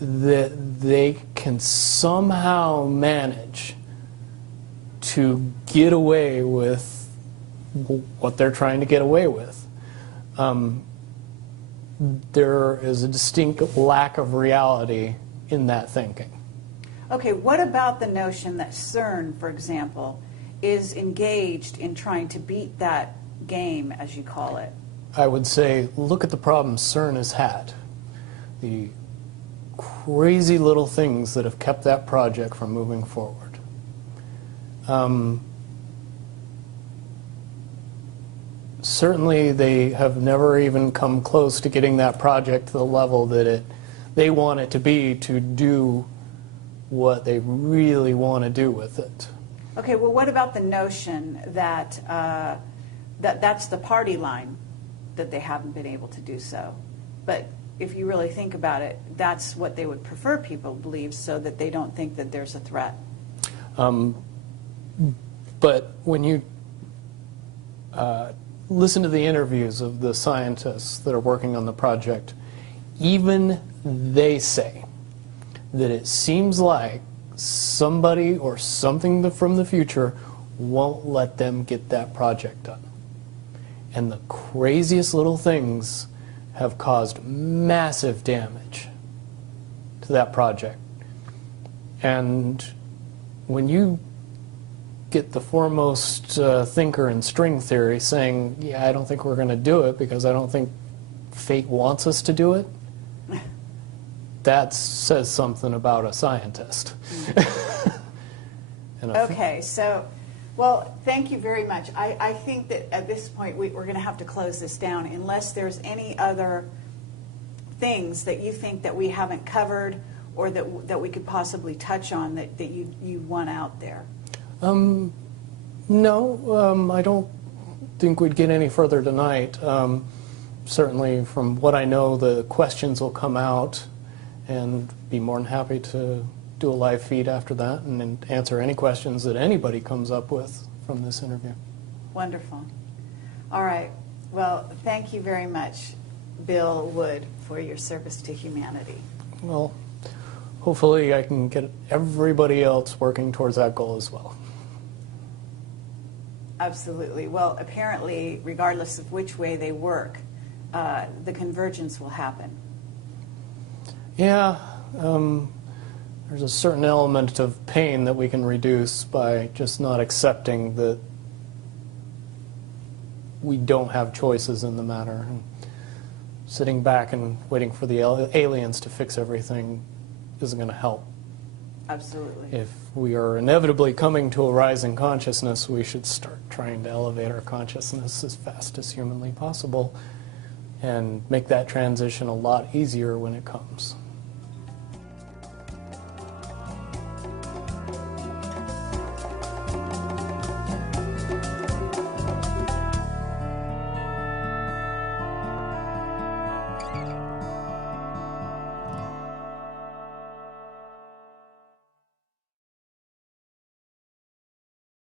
that they can somehow manage to get away with what they're trying to get away with. There is a distinct lack of reality in that thinking. Okay, what about the notion that CERN, for example, is engaged in trying to beat that game, as you call it? I would say, look at the problems CERN has had. The crazy little things that have kept that project from moving forward. Certainly they have never even come close to getting that project to the level that they want it to be to do what they really want to do with it. Okay, well, what about the notion that that's the party line, that they haven't been able to do so? But if you really think about it, that's what they would prefer people believe, so that they don't think that there's a threat. But when you listen to the interviews of the scientists that are working on the project, even they say that it seems like somebody or something from the future won't let them get that project done. And the craziest little things have caused massive damage to that project. And when you get the foremost thinker in string theory saying, yeah, I don't think we're going to do it because I don't think fate wants us to do it, that says something about a scientist. Okay, so, well, thank you very much. I think that at this point we're going to have to close this down unless there's any other things that you think that we haven't covered or that we could possibly touch on that you want out there. No, I don't think we'd get any further tonight. Certainly from what I know, the questions will come out, and be more than happy to do a live feed after that and answer any questions that anybody comes up with from this interview. Wonderful. All right. Well, thank you very much, Bill Wood, for your service to humanity. Well, hopefully I can get everybody else working towards that goal as well. Absolutely. Well, apparently, regardless of which way they work, the convergence will happen. Yeah, there's a certain element of pain that we can reduce by just not accepting that we don't have choices in the matter. And sitting back and waiting for the aliens to fix everything isn't going to help. Absolutely. If we are inevitably coming to a rise in consciousness, we should start trying to elevate our consciousness as fast as humanly possible and make that transition a lot easier when it comes.